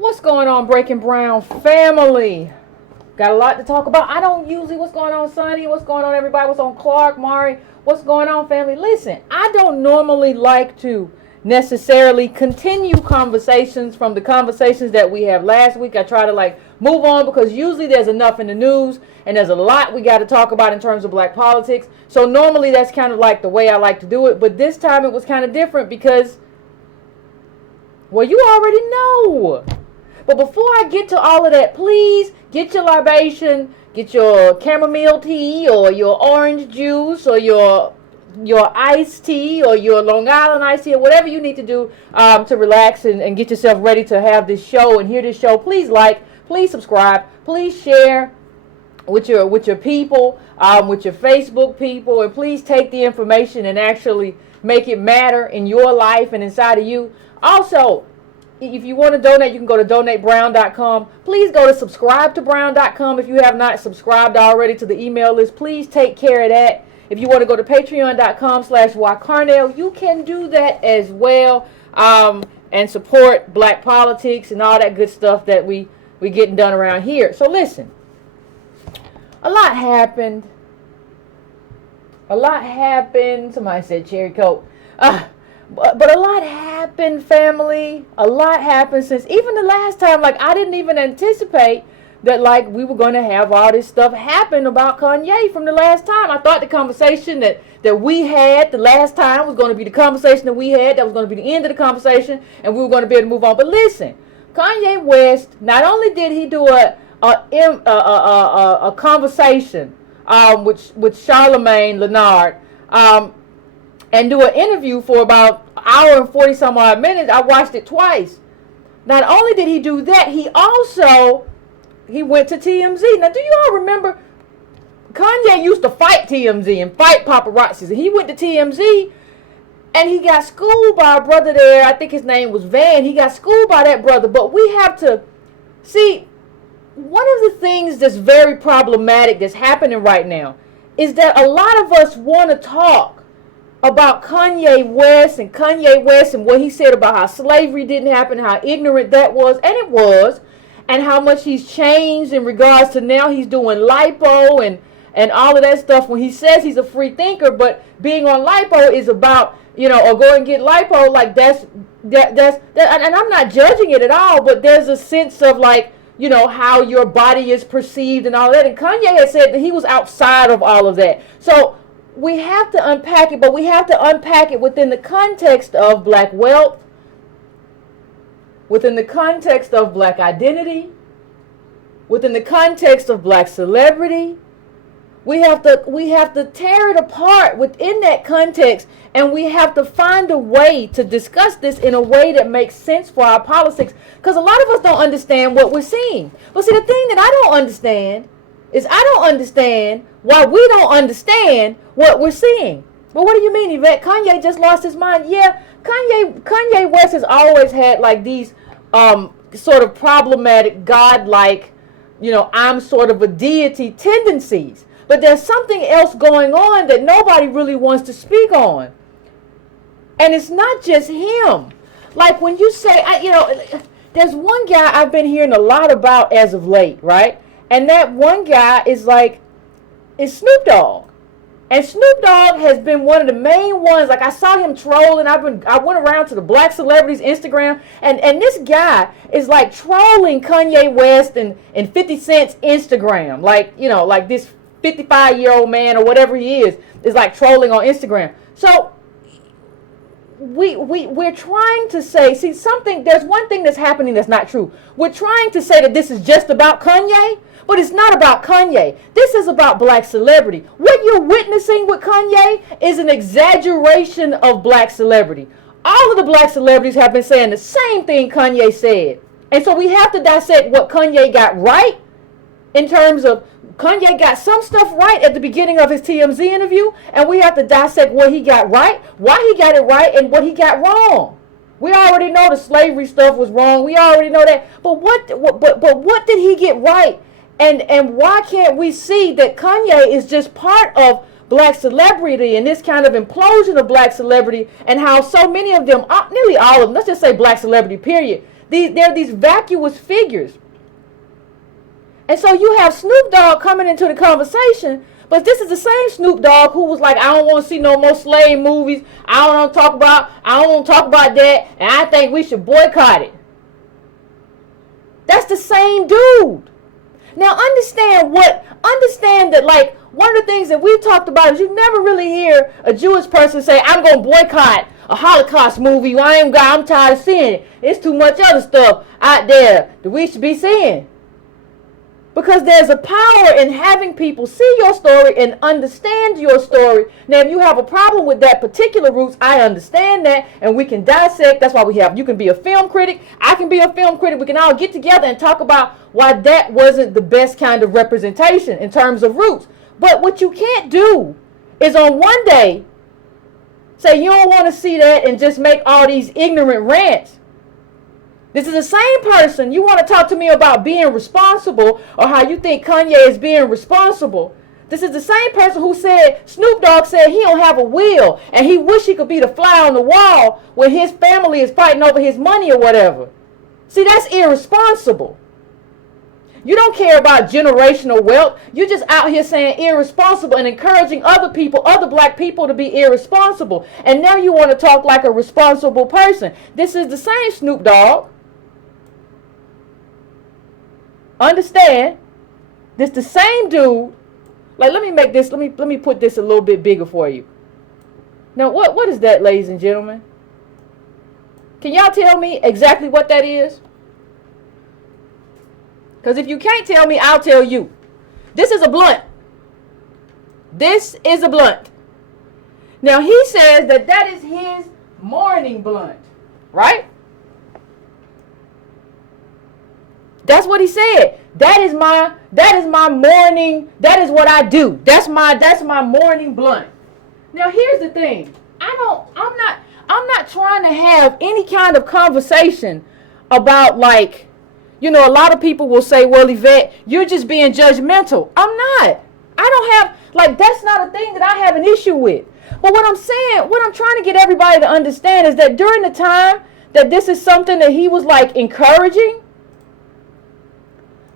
What's going on, Breaking Brown family? Got a lot to talk about. I don't usually. What's going on, Sonny? What's going on, everybody? What's on, Clark, Mari? What's going on, family? Listen, I don't normally like to necessarily continue conversations from the conversations that we have last week. I try to move on because usually there's enough in the news and there's a lot we got to talk about in terms of black politics. So normally that's kind of like the way I like to do it. But this time it was kind of different because, well, you already know. But before I get to all of that, please get your libation, get your chamomile tea or your orange juice or your iced tea or your Long Island iced tea or whatever you need to do to relax and get yourself ready to have this show and hear this show. Please like, please subscribe, please share with your people, with your Facebook people, and please take the information and actually make it matter in your life and inside of you. Also, if you want to donate, you can go to donatebrown.com. Please go to subscribetobrown.com if you have not subscribed already to the email list. Please take care of that. If you want to go to patreon.com/ycarnell, you can do that as well, and support black politics and all that good stuff that we getting done around here. So listen, a lot happened. Somebody said cherry coke. But a lot happened, family. A lot happened since even the last time. I didn't even anticipate that we were going to have all this stuff happen about Kanye from the last time. I thought the conversation that we had the last time was going to be the conversation that we had. That was going to be the end of the conversation, and we were going to be able to move on. But listen, Kanye West, not only did he do a conversation with Charlemagne Leonard, and do an interview for about an hour and 40 some odd minutes. I watched it twice. Not only did he do that, he went to TMZ. Now, do you all remember Kanye used to fight TMZ and fight paparazzi? And he went to TMZ and he got schooled by a brother there. I think his name was Van. He got schooled by that brother. But we have to see, one of the things that's very problematic that's happening right now is that a lot of us want to talk about Kanye West and what he said about how slavery didn't happen, how ignorant that was, and it was, and how much he's changed in regards to now he's doing lipo and all of that stuff when he says he's a free thinker, but being on lipo is about, or go and get lipo, that's and I'm not judging it at all, but there's a sense of how your body is perceived and all that, and Kanye had said that he was outside of all of that. So we have to unpack it, but we have to unpack it within the context of black wealth, within the context of black identity, within the context of black celebrity. We have to tear it apart within that context, and we have to find a way to discuss this in a way that makes sense for our politics, because a lot of us don't understand what we're seeing. But see, the thing that I don't understand is I don't understand why we don't understand what we're seeing. But what do you mean, Yvette? Kanye just lost his mind. Yeah, Kanye West has always had these sort of problematic, godlike, I'm sort of a deity tendencies. But there's something else going on that nobody really wants to speak on. And it's not just him. When you say, there's one guy I've been hearing a lot about as of late, right? And that one guy is Snoop Dogg. And Snoop Dogg has been one of the main ones. I saw him trolling. I went around to the black celebrities' Instagram, and this guy is trolling Kanye West and 50 Cent's Instagram. This 55-year-old man or whatever he is trolling on Instagram. So we're trying to say, there's one thing that's happening that's not true. We're trying to say that this is just about Kanye, but it's not about Kanye. This is about black celebrity. What you're witnessing with Kanye is an exaggeration of black celebrity. All of the black celebrities have been saying the same thing Kanye said. And so we have to dissect what Kanye got right, in terms of Kanye got some stuff right at the beginning of his TMZ interview, and we have to dissect what he got right, why he got it right, and what he got wrong. We already know the slavery stuff was wrong. We already know that. But what did he get right? And why can't we see that Kanye is just part of black celebrity and this kind of implosion of black celebrity, and how so many of them, nearly all of them, let's just say black celebrity period, They're these vacuous figures. And so you have Snoop Dogg coming into the conversation, but this is the same Snoop Dogg who was like, I don't want to see no more slave movies. I don't want to talk about that, and I think we should boycott it. That's the same dude. Now understand that, like, one of the things that we've talked about is you never really hear a Jewish person say, I'm going to boycott a Holocaust movie. I'm tired of seeing it. It's too much other stuff out there that we should be seeing. Because there's a power in having people see your story and understand your story. Now, if you have a problem with that particular roots, I understand that, and we can dissect. That's why you can be a film critic. I can be a film critic. We can all get together and talk about why that wasn't the best kind of representation in terms of roots. But what you can't do is on one day say you don't want to see that and just make all these ignorant rants. This is the same person. You want to talk to me about being responsible or how you think Kanye is being responsible. This is the same person who said, Snoop Dogg said he don't have a will and he wish he could be the fly on the wall when his family is fighting over his money or whatever. See, that's irresponsible. You don't care about generational wealth. You're just out here saying irresponsible and encouraging other people, other black people to be irresponsible. And now you want to talk like a responsible person. This is the same Snoop Dogg. Understand, this the same dude. Like, let me put this a little bit bigger for you. Now, what is that, ladies and gentlemen? Can y'all tell me exactly what that is? Because if you can't tell me, I'll tell you. This is a blunt. This is a blunt. Now, he says that is his morning blunt, right? That's what he said. That is my morning. That is what I do. That's my morning blunt. Now here's the thing. I'm not trying to have any kind of conversation about, like, you know, a lot of people will say, well, Yvette, you're just being judgmental. I'm not. I don't have, like, that's not a thing that I have an issue with. But what I'm trying to get everybody to understand is that during the time that this is something that he was, like, encouraging.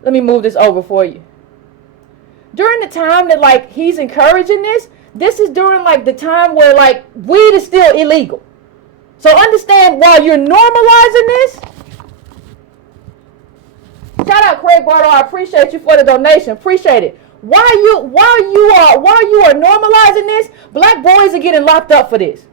Let me move this over for you. During the time that, like, he's encouraging this is during, like, the time where, like, weed is still illegal. So understand, while you're normalizing this, shout out Craig Bartle, I appreciate you for the donation. Appreciate it. While you are normalizing this, black boys are getting locked up for this.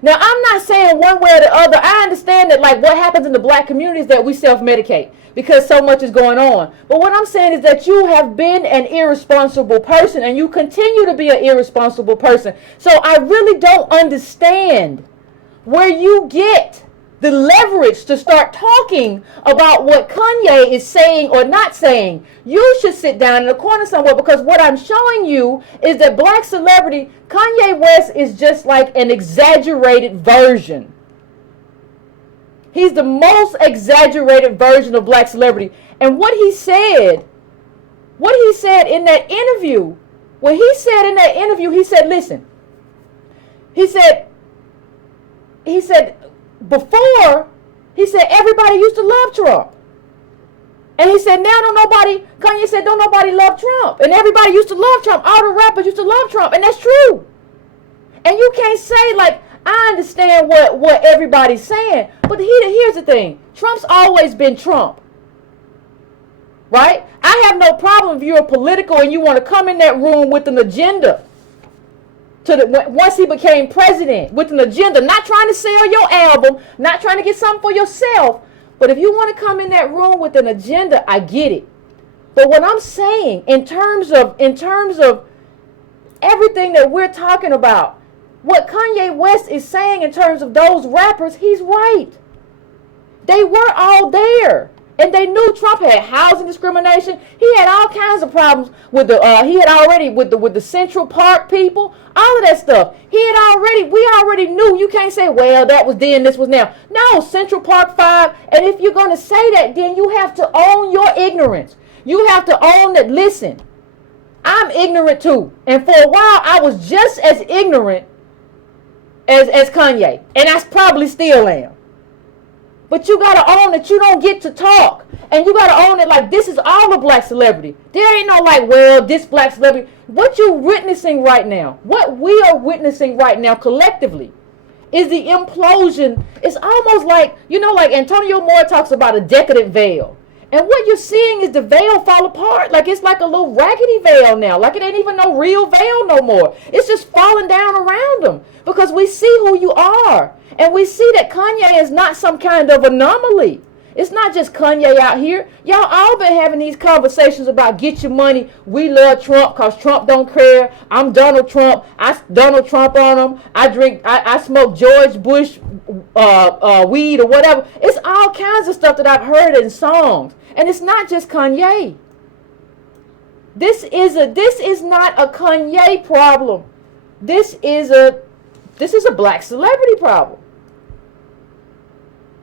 Now, I'm not saying one way or the other. I understand that, like, what happens in the black community is that we self-medicate because so much is going on. But what I'm saying is that you have been an irresponsible person and you continue to be an irresponsible person. So I really don't understand where you get the leverage to start talking about what Kanye is saying or not saying. You should sit down in a corner somewhere, because what I'm showing you is that black celebrity, Kanye West, is just like an exaggerated version. He's the most exaggerated version of black celebrity. And what he said in that interview, he said, listen, he said, before, he said everybody used to love Trump. And he said Kanye said don't nobody love Trump. And everybody used to love Trump. All the rappers used to love Trump. And that's true. And you can't say, like, I understand what everybody's saying. But here's the thing. Trump's always been Trump. Right? I have no problem if you're political and you want to come in that room with an agenda. Once he became president, with an agenda, not trying to sell your album, not trying to get something for yourself. But if you want to come in that room with an agenda, I get it. But what I'm saying in terms of everything that we're talking about, what Kanye West is saying in terms of those rappers, he's right. They were all there. And they knew Trump had housing discrimination. He had all kinds of problems with the with the Central Park people, all of that stuff. We already knew. You can't say, well, that was then, this was now. No, Central Park 5. And if you're going to say that, then you have to own your ignorance. You have to own that. Listen, I'm ignorant too. And for a while, I was just as ignorant as Kanye. And I probably still am. But you got to own that you don't get to talk. And you got to own it like this is all a black celebrity. There ain't no like, well, this black celebrity. What you're witnessing right now, what we are witnessing right now collectively is the implosion. It's almost like, like Antonio Moore talks about a decadent veil. And what you're seeing is the veil fall apart. Like it's like a little raggedy veil now. Like it ain't even no real veil no more. It's just falling down around them because we see who you are. And we see that Kanye is not some kind of anomaly. It's not just Kanye out here. Y'all all been having these conversations about get your money. We love Trump because Trump don't care. I'm Donald Trump. I Donald Trump on him. I smoke George Bush weed or whatever. It's all kinds of stuff that I've heard in songs. And it's not just Kanye. This is not a Kanye problem. This is a black celebrity problem.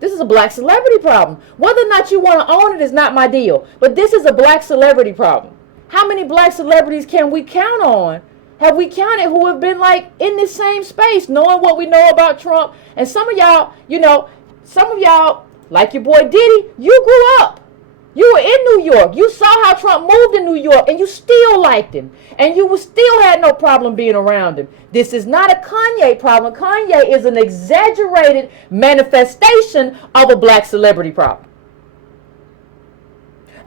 This is a black celebrity problem. Whether or not you want to own it is not my deal. But this is a black celebrity problem. How many black celebrities can we count on? Have we counted who have been like in this same space, knowing what we know about Trump? And some of y'all, like your boy Diddy, you grew up. You were in New York. You saw how Trump moved in New York, and you still liked him. And you still had no problem being around him. This is not a Kanye problem. Kanye is an exaggerated manifestation of a black celebrity problem.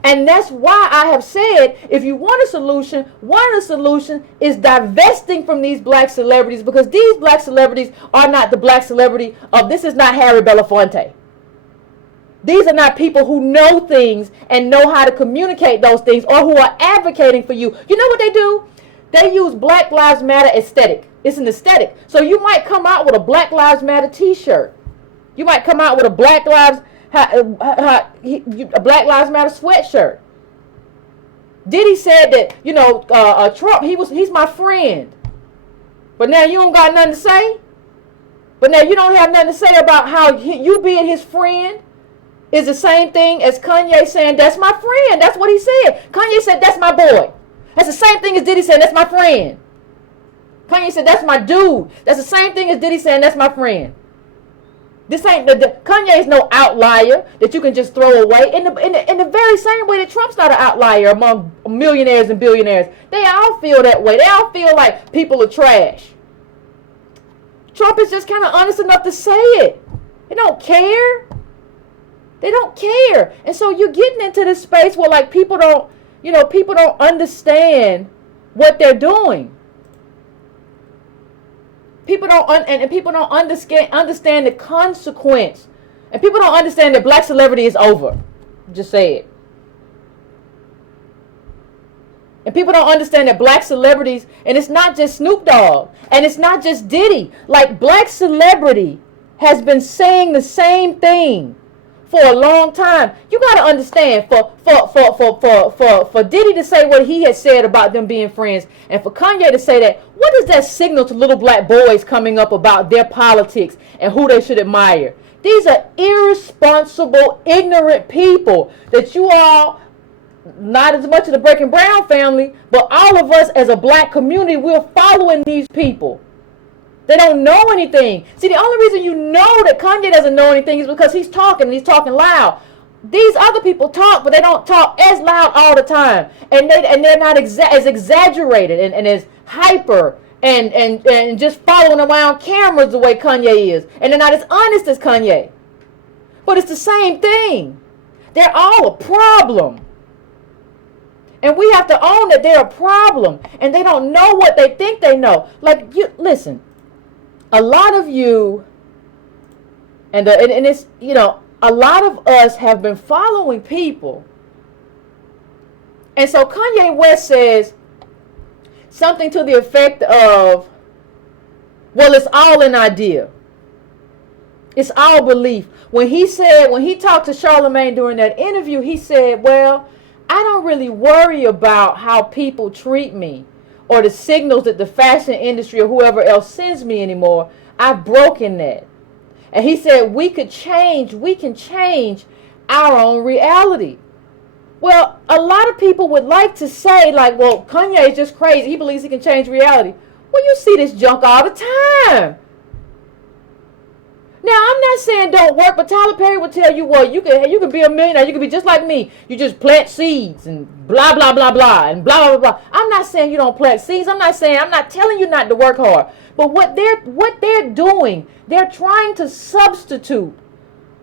And that's why I have said, if you want a solution, one of the solutions is divesting from these black celebrities, because these black celebrities are not the black celebrity of, this is not Harry Belafonte. These are not people who know things and know how to communicate those things, or who are advocating for you. You know what they do? They use Black Lives Matter aesthetic. It's an aesthetic. So you might come out with a Black Lives Matter t-shirt. You might come out with a Black Lives Matter sweatshirt. Diddy said that, Trump, he's my friend. But now you don't got nothing to say? But now you don't have nothing to say about how you being his friend is the same thing as Kanye saying, that's my friend. That's what he said. Kanye said, that's my boy. That's the same thing as Diddy saying, that's my friend. Kanye said, that's my dude. That's the same thing as Diddy saying, that's my friend. This ain't, Kanye is no outlier that you can just throw away. In the very same way that Trump's not an outlier among millionaires and billionaires. They all feel that way. They all feel like people are trash. Trump is just kind of honest enough to say it. They don't care. They don't care. And so you're getting into this space where like people don't understand what they're doing. People don't understand the consequence. And people don't understand that black celebrity is over. Just say it. And people don't understand that black celebrities, and it's not just Snoop Dogg, and it's not just Diddy. Like black celebrity has been saying the same thing for a long time. You got to understand, for Diddy to say what he has said about them being friends, and for Kanye to say that, what does that signal to little black boys coming up about their politics and who they should admire? These are irresponsible, ignorant people that you all, not as much of the Breaking Brown family, but all of us as a black community, we're following these people. They don't know anything. See, the only reason you know that Kanye doesn't know anything is because he's talking, and he's talking loud. These other people talk, but they don't talk as loud all the time. And they're not as exaggerated and as hyper and just following around cameras the way Kanye is. And they're not as honest as Kanye. But it's the same thing. They're all a problem. And we have to own that they're a problem. And they don't know what they think they know. Like, listen. A lot of you, and it's, a lot of us have been following people. And so Kanye West says something to the effect of, well, it's all an idea. It's all belief. When he talked to Charlamagne during that interview, he said, well, I don't really worry about how people treat me, or the signals that the fashion industry or whoever else sends me anymore. I've broken that. And he said we can change our own reality. Well, a lot of people would like to say, like, well, Kanye is just crazy. He believes he can change reality. Well, you see this junk all the time. Now, I'm not saying don't work, but Tyler Perry will tell you, well, you can be a millionaire. You can be just like me. You just plant seeds and blah, blah, blah, blah, and blah, blah, blah. I'm not saying you don't plant seeds. I'm not telling you not to work hard. But what they're doing, they're trying to substitute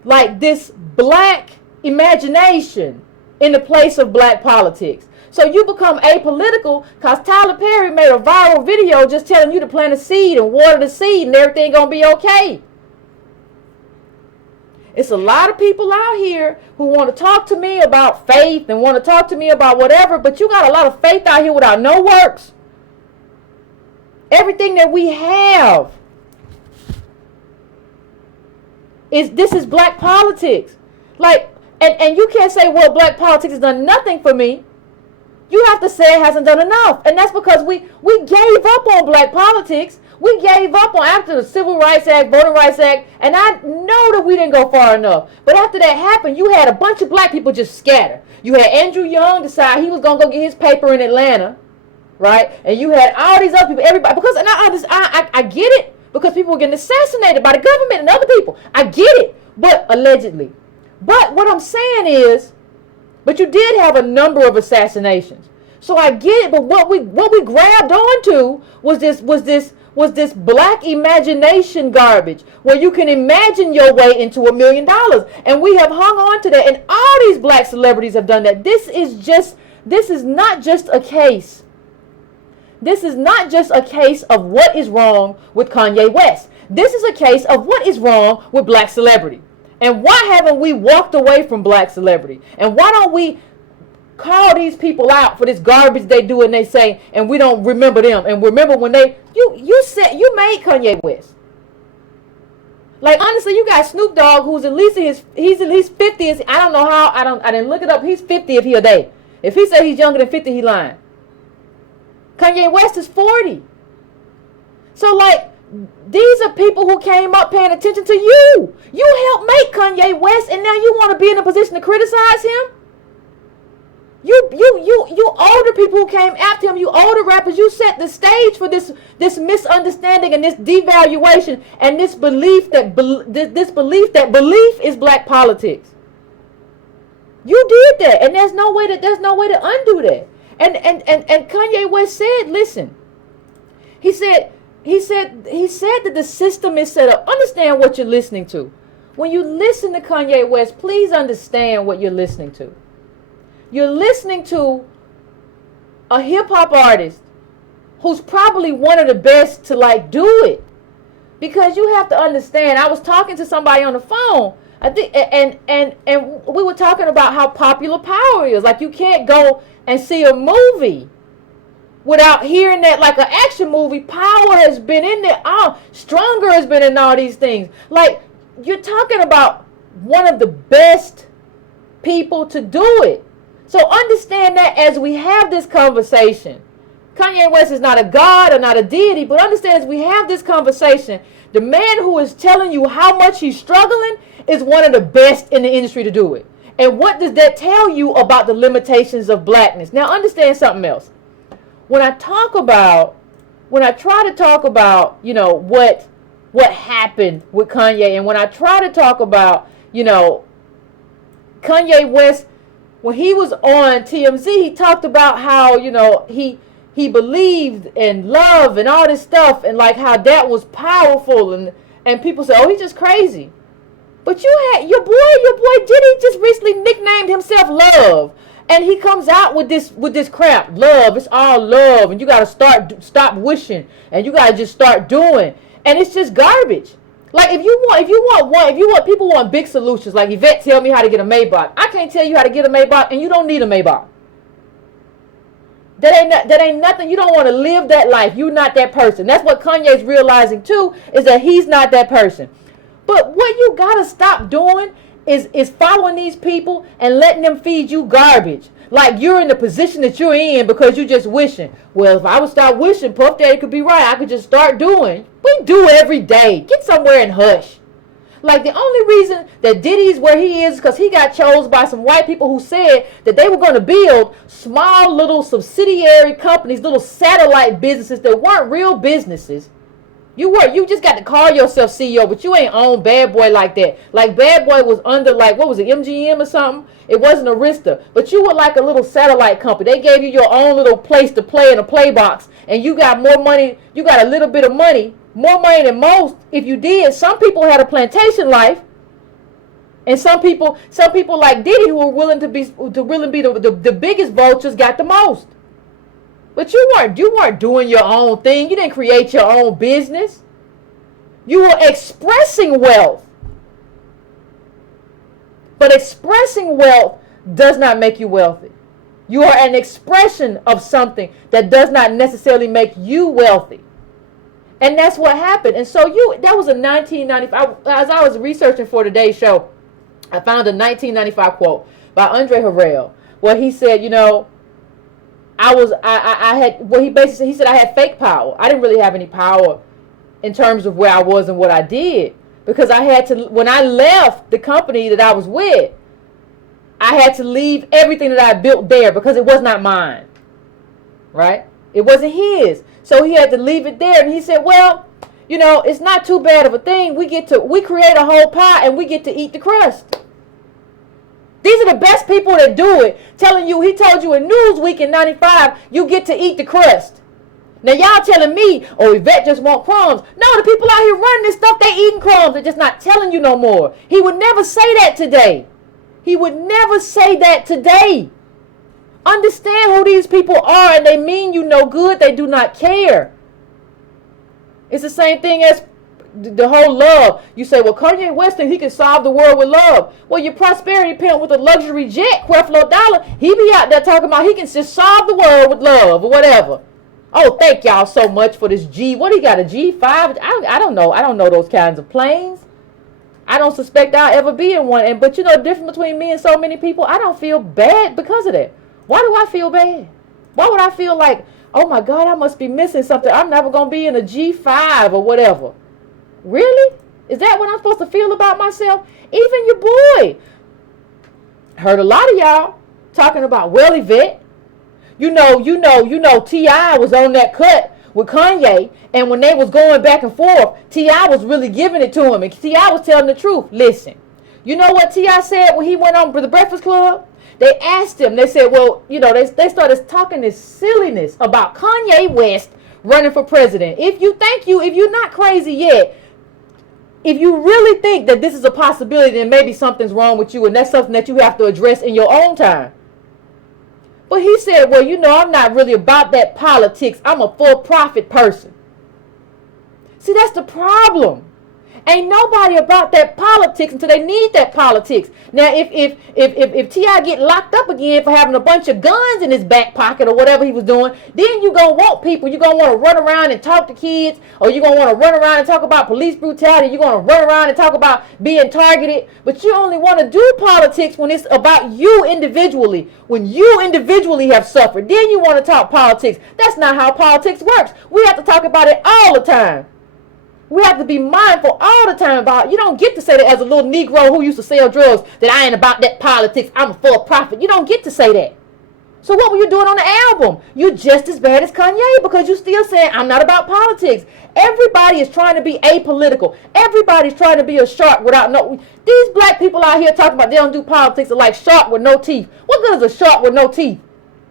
like this black imagination in the place of black politics. So you become apolitical because Tyler Perry made a viral video just telling you to plant a seed and water the seed and everything gonna be okay. It's a lot of people out here who want to talk to me about faith and want to talk to me about whatever, but you got a lot of faith out here without no works. Everything that we have is black politics. Like, and you can't say, well, black politics has done nothing for me. You have to say it hasn't done enough. And that's because we gave up on black politics. We gave up on after the Civil Rights Act, Voting Rights Act, and I know that we didn't go far enough. But after that happened, you had a bunch of black people just scatter. You had Andrew Young decide he was going to go get his paper in Atlanta, right? And you had all these other people, everybody, because, and I get it, because people were getting assassinated by the government and other people. I get it, but allegedly. But what I'm saying is, but you did have a number of assassinations. So I get it, but what we grabbed onto was this black imagination garbage where you can imagine your way into $1 million. And we have hung on to that, and all these black celebrities have done that. This is not just a case. This is not just a case of what is wrong with Kanye West. This is a case of what is wrong with black celebrity. And why haven't we walked away from black celebrity? And why don't we call these people out for this garbage they do and they say, and we don't remember them? And remember when you made Kanye West. Like, honestly, you got Snoop Dogg, who's at least he's at least 50. I don't know how, I didn't look it up. He's 50 if he a day. If he said he's younger than 50, he lying. Kanye West is 40. So, like, these are people who came up paying attention to you. You helped make Kanye West, and now you want to be in a position to criticize him? You older people who came after him, you older rappers, you set the stage for this misunderstanding and this devaluation and this belief that belief is black politics. You did that, and there's no way to undo that. And Kanye West said, listen, he said that the system is set up. Understand what you're listening to. When you listen to Kanye West, please understand what you're listening to. You're listening to a hip-hop artist who's probably one of the best to, like, do it. Because you have to understand, I was talking to somebody on the phone, I think, and we were talking about how popular power is. Like, you can't go and see a movie without hearing that, like an action movie, power has been in there. Stronger has been in all these things. Like, you're talking about one of the best people to do it. So understand that as we have this conversation. Kanye West is not a god or not a deity, but understand as we have this conversation, the man who is telling you how much he's struggling is one of the best in the industry to do it. And what does that tell you about the limitations of blackness? Now understand something else. When I try to talk about, you know, what happened with Kanye, and when I try to talk about, you know, Kanye West, when he was on TMZ, he talked about how, you know, he believed in love and all this stuff, and like how that was powerful, and people say, oh, he's just crazy. But you had your boy Diddy just recently nicknamed himself Love. And he comes out with this crap, love. It's all love, and you gotta stop wishing, and you gotta just start doing, and it's just garbage. Like if you want people want big solutions. Like Yvette tell me how to get a Maybach. I can't tell you how to get a Maybach, and you don't need a Maybach. That ain't nothing. You don't want to live that life. You're not that person. That's what Kanye's realizing too, is that he's not that person. But what you gotta stop doing is following these people and letting them feed you garbage. Like you're in the position that you're in because you're just wishing. Well, if I would stop wishing, Puff Daddy could be right. I could just start doing. We do every day. Get somewhere and hush. Like the only reason that Diddy's where he is because he got chose by some white people who said that they were going to build small little subsidiary companies, little satellite businesses that weren't real businesses. You just got to call yourself CEO, but you ain't own Bad Boy like that. Like Bad Boy was under like, what was it, MGM or something? It wasn't Arista, but you were like a little satellite company. They gave you your own little place to play in a play box, and you got more money. You got a little bit of money, more money than most. If you did, some people had a plantation life, and some people like Diddy who were willing to be the biggest vultures got the most. But you weren't doing your own thing. You didn't create your own business. You were expressing wealth. But expressing wealth does not make you wealthy. You are an expression of something that does not necessarily make you wealthy. And that's what happened. And so that was a 1995, as I was researching for today's show, I found a 1995 quote by Andre Harrell where he said, he said I had fake power. I didn't really have any power in terms of where I was and what I did, because I had to, when I left the company that I was with, I had to leave everything that I built there because it was not mine, right? It wasn't his. So he had to leave it there. And he said, well, it's not too bad of a thing. We create a whole pie and we get to eat the crust. These are the best people that do it. He told you in Newsweek in 95, you get to eat the crust. Now y'all telling me, oh, Yvette just want crumbs. No, the people out here running this stuff, they eating crumbs. They're just not telling you no more. He would never say that today. He would never say that today. Understand who these people are, and they mean you no good. They do not care. It's the same thing as the whole love. You say, well, Kanye West thinks he can solve the world with love. Well, your prosperity pimp with a luxury jet, Creflo Dollar, he be out there talking about he can just solve the world with love or whatever. Oh, thank y'all so much for this G. What, he got a G5? I don't know. I don't know those kinds of planes. I don't suspect I'll ever be in one. But the difference between me and so many people, I don't feel bad because of that. Why do I feel bad? Why would I feel like, oh my God, I must be missing something. I'm never going to be in a G5 or whatever. Really? Is that what I'm supposed to feel about myself? Even your boy. Heard a lot of y'all talking about, well, Yvette, T.I. was on that cut with Kanye, and when they was going back and forth, T.I. was really giving it to him, and T.I. was telling the truth. Listen, you know what T.I. said when he went on the Breakfast Club? They asked him, they said, well, they started talking this silliness about Kanye West running for president. If you're not crazy yet, if you really think that this is a possibility, then maybe something's wrong with you, and that's something that you have to address in your own time. But he said, well, I'm not really about that politics. I'm a for-profit person. See, that's the problem. Ain't nobody about that politics until they need that politics. Now, if T.I. get locked up again for having a bunch of guns in his back pocket or whatever he was doing, then you're going to want people. You're going to want to run around and talk to kids, or you're going to want to run around and talk about police brutality. You're going to run around and talk about being targeted. But you only want to do politics when it's about you individually. When you individually have suffered, then you want to talk politics. That's not how politics works. We have to talk about it all the time. We have to be mindful all the time about, you don't get to say that as a little Negro who used to sell drugs, that I ain't about that politics, I'm a for-profit. You don't get to say that. So what were you doing on the album? You're just as bad as Kanye because you're still saying, I'm not about politics. Everybody is trying to be apolitical. Everybody's trying to be a shark without no... These black people out here talking about they don't do politics are like shark with no teeth. What good is a shark with no teeth?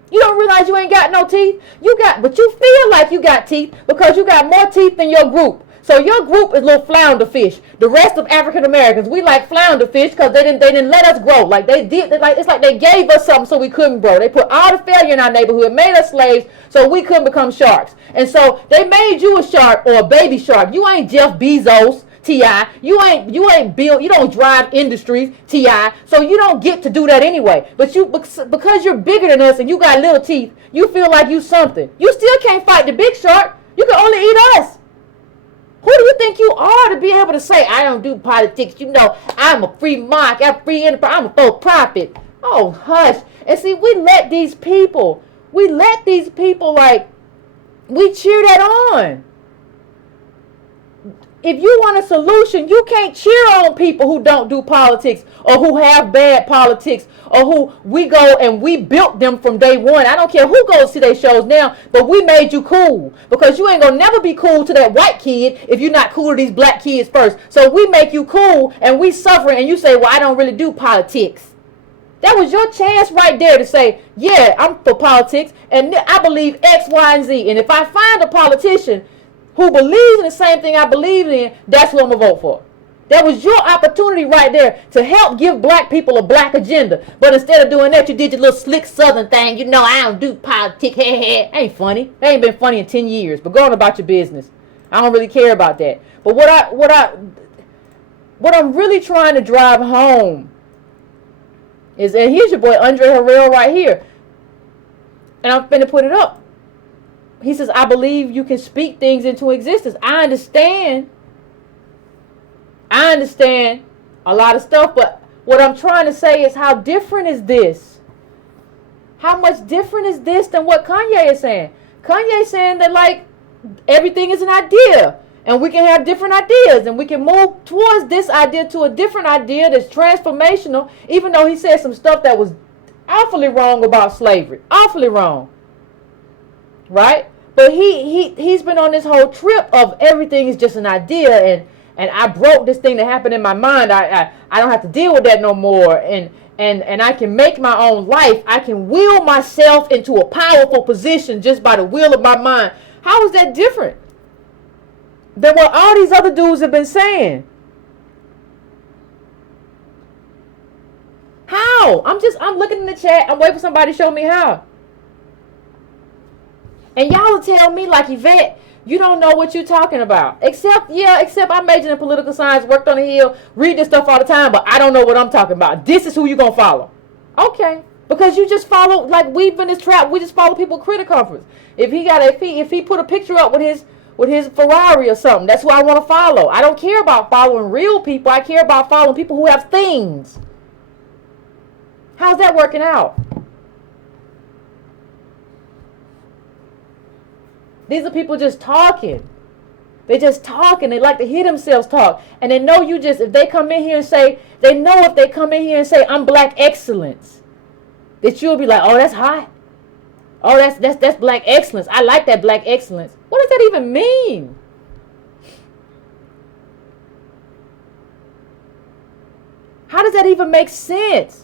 You don't realize you ain't got no teeth? But you feel like you got teeth because you got more teeth than your group. So your group is little flounder fish. The rest of African Americans, we like flounder fish because they didn't let us grow. Like they did, it's like they gave us something so we couldn't grow. They put all the failure in our neighborhood, made us slaves so we couldn't become sharks. And so they made you a shark or a baby shark. You ain't Jeff Bezos, T.I. You ain't Bill. You don't drive industries, T.I. So you don't get to do that anyway. But because you're bigger than us and you got little teeth, you feel like you something. You still can't fight the big shark. You can only eat us. Who do you think you are to be able to say, I don't do politics, I'm a free market, I'm free enterprise, I'm a for-profit. Oh, hush. And see, we let these people like, we cheer that on. if you want a solution, you can't cheer on people who don't do politics or who have bad politics or who we go and we built them from day one. I don't care who goes to their shows now, but we made you cool because you ain't gonna never be cool to that white kid if you're not cool to these black kids first. So we make you cool and we suffer and you say, well, I don't really do politics. That was your chance right there to say, yeah, I'm for politics and I believe X, Y, and Z. And if I find a politician who believes in the same thing I believe in, that's what I'm going to vote for. That was your opportunity right there to help give black people a black agenda. But instead of doing that, you did your little slick southern thing. You know, I don't do politics. Ain't funny. That ain't been funny in 10 years. But go on about your business. I don't really care about that. But what I'm really trying to drive home is, and here's your boy Andre Harrell right here. And I'm finna put it up. He says, I believe you can speak things into existence. I understand a lot of stuff, but what I'm trying to say is, how different is this? How much different is this than what Kanye is saying? Kanye is saying that, like, everything is an idea, and we can have different ideas, and we can move towards this idea to a different idea that's transformational, even though he said some stuff that was awfully wrong about slavery. Awfully wrong. Right? But he's been on this whole trip of everything is just an idea, and I broke this thing that happened in my mind. I don't have to deal with that no more, and I can make my own life. I can will myself into a powerful position just by the will of my mind. How is that different than what all these other dudes have been saying? How? I'm looking in the chat. I'm waiting for somebody to show me how. And y'all will tell me, like, Yvette, you don't know what you're talking about. Except I majored in political science, worked on the Hill, read this stuff all the time, but I don't know what I'm talking about. This is who you're going to follow. Okay. Because you just follow, like, we've been this trap, we just follow people critic conference. If he put a picture up with his Ferrari or something, that's who I want to follow. I don't care about following real people. I care about following people who have things. How's that working out? These are people just talking. They just talk and they like to hear themselves talk. And they know if they come in here and say, I'm black excellence, that you'll be like, oh, that's hot. Oh, that's black excellence. I like that black excellence. What does that even mean? How does that even make sense?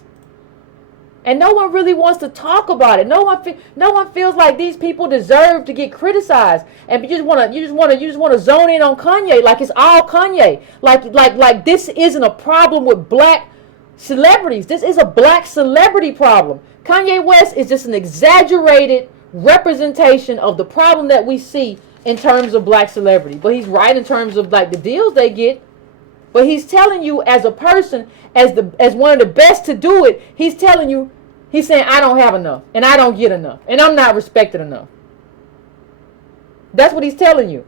And no one really wants to talk about it. No one feels like these people deserve to get criticized. And you just want to zone in on Kanye like it's all Kanye. Like this isn't a problem with black celebrities. This is a black celebrity problem. Kanye West is just an exaggerated representation of the problem that we see in terms of black celebrity. But he's right in terms of, like, the deals they get. But he's telling you, as a person, as one of the best to do it, he's saying, I don't have enough, and I don't get enough, and I'm not respected enough. That's what he's telling you.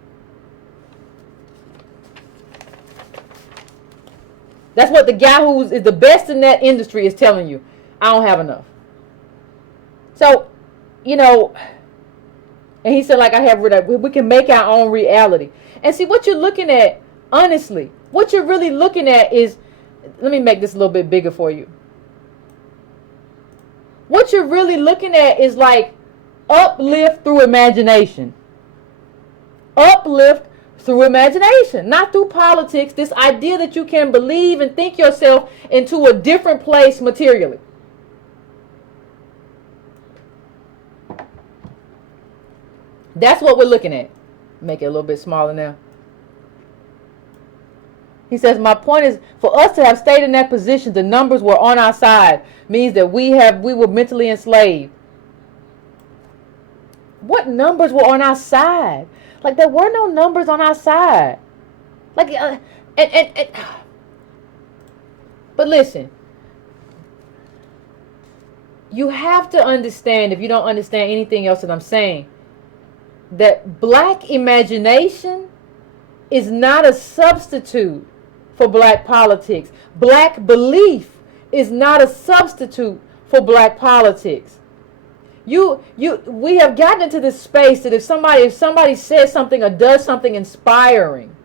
That's what the guy who is the best in that industry is telling you. I don't have enough. So, and he said, like, we can make our own reality. And see, what you're looking at, honestly, what you're really looking at is, let me make this a little bit bigger for you. What you're really looking at is, like, uplift through imagination. Uplift through imagination, not through politics. This idea that you can believe and think yourself into a different place materially. That's what we're looking at. Make it a little bit smaller now. He says, my point is, for us to have stayed in that position, the numbers were on our side, means that we were mentally enslaved. What numbers were on our side? Like, there were no numbers on our side. Like, but listen, you have to understand, if you don't understand anything else that I'm saying, that black imagination is not a substitute for black politics. Black belief is not a substitute for black politics. We have gotten into this space that if somebody says something or does something inspiring,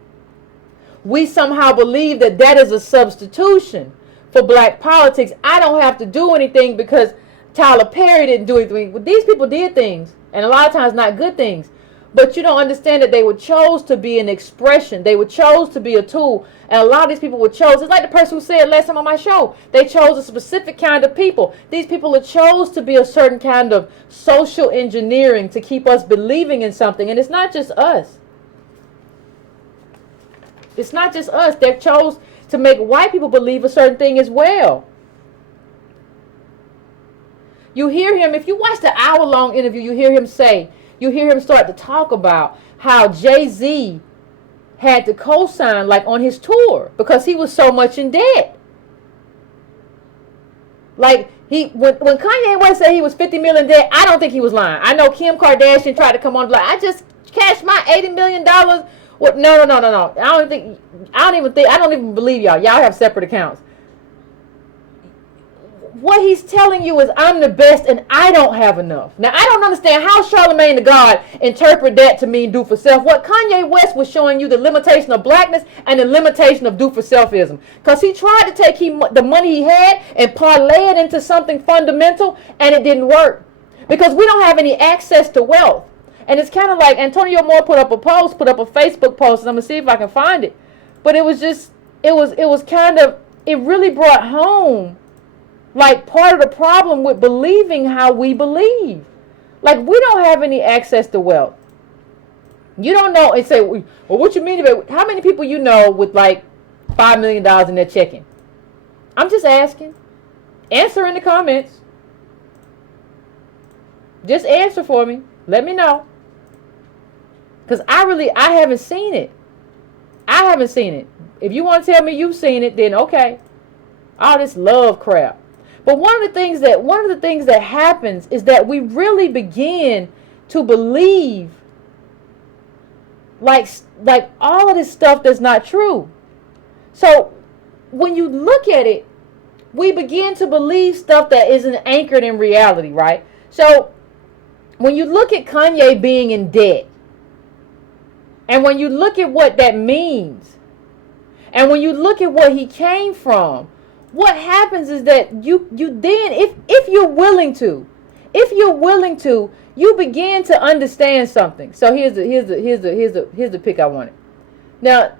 we somehow believe that that is a substitution for black politics. I don't have to do anything because Tyler Perry didn't do anything. Well, these people did things, and a lot of times not good things. But you don't understand that they were chose to be an expression. They were chose to be a tool. And a lot of these people were chose. It's like the person who said last time on my show. They chose a specific kind of people. These people are chose to be a certain kind of social engineering to keep us believing in something. And it's not just us. It's not just us. They're chose to make white people believe a certain thing as well. You hear him, if you watch the hour-long interview, you hear him start to talk about how Jay-Z had to co-sign like on his tour because he was so much in debt. Like when Kanye West said he was $50 million in debt, I don't think he was lying. I know Kim Kardashian tried to come on like, I just cashed my $80 million. What? No. I don't even believe y'all. Y'all have separate accounts. What he's telling you is I'm the best and I don't have enough. Now, I don't understand how Charlemagne the God interpret that to mean do for self. What Kanye West was showing you the limitation of blackness and the limitation of do for selfism. Because he tried to take the money he had and parlay it into something fundamental, and it didn't work. Because we don't have any access to wealth. And it's kind of like Antonio Moore put up a Facebook post, and I'm going to see if I can find it. But it was it really brought home like part of the problem with believing how we believe. Like we don't have any access to wealth. You don't know and say, well, what you mean about how many people you know with like $5 million in their checking? I'm just asking. Answer in the comments. Just answer for me. Let me know. Because I haven't seen it. I haven't seen it. If you want to tell me you've seen it, then okay. All this love crap. But one of the things that happens is that we really begin to believe like all of this stuff that's not true. So when you look at it, we begin to believe stuff that isn't anchored in reality, right? So when you look at Kanye being in debt, and when you look at what that means, and when you look at what he came from, what happens is that you then, if you're willing to, you begin to understand something. So here's the pick I wanted. Now,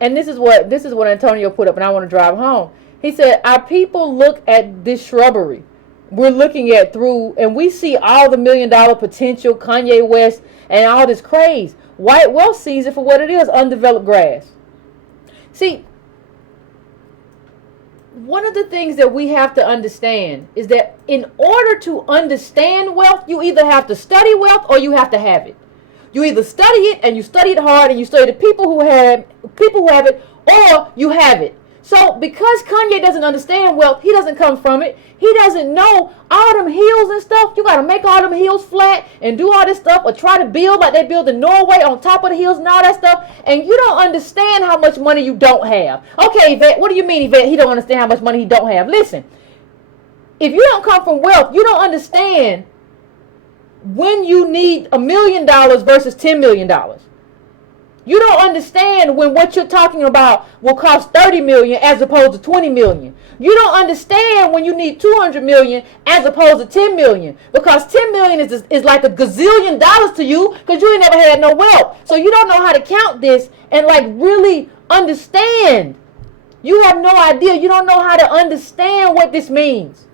and this is what Antonio put up, and I want to drive home. He said, our people look at this shrubbery we're looking at through, and we see all the $1 million potential, Kanye West, and all this craze. White wealth sees it for what it is, undeveloped grass. See, one of the things that we have to understand is that in order to understand wealth, you either have to study wealth or you have to have it. You either study it and you study it hard and you study the people who have it, or you have it. So because Kanye doesn't understand wealth, he doesn't come from it. He doesn't know all them hills and stuff. You got to make all them hills flat and do all this stuff, or try to build like they build in Norway on top of the hills and all that stuff. And you don't understand how much money you don't have. Okay, Yvette, what do you mean, Yvette? He don't understand how much money he don't have. Listen, if you don't come from wealth, you don't understand when you need $1 million versus $10 million. You don't understand when what you're talking about will cost $30 million as opposed to $20 million. You don't understand when you need $200 million as opposed to $10 million. Because $10 million is like a gazillion dollars to you because you ain't never had no wealth. So you don't know how to count this and like really understand. You have no idea. You don't know how to understand what this means.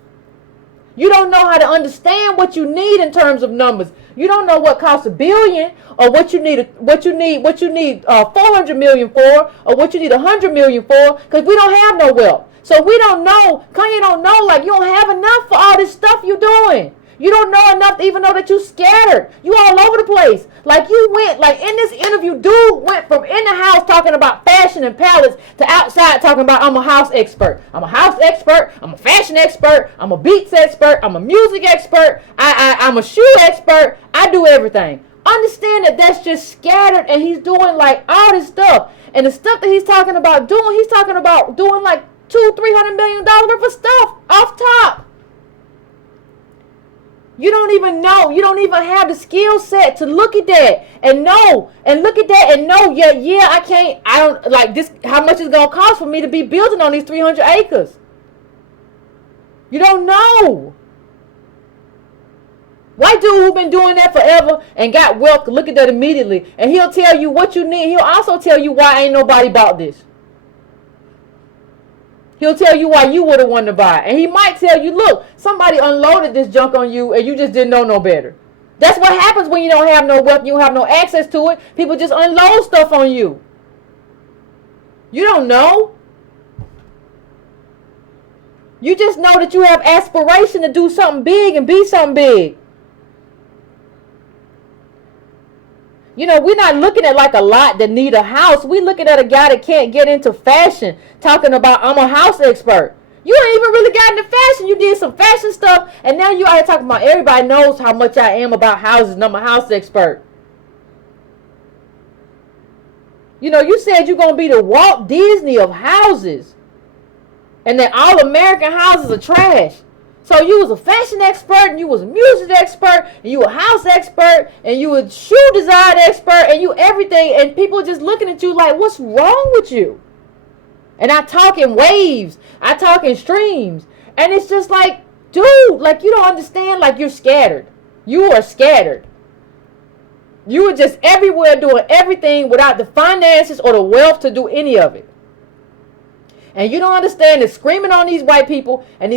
You don't know how to understand what you need in terms of numbers. You don't know what costs $1 billion, or what you need 400 million for, or what you need 100 million for, because we don't have no wealth. So we don't know. Kanye don't know. Like, you don't have enough for all this stuff you're doing. You don't know enough to even know that you scattered. You all over the place. Like you went, like in this interview, dude went from in the house talking about fashion and palettes to outside talking about I'm a house expert. I'm a house expert. I'm a fashion expert. I'm a beats expert. I'm a music expert. I'm a shoe expert. I do everything. Understand that that's just scattered, and he's doing like all this stuff. And the stuff that he's talking about doing like $200-300 million worth of stuff off top. You don't even know. You don't even have the skill set to look at that and know. And look at that and know, yeah, I don't, like this, how much it's going to cost for me to be building on these 300 acres. You don't know. White dude who been doing that forever and got wealth, look at that immediately. And he'll tell you what you need. He'll also tell you why ain't nobody bought this. He'll tell you why you would have wanted to buy it. And he might tell you, look, somebody unloaded this junk on you and you just didn't know no better. That's what happens when you don't have no wealth, you don't have no access to it. People just unload stuff on you. You don't know. You just know that you have aspiration to do something big and be something big. You know, we're not looking at like a lot that need a house. We're looking at a guy that can't get into fashion, talking about I'm a house expert. You ain't even really got into fashion. You did some fashion stuff, and now you out here talking about everybody knows how much I am about houses, and I'm a house expert. You know, you said you're going to be the Walt Disney of houses, and that all American houses are trash. So you was a fashion expert, and you was a music expert, and you a house expert, and you a shoe design expert, and you everything, and people just looking at you like, what's wrong with you? And I talk in waves, I talk in streams, and it's just like, dude, like you don't understand, like you're scattered. You are scattered. You are just everywhere doing everything without the finances or the wealth to do any of it. And you don't understand that screaming on these white people and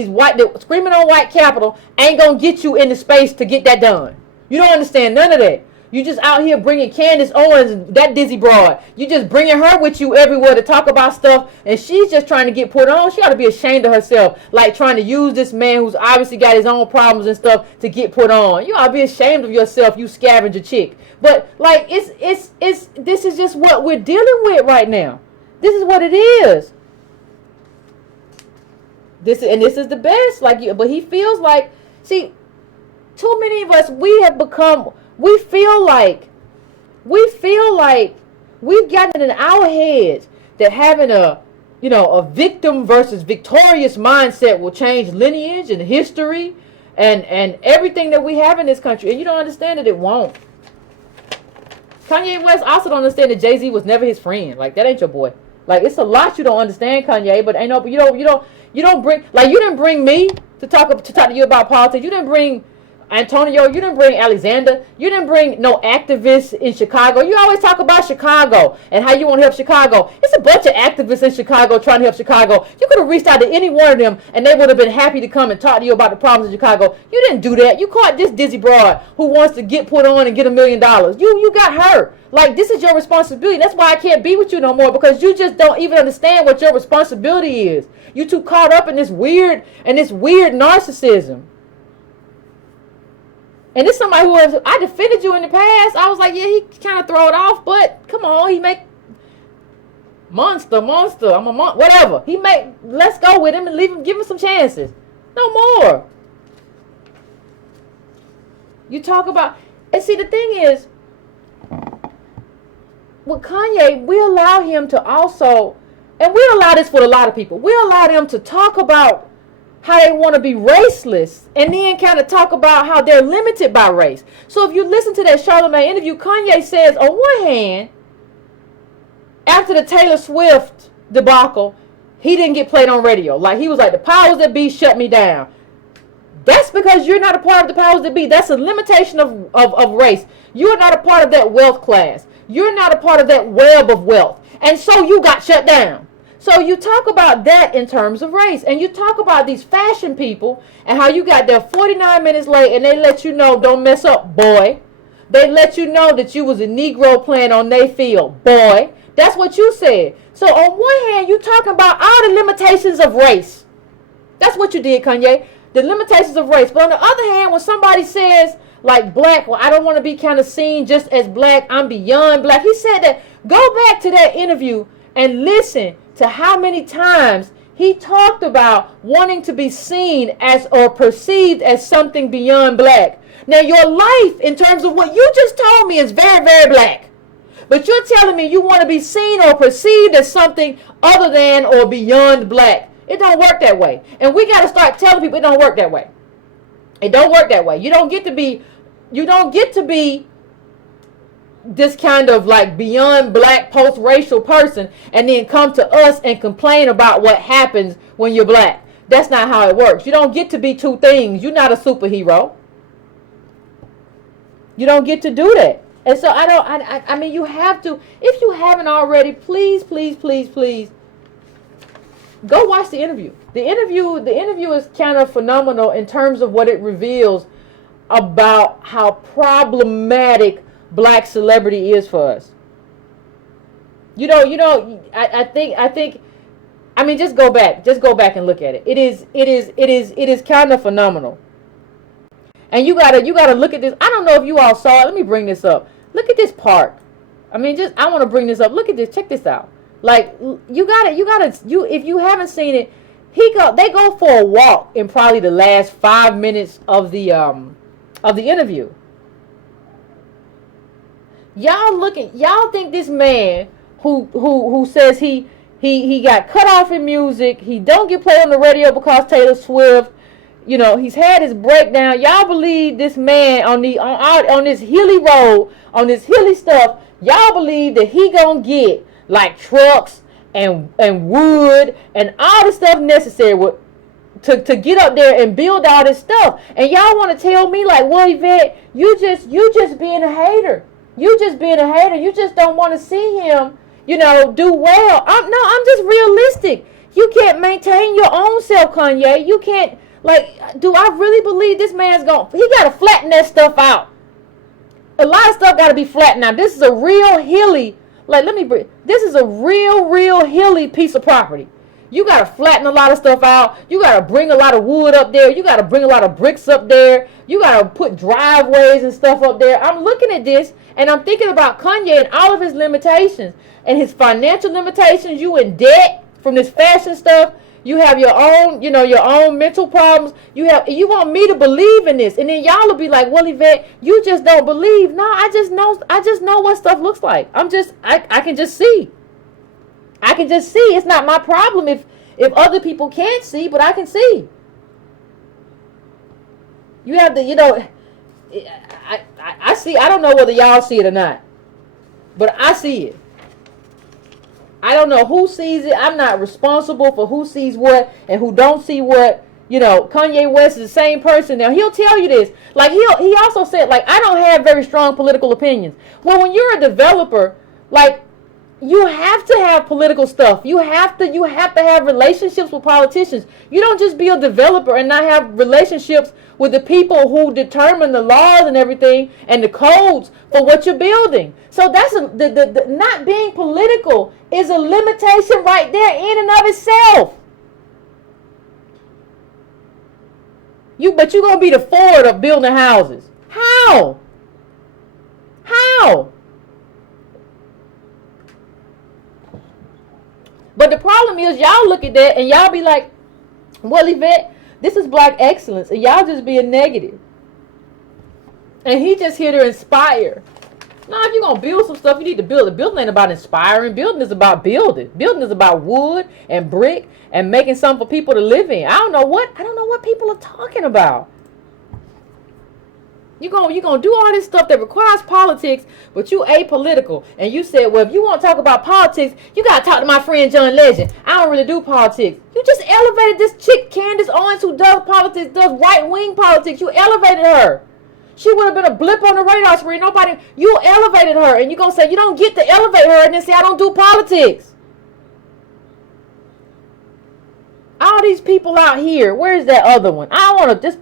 screaming on white capital ain't going to get you in the space to get that done. You don't understand none of that. You just out here bringing Candace Owens, that dizzy broad. You just bringing her with you everywhere to talk about stuff. And she's just trying to get put on. She ought to be ashamed of herself. Like trying to use this man who's obviously got his own problems and stuff to get put on. You ought to be ashamed of yourself, you scavenger chick. But like, this is just what we're dealing with right now. This is what it is. This is the best, but he feels like, see, too many of us, we feel like we've gotten in our heads that having a victim versus victorious mindset will change lineage and history and everything that we have in this country. And you don't understand that it won't. Kanye West also don't understand that Jay-Z was never his friend. Like, that ain't your boy. Like, it's a lot you don't understand, Kanye, but you don't bring, like, you didn't bring me to talk to you about politics. You didn't bring Antonio. You didn't bring Alexander. You didn't bring no activists in Chicago. You always talk about Chicago and how you want to help Chicago. It's a bunch of activists in Chicago trying to help Chicago. You could have reached out to any one of them and they would have been happy to come and talk to you about the problems in Chicago. You didn't do that. You caught this dizzy broad who wants to get put on and get $1 million. You got her. Like, this is your responsibility. That's why I can't be with you no more, because you just don't even understand what your responsibility is. You too caught up in this weird narcissism. And this somebody I defended you in the past. I was like, yeah, he kind of throw it off, but come on, he make monster. I'm a whatever. Let's go with him and leave him, give him some chances. No more. You talk about, and see, the thing is, with Kanye, we allow him to also, and we allow this with a lot of people, we allow them to talk about how they want to be raceless and then kind of talk about how they're limited by race. So if you listen to that Charlamagne interview, Kanye says, on one hand, after the Taylor Swift debacle, he didn't get played on radio. Like, he was like, the powers that be shut me down. That's because you're not a part of the powers that be. That's a limitation of race. You're not a part of that wealth class. You're not a part of that web of wealth. And so you got shut down. So you talk about that in terms of race. And you talk about these fashion people and how you got there 49 minutes late and they let you know, don't mess up, boy. They let you know that you was a Negro playing on their field, boy. That's what you said. So on one hand, you talking about all the limitations of race. That's what you did, Kanye. The limitations of race. But on the other hand, when somebody says, like, black, well, I don't want to be kind of seen just as black, I'm beyond black. He said that. Go back to that interview and listen to how many times he talked about wanting to be seen as or perceived as something beyond black. Now, your life, in terms of what you just told me, is very, very black. But you're telling me you want to be seen or perceived as something other than or beyond black. It don't work that way. And we got to start telling people it don't work that way. It don't work that way. You don't get to be this kind of like beyond black post-racial person and then come to us and complain about what happens when you're black. That's not how it works. You don't get to be two things. You're not a superhero. You don't get to do that. And so I mean, you have to, if you haven't already, please go watch the interview. The interview is kind of phenomenal in terms of what it reveals about how problematic black celebrity is for us. I think I mean, just go back and look at it. It is kind of phenomenal. And you gotta look at this. I don't know if you all saw it. Let me bring this up. Look at this part. I mean, I want to bring this up. Look at this. Check this out. Like, if you haven't seen it, they go for a walk in probably the last 5 minutes of the interview. Y'all think this man who says he got cut off in music, he don't get played on the radio because Taylor Swift, he's had his breakdown. Y'all believe this man on this hilly road, on this hilly stuff, y'all believe that he gonna get like trucks and wood and all the stuff necessary to get up there and build all this stuff. And y'all want to tell me like, well, Yvette, you just being a hater. You just being a hater. You just don't want to see him, do well. I'm just realistic. You can't maintain your own self, Kanye. You can't, do I really believe this man's he got to flatten that stuff out. A lot of stuff got to be flattened out. This is a real hilly, this is a real hilly piece of property. You got to flatten a lot of stuff out. You got to bring a lot of wood up there. You got to bring a lot of bricks up there. You got to put driveways and stuff up there. I'm looking at this and I'm thinking about Kanye and all of his limitations and his financial limitations. You in debt from this fashion stuff. You have your own, your own mental problems. You want me to believe in this. And then y'all will be like, well, Yvette, you just don't believe. No, I just know what stuff looks like. I can just see. I can just see. It's not my problem if other people can't see, but I can see. You have to, I see. I don't know whether y'all see it or not, but I see it. I don't know who sees it. I'm not responsible for who sees what and who don't see what. Kanye West is the same person. Now, he'll tell you this. Like, he also said, I don't have very strong political opinions. Well, when you're a developer, you have to have political stuff. You have to have relationships with politicians. You don't just be a developer and not have relationships with the people who determine the laws and everything and the codes for what you're building. So that's the not being political is a limitation right there in and of itself. But you're gonna be the Ford of building houses. How? But the problem is, y'all look at that and y'all be like, well, Yvette, this is black excellence. And y'all just being negative. And he just here to inspire. Now, if you're going to build some stuff, you need to build it. Building ain't about inspiring. Building is about building. Building is about wood and brick and making something for people to live in. I don't know what people are talking about. You're gonna do all this stuff that requires politics, but you apolitical. And you said, well, if you want to talk about politics, you got to talk to my friend John Legend. I don't really do politics. You just elevated this chick, Candace Owens, who does politics, does right-wing politics. You elevated her. She would have been a blip on the radar screen. You elevated her. And you're going to say, you don't get to elevate her and then say, I don't do politics. All these people out here, where's that other one? I want to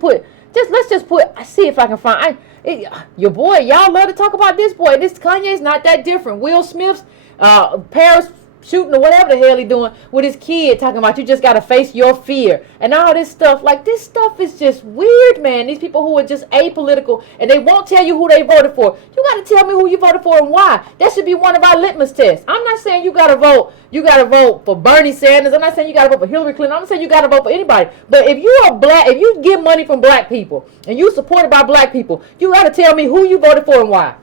see if I can find your boy. Y'all love to talk about this boy. This Kanye's not that different. Will Smith's Paris shooting or whatever the hell he doing with his kid, talking about you just got to face your fear and all this stuff. This stuff is just weird, man. These people who are just apolitical and they won't tell you who they voted for. You got to tell me who you voted for and why. That should be one of our litmus tests. I'm not saying you got to vote for Bernie Sanders. I'm not saying you got to vote for Hillary Clinton. I'm not saying you got to vote for anybody. But if you are black, if you get money from black people and you supported by black people, you got to tell me who you voted for and why.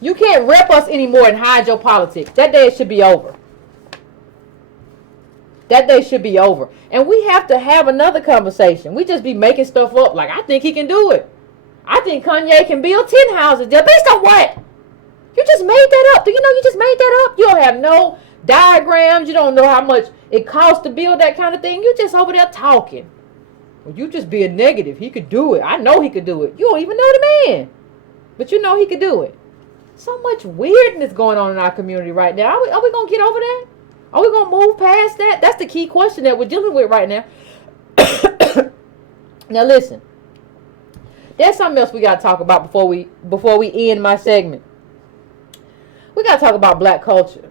You can't rep us anymore and hide your politics. That day should be over. That day should be over. And we have to have another conversation. We just be making stuff up like, I think he can do it. I think Kanye can build 10 houses there. Based on what? You just made that up. Do you know you just made that up? You don't have no diagrams. You don't know how much it costs to build that kind of thing. You just over there talking. Well, you just being negative. He could do it. I know he could do it. You don't even know the man. But you know he could do it. So much weirdness going on in our community right now. Are we going to get over that? Are we going to move past that? That's the key question that we're dealing with right now. Now listen. There's something else we got to talk about before we end my segment. We got to talk about black culture.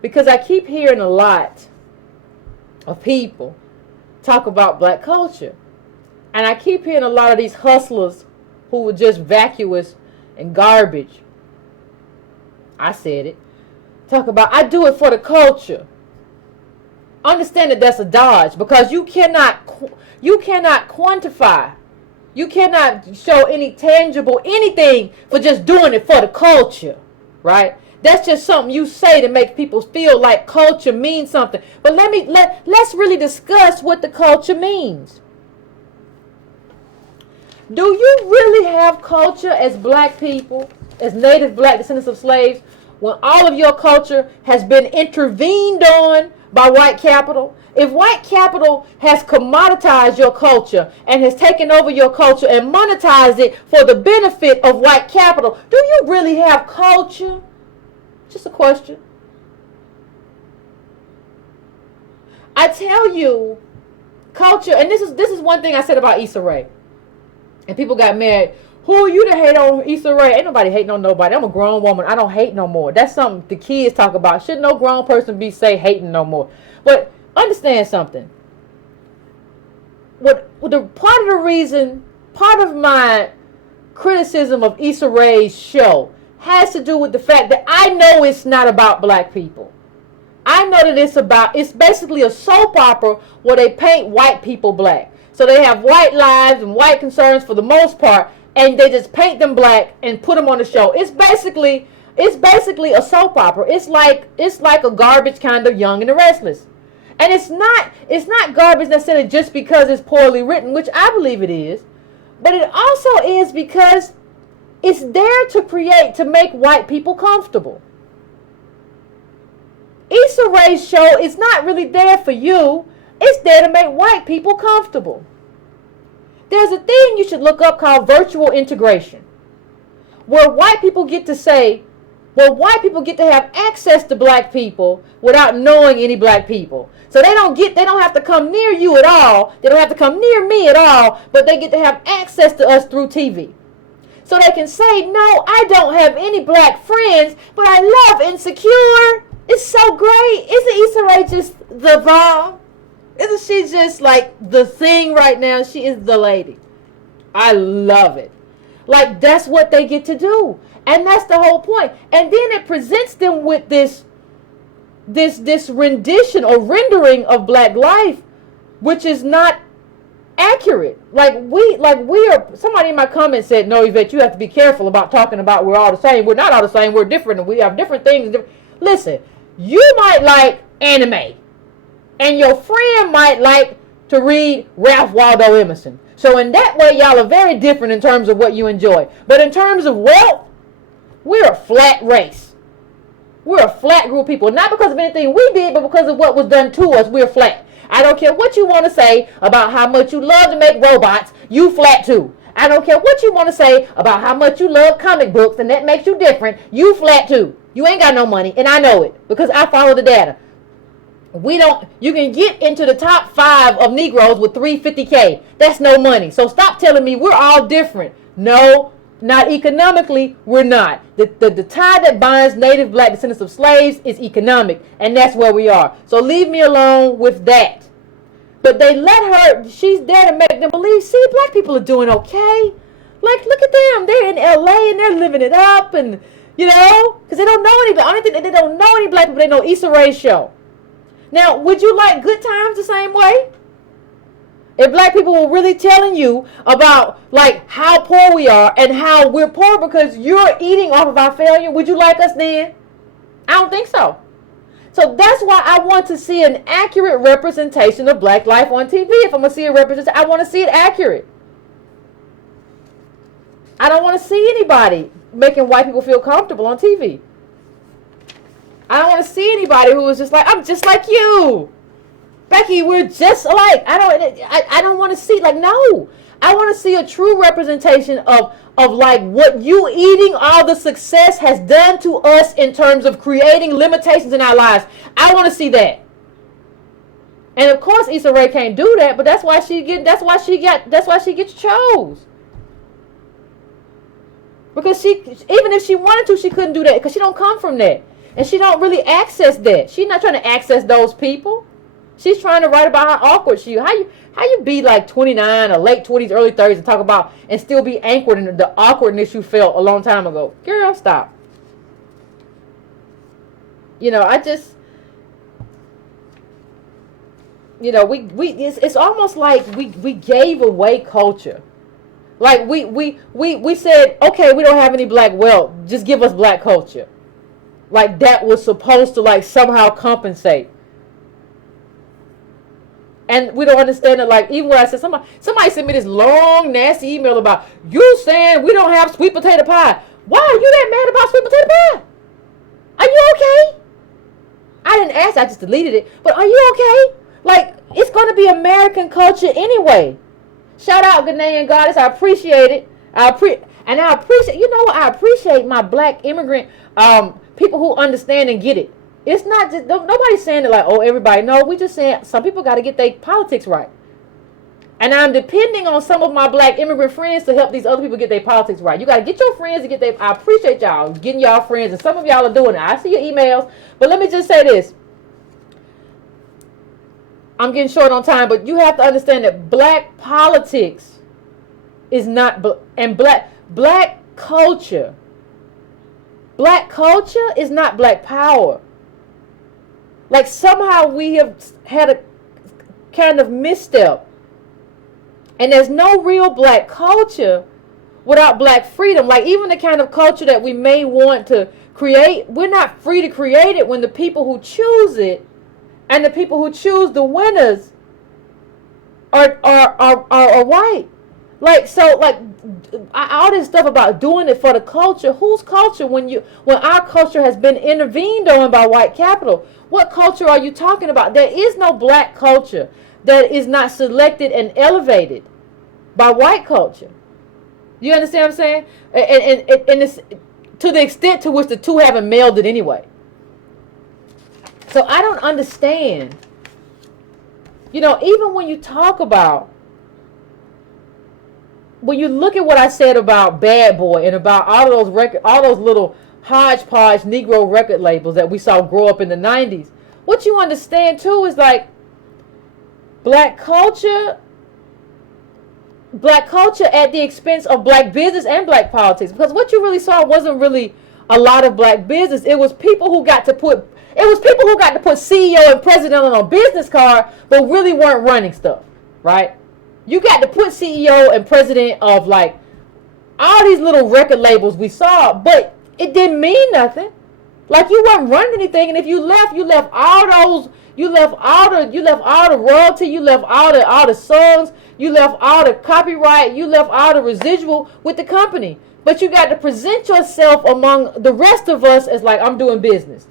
Because I keep hearing a lot of people talk about black culture. And I keep hearing a lot of these hustlers who were just vacuous and garbage. I said it. Talk about, I do it for the culture. Understand that that's a dodge, because you cannot quantify. You cannot show any tangible anything for just doing it for the culture, right? That's just something you say to make people feel like culture means something. But let's really discuss what the culture means. Do you really have culture as black people, as native black descendants of slaves, when all of your culture has been intervened on by white capital? If white capital has commoditized your culture and has taken over your culture and monetized it for the benefit of white capital, do you really have culture? Just a question. I tell you, culture, and this is one thing I said about Issa Rae. And people got mad. Who are you to hate on Issa Rae? Ain't nobody hating on nobody. I'm a grown woman. I don't hate no more. That's something the kids talk about. Should no grown person be hating no more? But understand something. Part of my criticism of Issa Rae's show has to do with the fact that I know it's not about black people. I know that it's basically a soap opera where they paint white people black. So they have white lives and white concerns for the most part, and they just paint them black and put them on the show. It's basically a soap opera. It's like a garbage kind of Young and the Restless. And it's not garbage necessarily just because it's poorly written, which I believe it is, but it also is because it's there to make white people comfortable. Issa Rae's show is not really there for you. It's there to make white people comfortable. There's a thing you should look up called virtual integration, where white people get to have access to black people without knowing any black people. So they don't have to come near you at all. They don't have to come near me at all, but they get to have access to us through TV. So they can say, no, I don't have any black friends, but I love Insecure. It's so great. Isn't Issa Rae just the bomb? Isn't she just like the thing right now? She is the lady. I love it. Like, that's what they get to do. And that's the whole point. And then it presents them with this rendition or rendering of black life, which is not accurate. Somebody in my comments said, no, Yvette, you have to be careful about talking about we're all the same. We're not all the same. We're different. And we have different things. Listen, you might like anime, and your friend might like to read Ralph Waldo Emerson. So in that way, y'all are very different in terms of what you enjoy. But in terms of wealth, we're a flat race. We're a flat group of people. Not because of anything we did, but because of what was done to us. We're flat. I don't care what you want to say about how much you love to make robots. You flat too. I don't care what you want to say about how much you love comic books and that makes you different. You flat too. You ain't got no money, and I know it because I follow the data. You can get into the top 5 of Negroes with $350K. That's no money. So stop telling me we're all different. No, not economically, we're not. The tie that binds native black descendants of slaves is economic, and that's where we are. So leave me alone with that. But they she's there to make them believe, see, black people are doing okay. Like, look at them. They're in LA and they're living it up, and, because they don't know any black. Only thing they don't know any black people, they know Issa Rae's show. Now, would you like Good Times the same way? If black people were really telling you about, like, how poor we are and how we're poor because you're eating off of our failure, would you like us then? I don't think so. So that's why I want to see an accurate representation of black life on TV. If I'm going to see a representation, I want to see it accurate. I don't want to see anybody making white people feel comfortable on TV. I don't want to see anybody who is just like, I'm just like you. Becky, we're just alike. I don't want to see, like, no. I want to see a true representation of like what you eating all the success has done to us in terms of creating limitations in our lives. I want to see that. And of course Issa Rae can't do that, but that's why she gets chose. Because even if she wanted to, she couldn't do that because she don't come from that. And she don't really access that. She's not trying to access those people. She's trying to write about how awkward she is. How you be like 29 or late 20s, early 30s and talk about and still be anchored in the awkwardness you felt a long time ago. Girl, stop. You know, it's almost like we gave away culture. Like we said, okay, we don't have any black wealth. Just give us black culture. Like that was supposed to like somehow compensate. And we don't understand it. Like even when I said somebody sent me this long nasty email about you saying we don't have sweet potato pie. Why are you that mad about sweet potato pie? Are you okay? I didn't ask. I just deleted it. But are you okay? Like it's going to be American culture anyway. Shout out Ghanaian goddess. I appreciate it. I appreciate. You know what? I appreciate my black immigrant people who understand and get it. It's not just, nobody's saying it like, oh, everybody. No, we just saying some people got to get their politics right. And I'm depending on some of my black immigrant friends to help these other people get their politics right. You got to get your friends to get their, I appreciate y'all getting y'all friends. And some of y'all are doing it. I see your emails. But let me just say this. I'm getting short on time, but you have to understand that black politics is not, and black culture is not black power. Like somehow we have had a kind of misstep. And there's no real black culture without black freedom. Like even the kind of culture that we may want to create, we're not free to create it when the people who choose it and the people who choose the winners are white. Like so, like all this stuff about doing it for the culture. Whose culture? When our culture has been intervened on by white capital, what culture are you talking about? There is no black culture that is not selected and elevated by white culture. You understand what I'm saying? And it's to the extent to which the two haven't melded anyway. So I don't understand. You know, even when you talk about, when you look at what I said about Bad Boy and about all those little hodgepodge Negro record labels that we saw grow up in the 90s, what you understand too is like black culture at the expense of black business and black politics. Because what you really saw wasn't really a lot of black business. It was people who got to put CEO and president on a business card, but really weren't running stuff, right? You got to put CEO and president of like all these little record labels we saw, but it didn't mean nothing. Like you weren't running anything, and if you left all those, you left all the royalty, you left all the songs, you left all the copyright, you left all the residual with the company. But you got to present yourself among the rest of us as like, I'm doing business.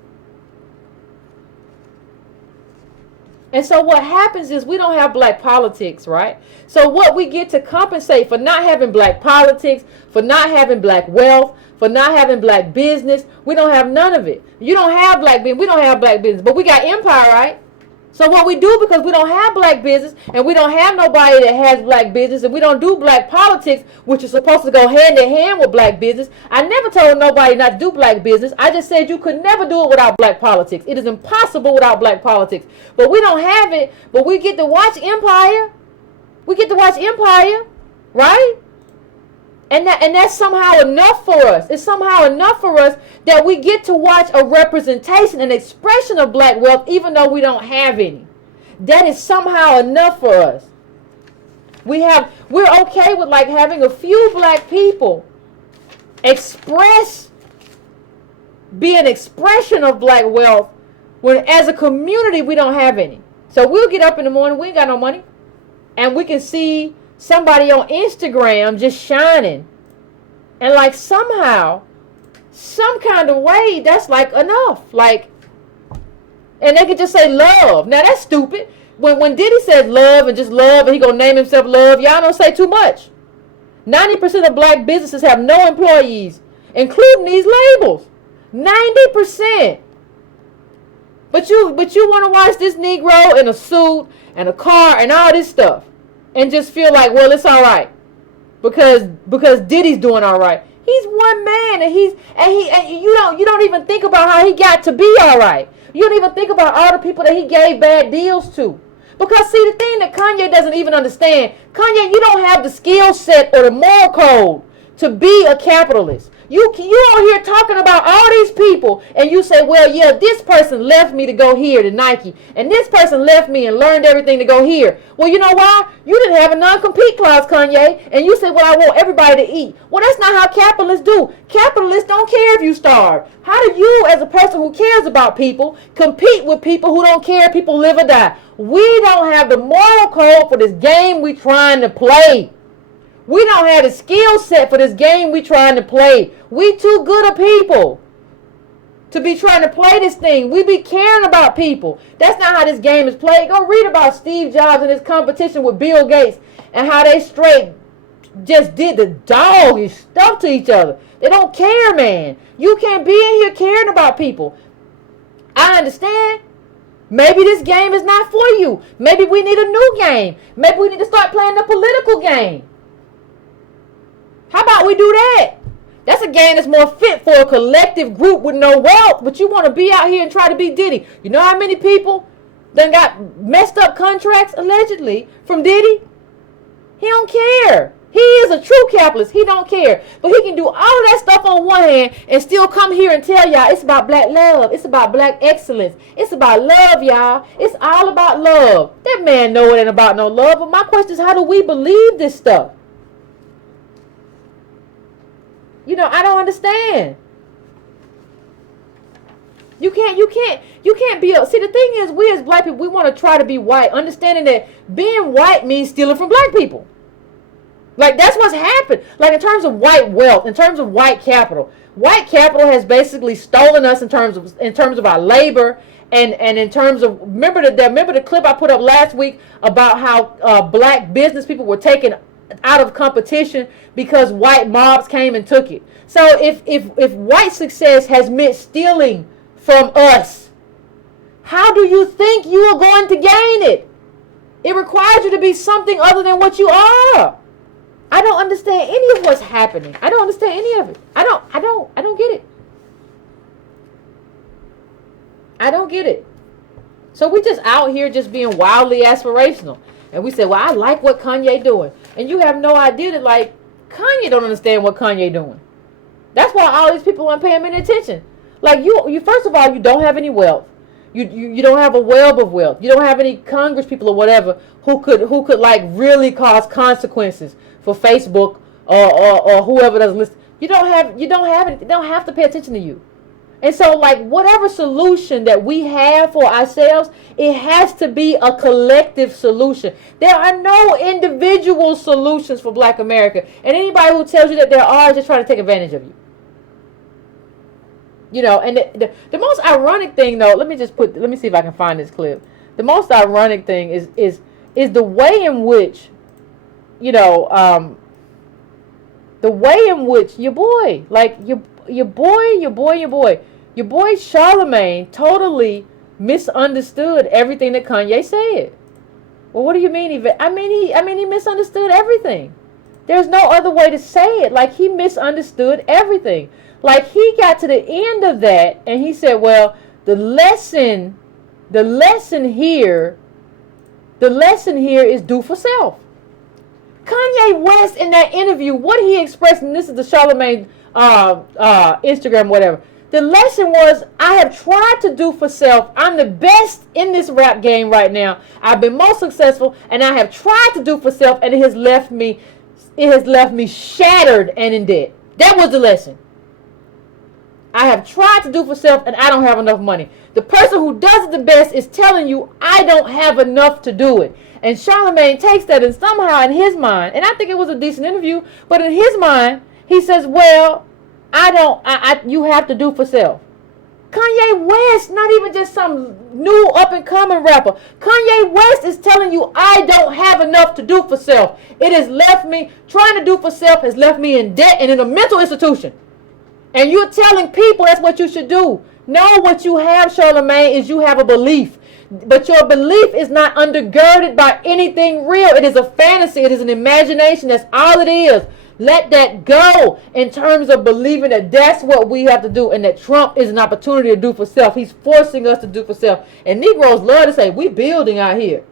And so what happens is we don't have black politics, right? So what we get to compensate for not having black politics, for not having black wealth, for not having black business, we don't have none of it. You don't have black business, we don't have black business, but we got empire, right? So what we do, because we don't have black business and we don't have nobody that has black business and we don't do black politics, which is supposed to go hand in hand with black business. I never told nobody not to do black business. I just said you could never do it without black politics. It is impossible without black politics. But we don't have it, but we get to watch empire. We get to watch empire, right? And that's somehow enough for us. It's somehow enough for us that we get to watch a representation, an expression of black wealth, even though we don't have any. That is somehow enough for us. We're okay with like having a few black people be an expression of black wealth when as a community we don't have any. So we'll get up in the morning, we ain't got no money, and we can see somebody on Instagram just shining, and like somehow, some kind of way, that's like enough. Like, and they could just say love. Now that's stupid. When Diddy says love and just love, and he gonna name himself love, y'all don't say too much. 90% of black businesses have no employees, including these labels. 90%. But you want to watch this Negro in a suit and a car and all this stuff, and just feel like, well, it's all right because Diddy's doing all right. He's one man, and you don't even think about how he got to be all right. You don't even think about all the people that he gave bad deals to. Because see, the thing that Kanye doesn't even understand, Kanye, you don't have the skill set or the moral code to be a capitalist. You out here talking about all these people, and you say, well, yeah, this person left me to go here to Nike, and this person left me and learned everything to go here. Well, you know why? You didn't have a non-compete clause, Kanye, and you said, well, I want everybody to eat. Well, that's not how capitalists do. Capitalists don't care if you starve. How do you, as a person who cares about people, compete with people who don't care if people live or die? We don't have the moral code for this game we trying to play. We don't have the skill set for this game we trying to play. We too good of people to be trying to play this thing. We be caring about people. That's not how this game is played. Go read about Steve Jobs and his competition with Bill Gates and how they straight just did the doggy stuff to each other. They don't care, man. You can't be in here caring about people. I understand. Maybe this game is not for you. Maybe we need a new game. Maybe we need to start playing the political game. How about we do that? That's a game that's more fit for a collective group with no wealth. But you want to be out here and try to be Diddy. You know how many people done got messed up contracts, allegedly, from Diddy? He don't care. He is a true capitalist. He don't care. But he can do all of that stuff on one hand and still come here and tell y'all it's about black love. It's about black excellence. It's about love, y'all. It's all about love. That man know it ain't about no love. But my question is, how do we believe this stuff? You know, I don't understand. You can't be a, see, the thing is, we as black people, we want to try to be white, understanding that being white means stealing from black people. Like, that's what's happened. Like, in terms of white wealth, in terms of white capital has basically stolen us in terms of our labor, and in terms of, remember the clip I put up last week about how black business people were taken out of competition because white mobs came and took it. So if white success has meant stealing from us, how do you think you are going to gain it? It requires you to be something other than what you are. I don't understand any of what's happening. I don't understand any of it. I don't get it. I don't get it. So we just out here just being wildly aspirational. And we say, well, I like what Kanye doing. And you have no idea that, like, Kanye don't understand what Kanye doing. That's why all these people aren't paying any attention. Like, you first of all, you don't have any wealth. You don't have a web of wealth. You don't have any Congress people or whatever who could like really cause consequences for Facebook or whoever doesn't listen. You don't have it. They don't have to pay attention to you. And so, like, whatever solution that we have for ourselves, it has to be a collective solution. There are no individual solutions for Black America. And anybody who tells you that there are is just trying to take advantage of you. You know, and the most ironic thing, though, let me see if I can find this clip. The most ironic thing is the way in which, you know, the way in which your boy Charlemagne totally misunderstood everything that Kanye said. Well, what do you mean, Yvette? I mean he misunderstood everything. There's no other way to say it. Like, he misunderstood everything. Like, he got to the end of that and he said, well, the lesson here is do for self. Kanye West, in that interview, what he expressed, and this is the Charlemagne Instagram, whatever. The lesson was, I have tried to do for self. I'm the best in this rap game right now. I've been most successful, and I have tried to do for self, and it has left me shattered and in debt. That was the lesson. I have tried to do for self and I don't have enough money. The person who does it the best is telling you, I don't have enough to do it. And Charlamagne takes that and somehow in his mind, and I think it was a decent interview, but in his mind, he says, well, you have to do for self. Kanye West, not even just some new up-and-coming rapper. Kanye West is telling you, I don't have enough to do for self. It has left me, trying to do for self has left me in debt and in a mental institution. And you're telling people that's what you should do. No, what you have, Charlamagne, is you have a belief. But your belief is not undergirded by anything real. It is a fantasy. It is an imagination. That's all it is. Let that go in terms of believing that that's what we have to do and that Trump is an opportunity to do for self. He's forcing us to do for self. And Negroes love to say, we building out here.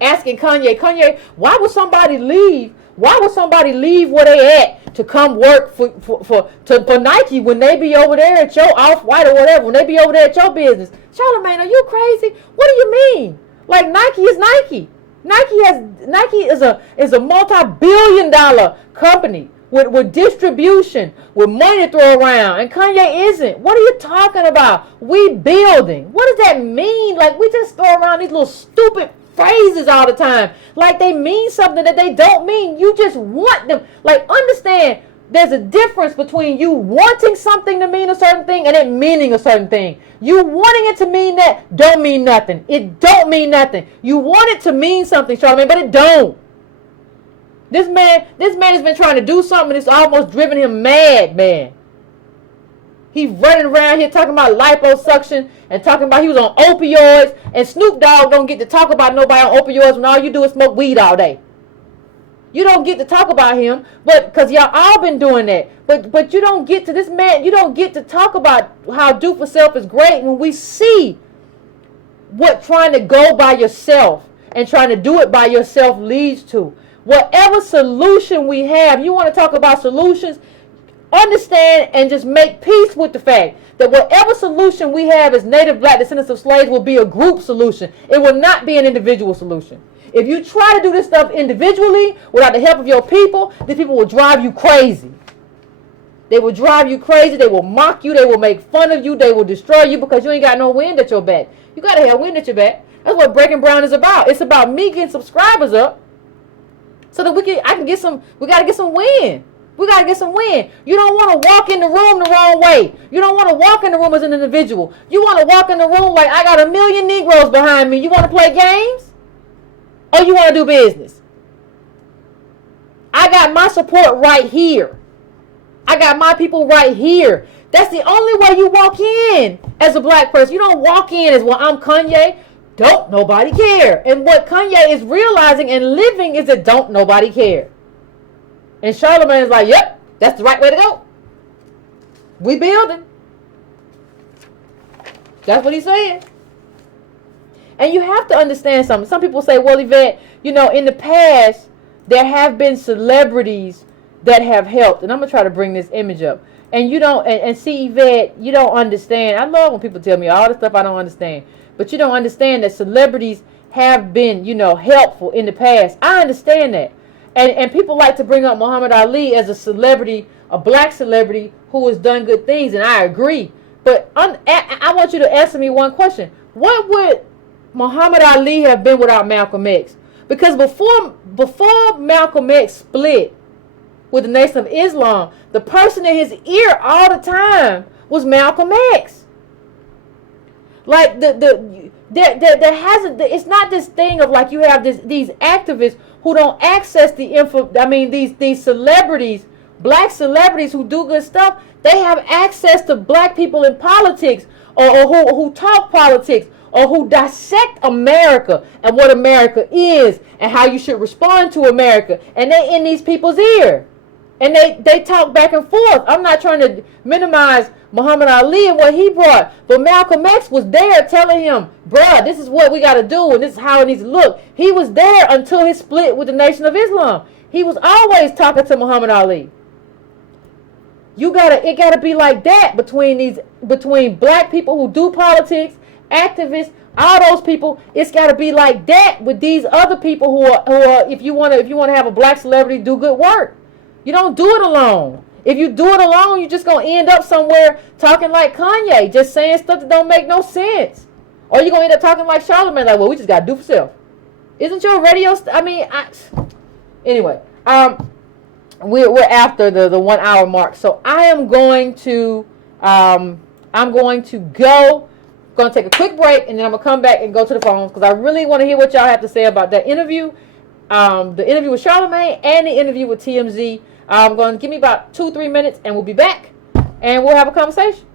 Asking Kanye, why would somebody leave? Why would somebody leave where they at to come work for Nike when they be over there at your Off-White or whatever, when they be over there at your business? Charlamagne, are you crazy? What do you mean? Like Nike is Nike. Nike is a multi-billion-dollar company with distribution, with money to throw around, and Kanye isn't. What are you talking about? We building. What does that mean? Like, we just throw around these little stupid phrases all the time, like they mean something that they don't mean. You just want them. Like, understand, there's a difference between you wanting something to mean a certain thing and it meaning a certain thing. You wanting it to mean that don't mean nothing. It don't mean nothing. You want it to mean something, Charlamagne, but it don't. This man has been trying to do something that's almost driven him mad, man. He's running around here talking about liposuction and talking about he was on opioids, and Snoop Dogg don't get to talk about nobody on opioids when all you do is smoke weed all day. You don't get to talk about him, but because y'all all been doing that. But you don't get to this man, you don't get to talk about how do for self is great when we see what trying to go by yourself and trying to do it by yourself leads to. Whatever solution we have, you want to talk about solutions, understand and just make peace with the fact that whatever solution we have as native black descendants of slaves will be a group solution. It will not be an individual solution. If you try to do this stuff individually without the help of your people, these people will drive you crazy. They will drive you crazy. They will mock you. They will make fun of you. They will destroy you because you ain't got no wind at your back. You got to have wind at your back. That's what Breaking Brown is about. It's about me getting subscribers up so that we got to get some wind. We got to get some wind. You don't want to walk in the room the wrong way. You don't want to walk in the room as an individual. You want to walk in the room like I got a million Negroes behind me. You want to play games? Or you want to do business? I got my support right here. I got my people right here. That's the only way you walk in as a black person. You don't walk in as, well, I'm Kanye. Don't nobody care. And what Kanye is realizing and living is that don't nobody care. And Charlamagne is like, yep, that's the right way to go. We building. That's what he's saying. And you have to understand something. Some people say, well, Yvette, in the past, there have been celebrities that have helped. And I'm going to try to bring this image up. And you don't, and see, Yvette, you don't understand. I love when people tell me all the stuff I don't understand. But you don't understand that celebrities have been, helpful in the past. I understand that. And people like to bring up Muhammad Ali as a celebrity, a black celebrity who has done good things. And I agree. But I want you to answer me one question. What would Muhammad Ali have been without Malcolm X? Because before Malcolm X split with the Nation of Islam, the person in his ear all the time was Malcolm X. Like it's not this thing of like you have these activists who don't access the info. I mean, these celebrities, black celebrities who do good stuff, they have access to black people in politics or who talk politics or who dissect America and what America is and how you should respond to America. And they in these people's ear. And they talk back and forth. I'm not trying to minimize Muhammad Ali and what he brought. But Malcolm X was there telling him, bruh, this is what we got to do and this is how it needs to look. He was there until his split with the Nation of Islam. He was always talking to Muhammad Ali. It gotta be like that between black people who do politics, activists, all those people. It's gotta be like that with these other people who are if you wanna have a black celebrity do good work. You don't do it alone. If you do it alone, you're just going to end up somewhere talking like Kanye, just saying stuff that don't make no sense. Or you're going to end up talking like Charlamagne, like, well, we just got to do for self. Isn't your radio, anyway, we're after the 1 hour mark. So I am going to, go. I'm going to take a quick break, and then I'm going to come back and go to the phones because I really want to hear what y'all have to say about that interview. The interview with Charlamagne and the interview with TMZ. I'm going to give me about 2-3 minutes, and we'll be back, and we'll have a conversation.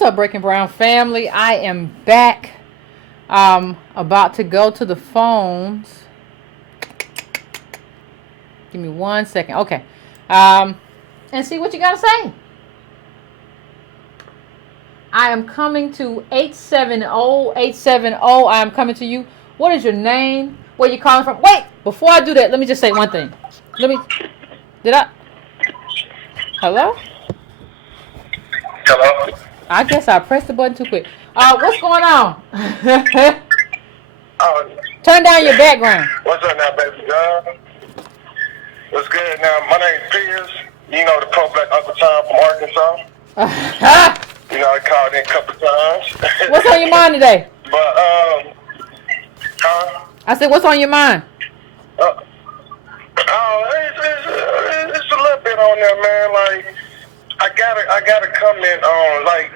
What's up, Breaking Brown family? I am back. About to go to the phones. Give me 1 second. Okay. And see what you got to say. I am coming to 870-870. I am coming to you. What is your name? Where you calling from? Wait, before I do that, let me just say one thing. Hello? Hello? I guess I pressed the button too quick. What's going on? Turn down your background. What's up now, baby girl? What's good now? My name's Piers. You know, the pro-black Uncle Tom from Arkansas. You know, I called in a couple times. What's on your mind today? But, I said, what's on your mind? It's a little bit on there, man. Like, I gotta comment on, like,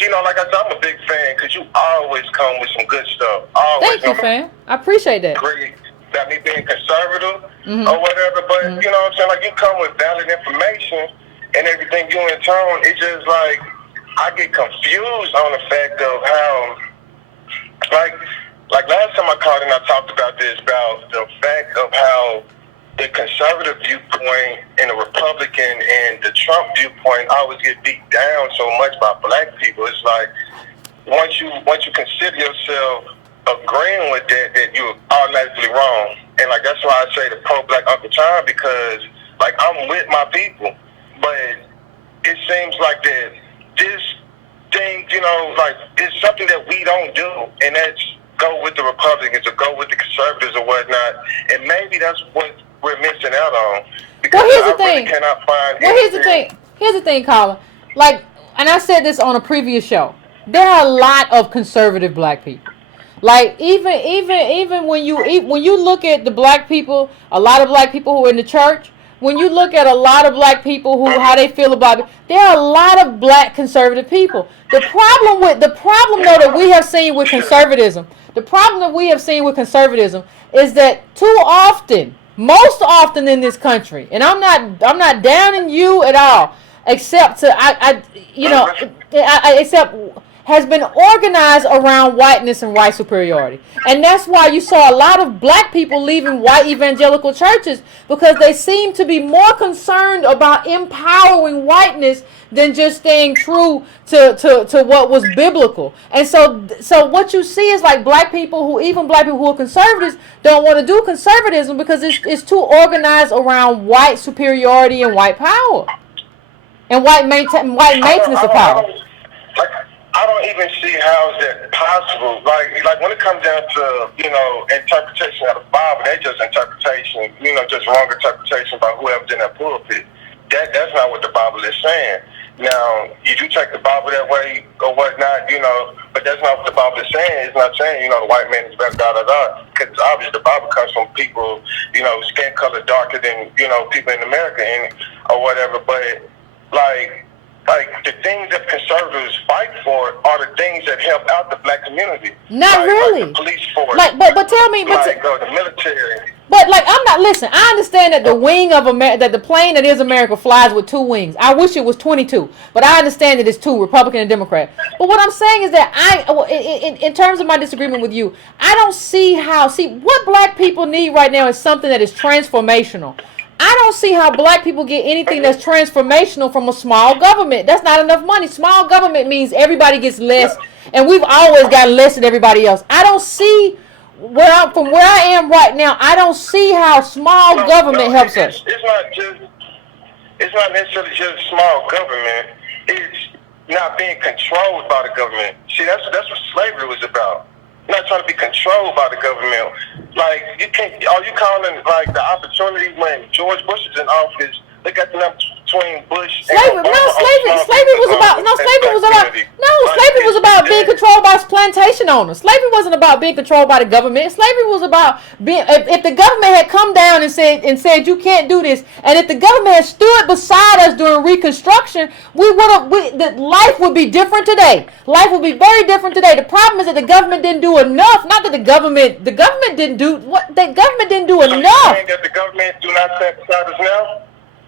you know, like I said, I'm a big fan because you always come with some good stuff. Always. Thank you, fan. I appreciate that. Great. That me being conservative or whatever, but you know what I'm saying? Like, you come with valid information and everything you in tone. It's just like, I get confused on the fact of how, like last time I called and I talked about this, about the fact of how the conservative viewpoint and the Republican and the Trump viewpoint always get beat down so much by black people. It's like, once you consider yourself agreeing with that you're automatically wrong. And like, that's why I say the pro-black Uncle Tom, because like, I'm with my people, but it seems like that this thing, you know, like, it's something that we don't do, and that's go with the Republicans or go with the conservatives or whatnot. And maybe that's what we're missing out on. Because well, here's the thing. Really cannot find Here's the thing, Colin. Like, and I said this on a previous show. There are a lot of conservative black people. Like, even when you look at the black people, a lot of black people who are in the church, when you look at a lot of black people how they feel about it, there are a lot of black conservative people. The problem though that we have seen with conservatism, is that too often, most often in this country, and I'm not downing you at all, except has been organized around whiteness and white superiority. And that's why you saw a lot of black people leaving white evangelical churches, because they seem to be more concerned about empowering whiteness than just staying true to what was biblical. And so what you see is like black people who are conservatives don't want to do conservatism because it's too organized around white superiority and white power and white maintenance of power. I don't even see how is that possible. Like when it comes down to, you know, interpretation of the Bible, they just interpretation, you know, just wrong interpretation by whoever's in that pulpit. That's not what the Bible is saying. Now, if you take the Bible that way or whatnot, you know, but that's not what the Bible is saying. It's not saying, you know, the white man is better, because obviously the Bible comes from people, you know, skin color darker than, you know, people in America or whatever. But like the things that conservatives fight for are the things that help out the black community. Not really. Like the police force. But tell me, the military. But like, listen, I understand that the wing of America, that the plane that is America flies with 2 wings. I wish it was 22, but I understand that it's 2, Republican and Democrat. But what I'm saying is that in terms of my disagreement with you, I don't see what black people need right now is something that is transformational. I don't see how black people get anything that's transformational from a small government. That's not enough money. Small government means everybody gets less, and we've always gotten less than everybody else. I don't see from where I am right now. I don't see how small government helps us. It's not necessarily just small government. It's not being controlled by the government. See, that's what slavery was about. Not trying to be controlled by the government. Like, you can't. Are you calling like the opportunity when George Bush is in office? Look at the number between Bush and Slavery was about being controlled by plantation owners. Slavery wasn't about being controlled by the government. Slavery was about being. If the government had come down and said you can't do this, and if the government had stood beside us during Reconstruction, life would be different today. Life would be very different today. The problem is that the government didn't do enough. Not that the government didn't do what the government didn't do enough. You're saying that the government do not stand beside us now?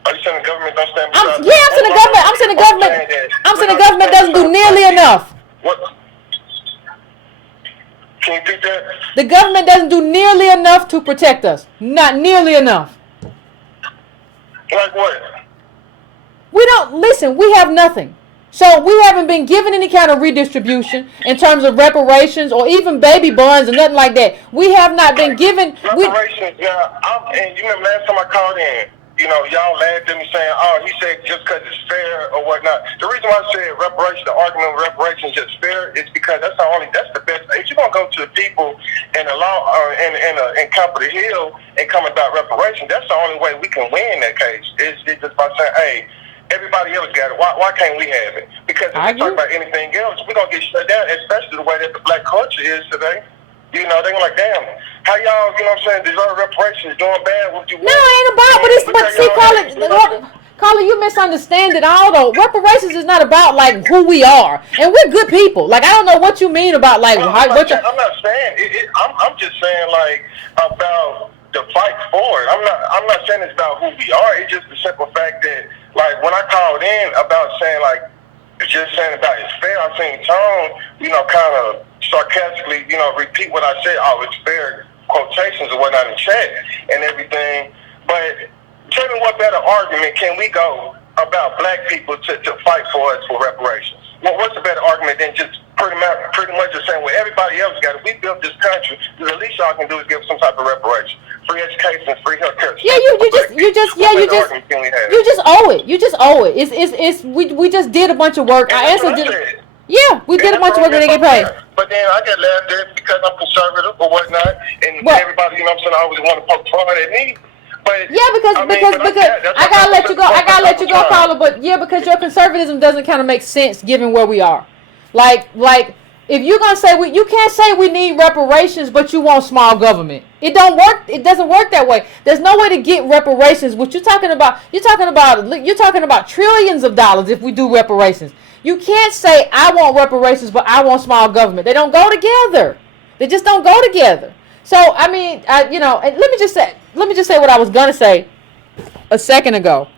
Are you saying the government don't stand beside us? I'm saying the the government doesn't do nearly enough. What? Can you repeat that? The government doesn't do nearly enough to protect us. Not nearly enough. Like what? We don't, listen, we have nothing. So we haven't been given any kind of redistribution in terms of reparations or even baby bonds or nothing like that. We have not been given reparations. And you remember last time I called in, y'all laughed at me saying, "Oh, he said just because it's fair or whatnot." The reason why I said reparations, the argument of reparations is just fair, is because that's the best. If you're gonna go to the people and allow in Capitol Hill and come about reparations, that's the only way we can win that case. It's just by saying, "Hey, everybody else got it. Why can't we have it?" Because if we talk about anything else, we're going to get shut down, especially the way that the black culture is today. They're going to like, damn, how y'all, deserve reparations, doing bad with you? No, it ain't about, but see, Carla, you misunderstand it all, though. Reparations is not about, like, who we are. And we're good people. Like, I don't know what you mean about, like, I'm not saying, I'm just saying, like, about the fight for it. I'm not saying it's about who we are. It's just the simple fact that, like, when I called in about saying, like, just saying about it's fair, I seen Tone, kind of sarcastically, repeat what I said. Oh, it's fair, quotations or whatnot in chat and everything. But tell me what better argument can we go about black people to fight for us for reparations? Well, what's a better argument than just pretty much just saying, well, everybody else got it. We built this country. The least y'all can do is give some type of reparation. Free education, free healthcare. Yeah, you just owe it. You just owe it. We just did a bunch of work. I answered it. Yeah, we did a bunch of work and they get paid. But then I get laughed at because I'm conservative or whatnot, and everybody, I always want to poke fun at me. But yeah, because I gotta let you go. I gotta let you go, Carla. But yeah, because your conservatism doesn't kind of make sense given where we are. Like if you're gonna say you can't say we need reparations, but you want small government. It don't work. It doesn't work that way. There's no way to get reparations. What you're talking about? You're talking about trillions of dollars if we do reparations. You can't say I want reparations, but I want small government. They don't go together. They just don't go together. So I mean, and let me just say what I was gonna say a second ago.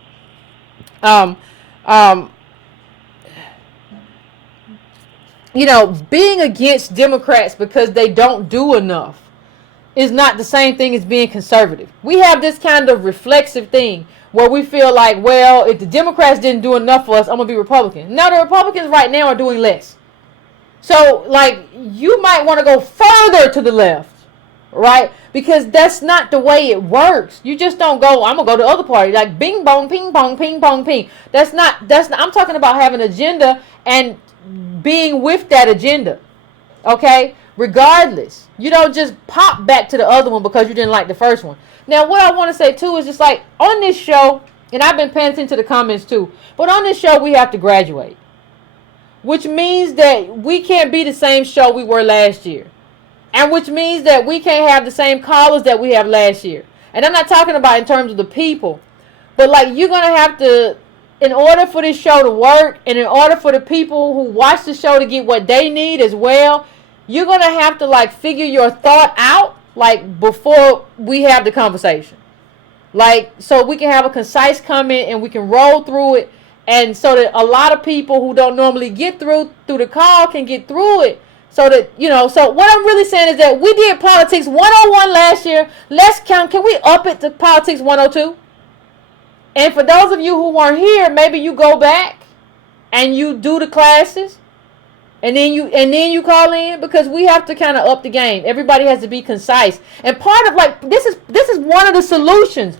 Being against Democrats because they don't do enough is not the same thing as being conservative. We have this kind of reflexive thing where we feel like, well, if the Democrats didn't do enough for us, I'm gonna be Republican. Now the Republicans right now are doing less. So like you might want to go further to the left. Right? Because that's not the way it works. You just don't go, I'm going to go to the other party. Like bing, bong, ping, pong, ping, pong, ping. That's not, I'm talking about having an agenda and being with that agenda. Okay? Regardless. You don't just pop back to the other one because you didn't like the first one. Now, what I want to say too is just like on this show, and I've been paying attention to the comments too, but on this show we have to graduate. Which means that we can't be the same show we were last year. And which means that we can't have the same callers that we have last year. And I'm not talking about in terms of the people. But like you're going to have to, in order for this show to work, and in order for the people who watch the show to get what they need as well, you're going to have to like figure your thought out like before we have the conversation. Like so we can have a concise comment and we can roll through it. And so that a lot of people who don't normally get through the call can get through it. So that, so what I'm really saying is that we did Politics 101 last year. Can we up it to Politics 102? And for those of you who weren't here, maybe you go back and you do the classes and then you call in, because we have to kind of up the game. Everybody has to be concise. And part of like, this is one of the solutions.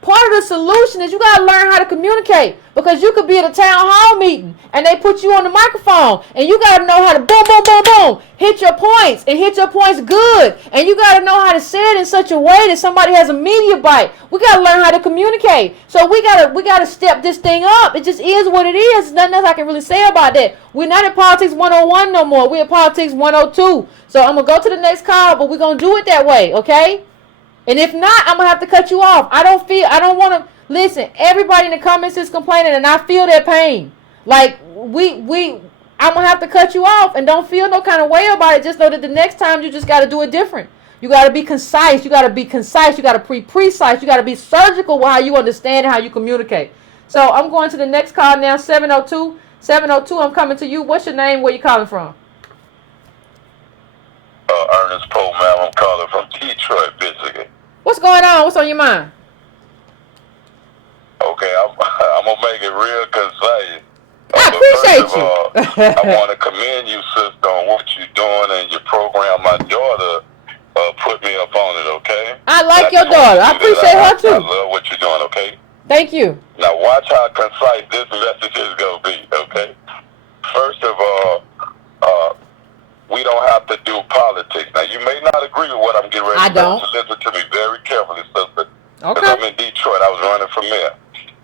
Part of the solution is you got to learn how to communicate, because you could be at a town hall meeting and they put you on the microphone and you got to know how to boom, boom, boom, boom, hit your points and hit your points good. And you got to know how to say it in such a way that somebody has a media bite. We got to learn how to communicate. So we got to step this thing up. It just is what it is. There's nothing else I can really say about that. We're not at Politics 101 no more. We're at Politics 102. So I'm going to go to the next call, but we're going to do it that way, okay? And if not, I'm going to have to cut you off. I don't want to, listen, everybody in the comments is complaining and I feel their pain. Like, I'm going to have to cut you off, and don't feel no kind of way about it. Just know that the next time you just got to do it different. You got to be concise. You got to be concise. You got to be precise. You got to be surgical with how you understand and how you communicate. So I'm going to the next call now, 702 702, I'm coming to you. What's your name? Where you calling from? Ernest Poe, ma'am. I'm calling from Detroit, Michigan. What's going on? What's on your mind? Okay, I'm gonna make it real concise. I But appreciate first of all, I want to commend you, sister, on what you're doing and your program. My daughter put me up on it. Okay. I like your daughter. I appreciate her too. I love what you're doing. Okay. Thank you. Now watch how concise this message is gonna be. Okay. First of all, we don't have to do politics. Now you may not agree with what I'm getting ready to say. So listen to me very carefully, sister. Because I'm in Detroit. I was running for mayor.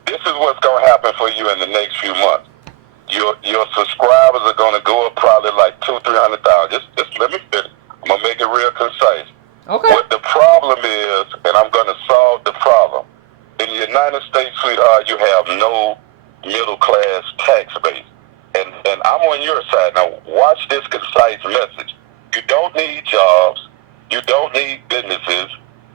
This is what's going to happen for you in the next few months. Your subscribers are going to go up probably like 200,000-300,000. Just let me finish. I'm going to make it real concise. Okay. What the problem is, and I'm going to solve the problem. In the United States, sweetheart, you have no middle class tax base. And I'm on your side. Now, watch this concise message. You don't need jobs. You don't need businesses.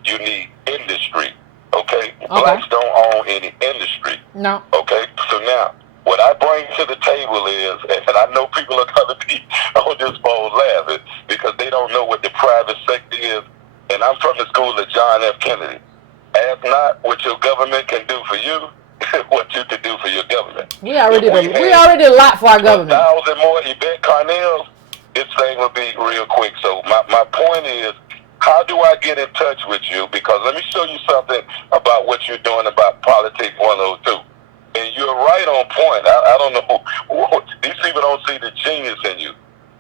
You need industry. Okay? Blacks don't own any industry. No. Okay? So now, what I bring to the table is, and I know people are going to be on this phone laughing because they don't know what the private sector is. And I'm from the school of John F. Kennedy. Ask not what your government can do for you, what you can do for your government. We already did a lot for our government. 1,000 more Yvette Carnells, this thing will be real quick. So my point is, how do I get in touch with you? Because let me show you something about what you're doing about Politics 102. And you're right on point. I don't know. These people don't see the genius in you.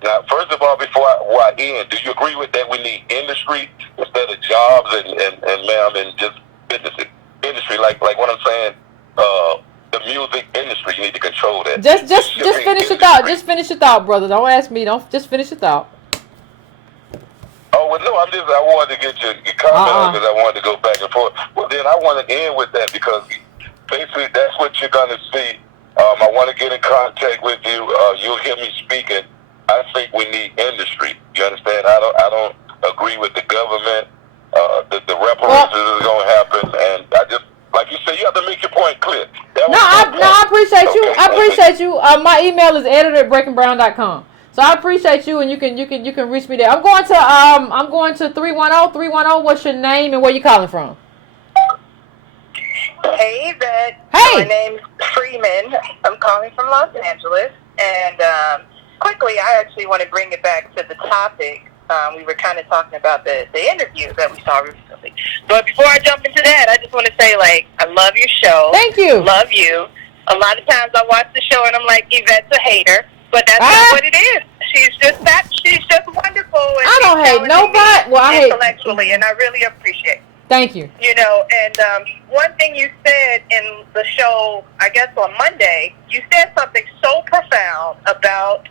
Now, first of all, before I end, do you agree with that we need industry instead of jobs and just businesses? Industry, like what I'm saying, the music industry, you need to control that. Just finish your thought. Just finish your thought, brother. Don't ask me. Just finish your thought. Oh, well, no, I wanted to get your comment because I wanted to go back and forth. Well, then I want to end with that because basically that's what you're going to see. I want to get in contact with you. You'll hear me speaking. I think we need industry. You understand? I don't agree with the government. The reparations is going to happen. And I just, like you said, you have to make your point clear. I appreciate you. I appreciate you. My email is editor@breakingbrown.com. So I appreciate you, and you can reach me there. I'm going to 310. What's your name and where you calling from? Hey, Yvette. Hey. My name's Freeman. I'm calling from Los Angeles, and quickly, I actually want to bring it back to the topic. We were kind of talking about the interview that we saw recently. But before I jump into that, I just want to say, I love your show. Thank you. Love you. A lot of times I watch the show and I'm like, Yvette's a hater. But that's not what it is. She's just wonderful. And I don't hate nobody. Well, I hate intellectually, and I really appreciate it. Thank you. You know, and one thing you said in the show, I guess on Monday, you said something so profound about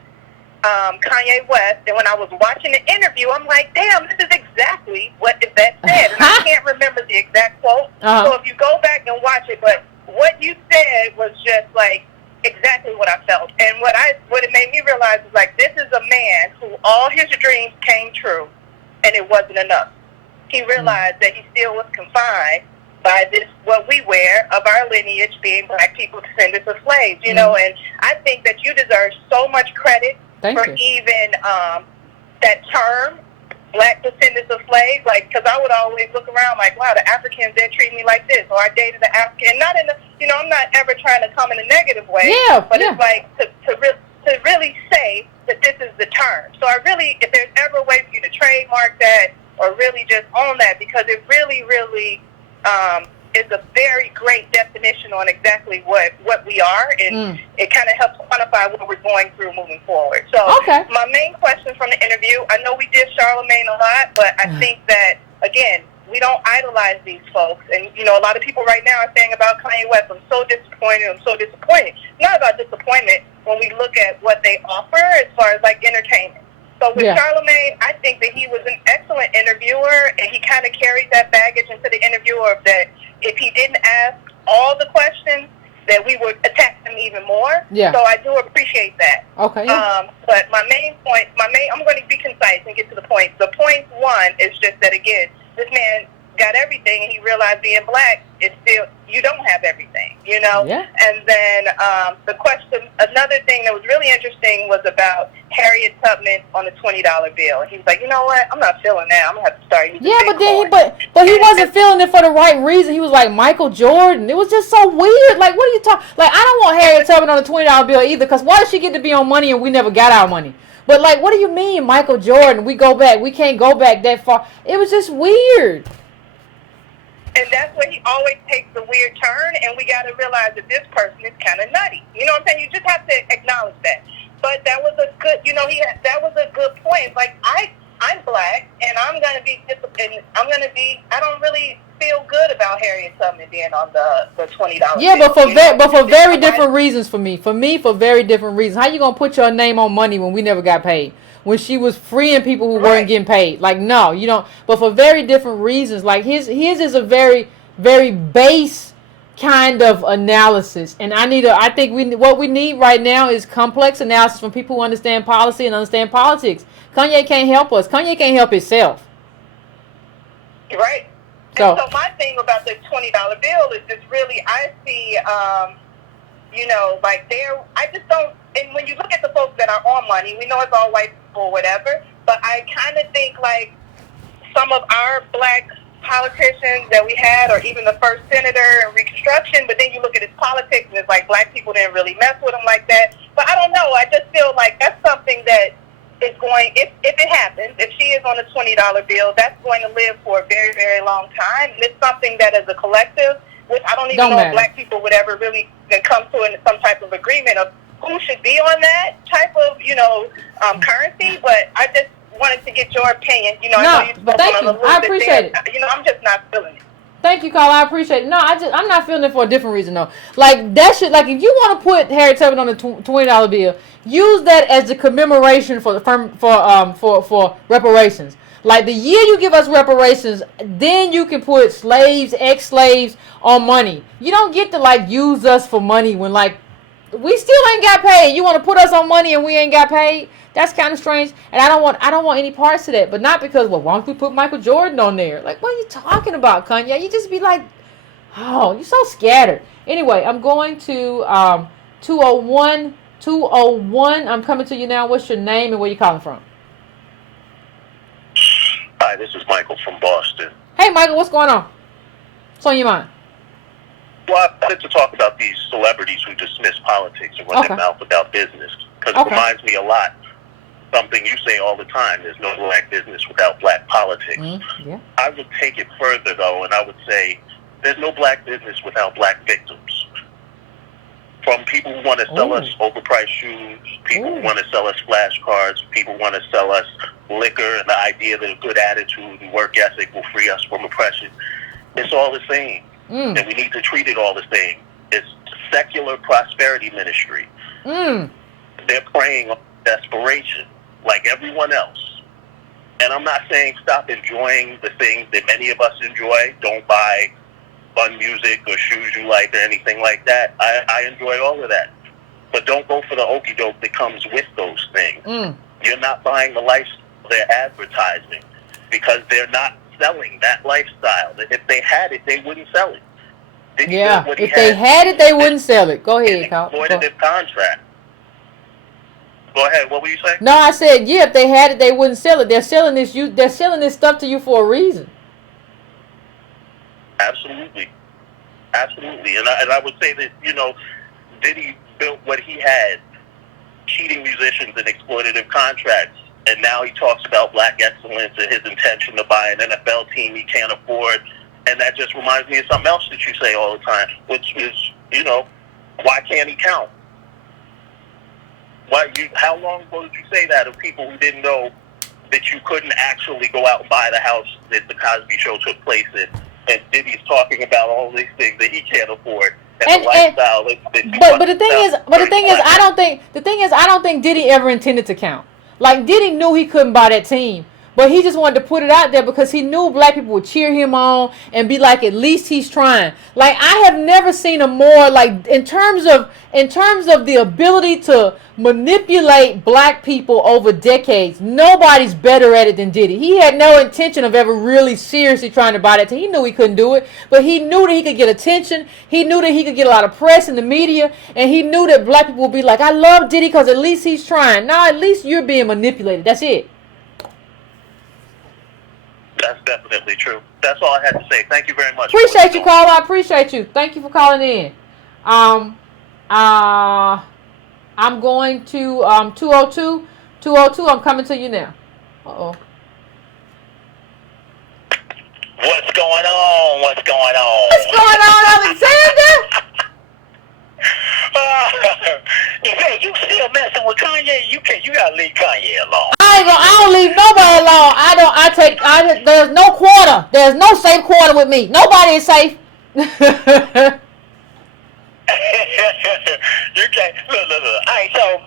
Kanye West. And when I was watching the interview, I'm like, damn, this is exactly what Yvette said. And I can't remember the exact quote. So if you go back and watch it, but what you said was just exactly what I felt. And what it made me realize is this is a man who all his dreams came true and it wasn't enough. He realized that he still was confined by this, what we wear of our lineage being black people descendants of slaves, you know, and I think that you deserve so much credit for even that term, black descendants of slaves, because I would always look around wow, the Africans, they treat me like this, or I dated an African, not in I'm not ever trying to come in a negative way, but it's to really say that this is the term. So I really, if there's ever a way for you to trademark that, or really just own that, because it really, really is a very great definition on exactly what we are, and it kind of helps quantify what we're going through moving forward. So my main question from the interview, I know we did Charlemagne a lot, but I think that, again, we don't idolize these folks. And, a lot of people right now are saying about Kanye West, I'm so disappointed. Not about disappointment when we look at what they offer as far as entertainment. So with Charlemagne, I think that he was an excellent interviewer, and he kind of carried that baggage into the interviewer that if he didn't ask all the questions, that we would attack him even more. Yeah. So I do appreciate that. Okay. Yeah. But my main point, I'm going to be concise and get to the point. The point one is just that, again, this man got everything, and he realized being black is still, you don't have everything, you know? Yeah. And then the question, another thing that was really interesting was about Harriet Tubman on the $20 bill. And he was like, you know what? I'm not feeling that. I'm going to have to start using Yeah, but then Bitcoin. but he wasn't feeling it for the right reason. He was like Michael Jordan. It was just so weird. Like, what are you talking? Like, I don't want Harriet Tubman on the $20 bill either. Because why does she get to be on money and we never got our money? But like, what do you mean, Michael Jordan? We go back. We can't go back that far. It was just weird. And that's where he always takes the weird turn, and we got to realize that this person is kind of nutty. You know what I'm saying? You just have to acknowledge that. But that was a good, you know, that was a good point. Like, I'm black, and I'm going to be disciplined. I don't really feel good about Harriet Tubman being on the $20. Yeah, but for very different reasons for me. For me, for very different reasons. How you going to put your name on money when we never got paid? When she was freeing people who weren't getting paid. Like, no, you don't. But for very different reasons. Like, his is a very, very base kind of analysis. And I think what we need right now is complex analysis from people who understand policy and understand politics. Kanye can't help us. Kanye can't help himself. Right. So my thing about the $20 bill is just really, I see, you know, like I just don't, and when you look at the folks that are on money, we know it's all white people or whatever, but I kind of think like some of our black politicians that we had, or even the first senator in Reconstruction, but then you look at his politics and it's like black people didn't really mess with him like that. But I don't know, I just feel like that's something that is going, if it happens, if she is on a $20 bill, that's going to live for a very, very long time. And it's something that as a collective, which I don't even know if black people would ever really come to some type of agreement of who should be on that type of, you know, currency. But I just wanted to get your opinion. You know, no, I know you but thank you. I appreciate it. You know, I'm just not feeling it. Thank you, Carl. I appreciate it. No, I'm not feeling it for a different reason though. Like that shit. Like if you want to put Harriet Tubman on the $20 bill, use that as the commemoration for reparations. Like the year you give us reparations, then you can put slaves, ex-slaves on money. You don't get to like use us for money when like we still ain't got paid. You want to put us on money and we ain't got paid? That's kind of strange, and I don't want any parts of that. But not because, well, why don't we put Michael Jordan on there? Like, what are you talking about, Kanye? You just be like, oh, you're so scattered. Anyway, I'm going to 201. I'm coming to you now. What's your name and where you calling from? Hi, this is Michael from Boston. Hey, Michael, what's going on? What's on your mind? Well, I wanted to talk about these celebrities who dismiss politics and run their mouth without business, because it reminds me a lot. Something you say all the time, there's no black business without black politics. Yeah. I would take it further, though, and I would say there's no black business without black victims. From people who want to sell us overpriced shoes, people who want to sell us flashcards, people who want to sell us liquor and the idea that a good attitude and work ethic will free us from oppression. It's all the same, and we need to treat it all the same. It's secular prosperity ministry. They're preying on desperation, like everyone else. And I'm not saying stop enjoying the things that many of us enjoy. Don't buy fun music or shoes you like or anything like that. I enjoy all of that. But don't go for the okie doke that comes with those things. You're not buying the lifestyle they're advertising, because they're not selling that lifestyle. If they had it, they wouldn't sell it. If they had it, they wouldn't sell it. Go ahead, Carl. Exploitative contract. Go ahead. What were you saying? No, I said, if they had it, they wouldn't sell it. They're selling this stuff to you for a reason. Absolutely. And I would say that, you know, Diddy built what he had, cheating musicians and exploitative contracts, and now he talks about black excellence and his intention to buy an NFL team he can't afford, and that just reminds me of something else that you say all the time, which is, you know, why can't he count? How long ago did you say that of people who didn't know that you couldn't actually go out and buy the house that the Cosby Show took place in? And Diddy's talking about all these things that he can't afford, and the lifestyle but the thing is, I don't think Diddy ever intended to count. Like Diddy knew he couldn't buy that team, But he just wanted to put it out there because he knew black people would cheer him on and be like, at least he's trying. Like, I have never seen a more, like, in terms of the ability to manipulate black people over decades, nobody's better at it than Diddy. He had no intention of ever really seriously trying to buy that. He knew he couldn't do it, but he knew that he could get attention. He knew that he could get a lot of press in the media, and he knew that black people would be like, I love Diddy because at least he's trying. Now, at least you're being manipulated. That's it. That's definitely true. That's all I had to say. Thank you very much. Appreciate you, caller. I appreciate you. Thank you for calling in. I'm going to 202. 202, I'm coming to you now. Uh-oh. What's going on? What's going on? What's going on, Alexander? Yvette, you still messing with Kanye? You gotta leave Kanye alone. I don't leave nobody alone. There's no quarter. There's no safe quarter with me. Nobody is safe. You can't. Look. All right, so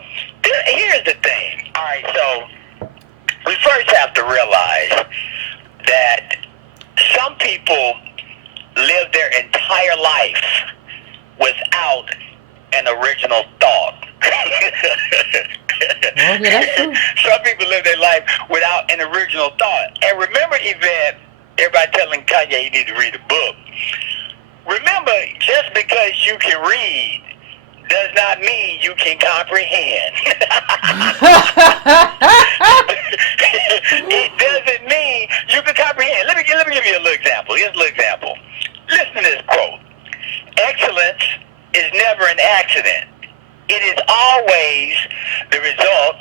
here's the thing. All right, so we first have to realize that some people live their entire life without an original thought. Yeah, that's true. Some people live their life without an original thought. And remember, Yvette, everybody telling Kanye you need to read a book. Remember, just because you can read does not mean you can comprehend. It doesn't mean you can comprehend. Let me give you a little example. Here's a little example. Listen to this quote. Excellence is never an accident. It is always the result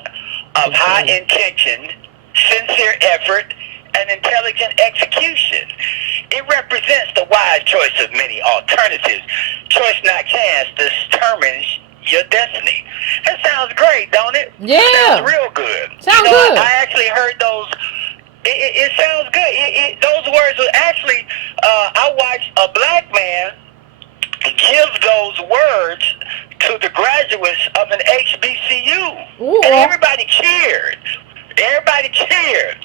of high intention, sincere effort, and intelligent execution. It represents the wise choice of many alternatives. Choice, not chance, determines your destiny. That sounds great, don't it? Yeah. Sounds real good. Sounds good. I actually heard those. It sounds good. Those words were actually, I watched a black man give those words to the graduates of an HBCU. Ooh. And everybody cheered. Everybody cheered.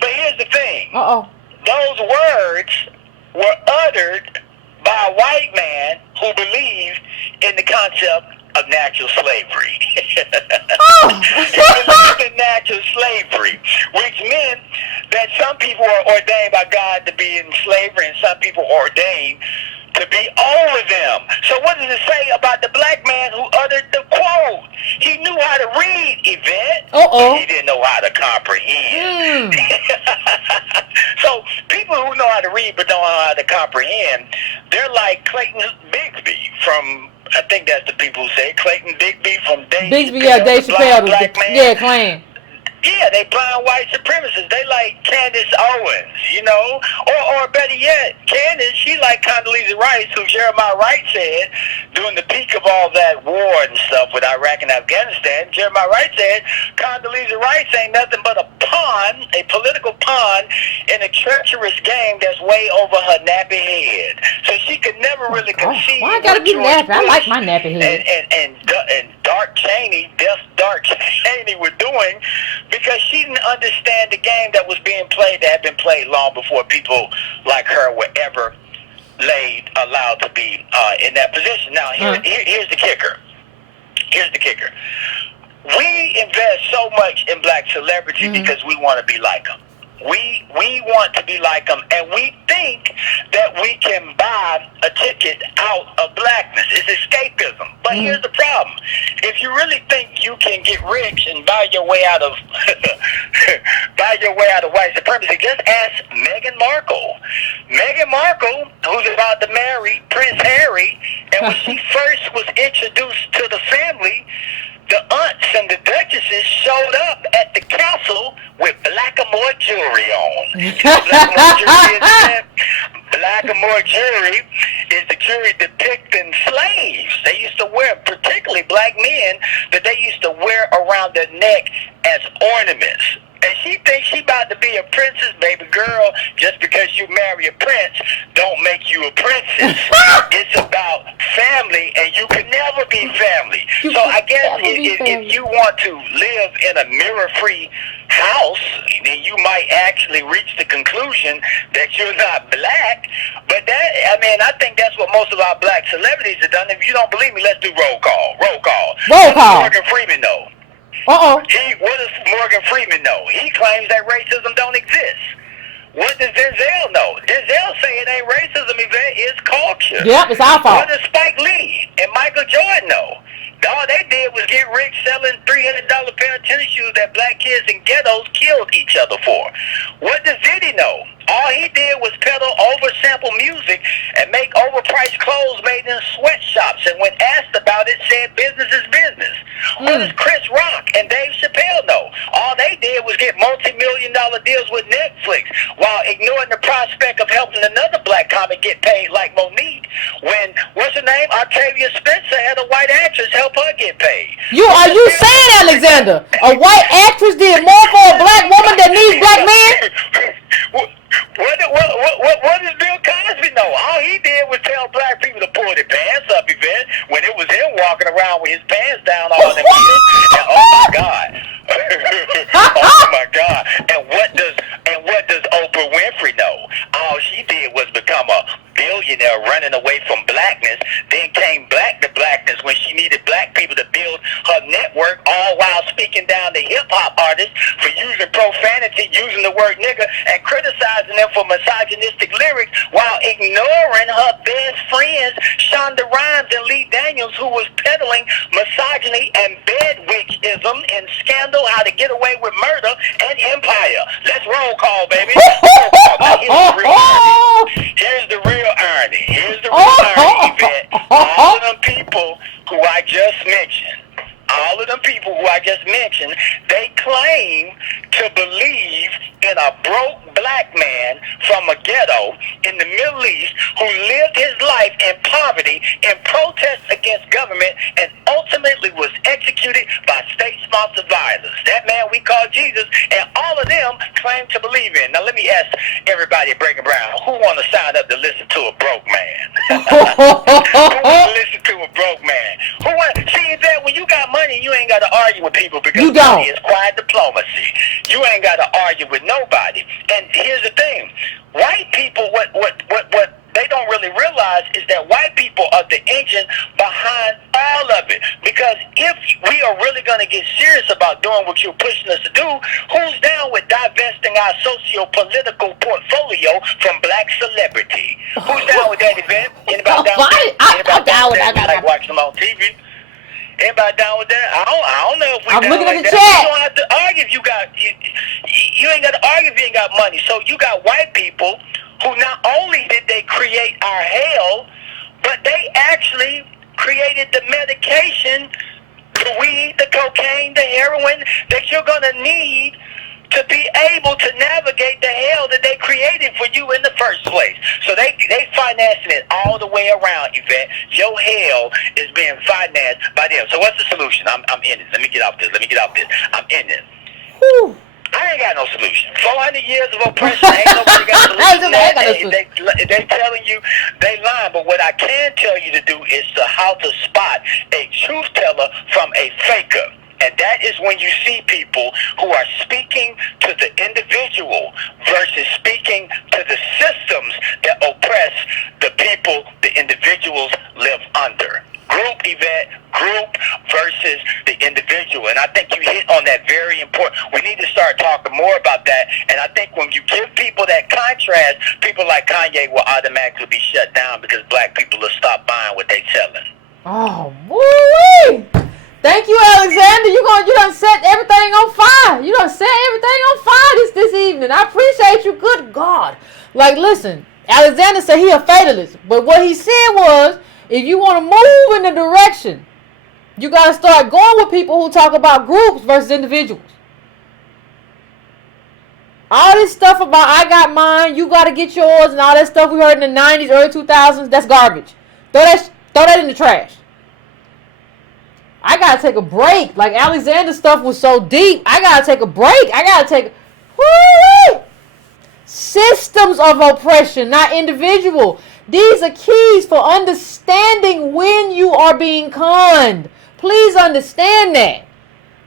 But here's the thing. Uh-oh. Those words were uttered by a white man who believed in the concept of natural slavery. Oh. He believed in natural slavery, which meant that some people are ordained by God to be in slavery and some people are ordained to be over them. So what does it say about the black man who uttered the quote? He knew how to read, Yvette. Uh-oh. He didn't know how to comprehend. So people who know how to read but don't know how to comprehend, they're like Clayton Bigsby from, I think that's the people who say Clayton Bigsby from Dave Bigsby, Chappelle, yeah, Dave Chappelle. black man. Yeah, Clan. Yeah, they blind white supremacists. They like Candace Owens, you know? Or better yet, Candace, she like Condoleezza Rice, who Jeremiah Wright said during the peak of all that war and stuff with Iraq and Afghanistan, Jeremiah Wright said Condoleezza Rice ain't nothing but a pawn, a political pawn in a treacherous game that's way over her nappy head. So she could never really conceive. Why I gotta be nappy? I like my nappy head. And Dark Cheney, Dark Cheney were doing, because she didn't understand the game that was being played, that had been played long before people like her were ever allowed to be in that position. Now, here's the kicker. Here's the kicker. We invest so much in black celebrity because we want to be like them. We want to be like them, and we think that we can buy a ticket out of blackness. It's escapism. But here's the problem. If you really think you can get rich and buy your way out of white supremacy, just ask Meghan Markle. Meghan Markle, who's about to marry Prince Harry, and when she first was introduced to the family, the aunts and the duchesses showed up at the castle with Blackamoor jewelry on. You know what Blackamoor jewelry is? Blackamoor jewelry is the jewelry depicting slaves. They used to wear, particularly black men, that they used to wear around their neck as ornaments. And she thinks she about to be a princess, baby girl. Just because you marry a prince don't make you a princess. It's about family, and you can never be family. So I guess if you want to live in a mirror-free house, then you might actually reach the conclusion that you're not black. But I think that's what most of our black celebrities have done. If you don't believe me, let's do roll call. Roll call. Roll call. Morgan Freeman know. What does Morgan Freeman know? He claims that racism don't exist. What does Denzel know? Denzel say it ain't racism, Yvette, it's culture. Yep, it's our fault. What does Spike Lee and Michael Jordan know? All they did was get rich selling $300 pair of tennis shoes that black kids in ghettos killed each other for. What does Diddy know? All he did was peddle oversample music and make overpriced clothes made in sweatshops, and when asked about it, said business is business. What does Chris Rock and Dave Chappelle know? All they did was get multi-million-dollar deals with Netflix while ignoring the prospect of helping another black comic get paid like Monique when, what's her name, Octavia Spencer had a white actress help her get paid. Are you saying, Alexander, a white actress did more for a black woman than these black men? What does Bill Cosby know? All he did was tell black people to pull their pants up, Yvette, when it was him walking around with his pants down all them years. And oh my God. Oh my God. And what does Oprah Winfrey know? All she did was become a billionaire running away from blackness, then came back to blackness when she needed black people to build her network, all while speaking down to hip-hop artists for using profanity, using the word nigger, and criticizing them for misogynistic lyrics while ignoring her best friends, Shonda Rhimes and Lee Daniels, who was peddling misogyny and bedwitchism and scandal, how to get away with murder and empire. Let's roll call, baby. Roll call. Here's the real irony. Here's the real irony, Yvette. All of them people who I just mentioned, they claim to believe in a broke black man from a ghetto in the Middle East who lived his life in poverty in protest against government and ultimately was executed by state-sponsored violence. That man we call Jesus, and all of them claim to believe in. Now let me ask everybody at Breaking Brown, who want to sign up to listen to a broke man? Who want to listen to a broke man? See that when you got money, you ain't got to argue with people because money is quiet diplomacy. You ain't got to argue with nobody. And here's the thing: white people, what they don't really realize is that white people are the engine behind all of it. Because if we are really going to get serious about doing what you're pushing us to do, who's down with divesting our socio-political portfolio from black celebrity? Who's down with that, Yvette? Anybody down with that? Anybody down with that? Like watching them on TV? Anybody down with that? I don't know if we. I'm down looking like at the that. chat. You don't have to argue if you got. You ain't got to argue if you ain't got money. So you got white people who not only did they create our hell, but they actually created the medication, the weed, the cocaine, the heroin that you're gonna need to be able to navigate the hell that they created for you in the first place. So they financing it all the way around, Yvette. Your hell is being financed by them. So what's the solution? I'm in it. Let me get off this. I'm in it. Whew. I ain't got no solution. 400 years of oppression, ain't nobody got a solution. They telling you they lying, but what I can tell you to do is how to spot a truth teller from a faker. And that is when you see people who are speaking to the individual versus speaking to the systems that oppress the people the individuals live under. Group, Yvette, group versus the individual. And I think you hit on that very important. We need to start talking more about that. And I think when you give people that contrast, people like Kanye will automatically be shut down because black people will stop buying what they selling. Oh, woo-wee! Thank you, Alexander. You done set everything on fire. You done set everything on fire this evening. I appreciate you. Good God. Like, listen, Alexander said he a fatalist. But what he said was, if you want to move in the direction, you got to start going with people who talk about groups versus individuals. All this stuff about I got mine, you got to get yours, and all that stuff we heard in the 90s, early 2000s, that's garbage. Throw that in the trash. I got to take a break. Like Alexander's stuff was so deep. I got to take a break. Woo-wee! Systems of oppression, not individual. These are keys for understanding when you are being conned. Please understand that.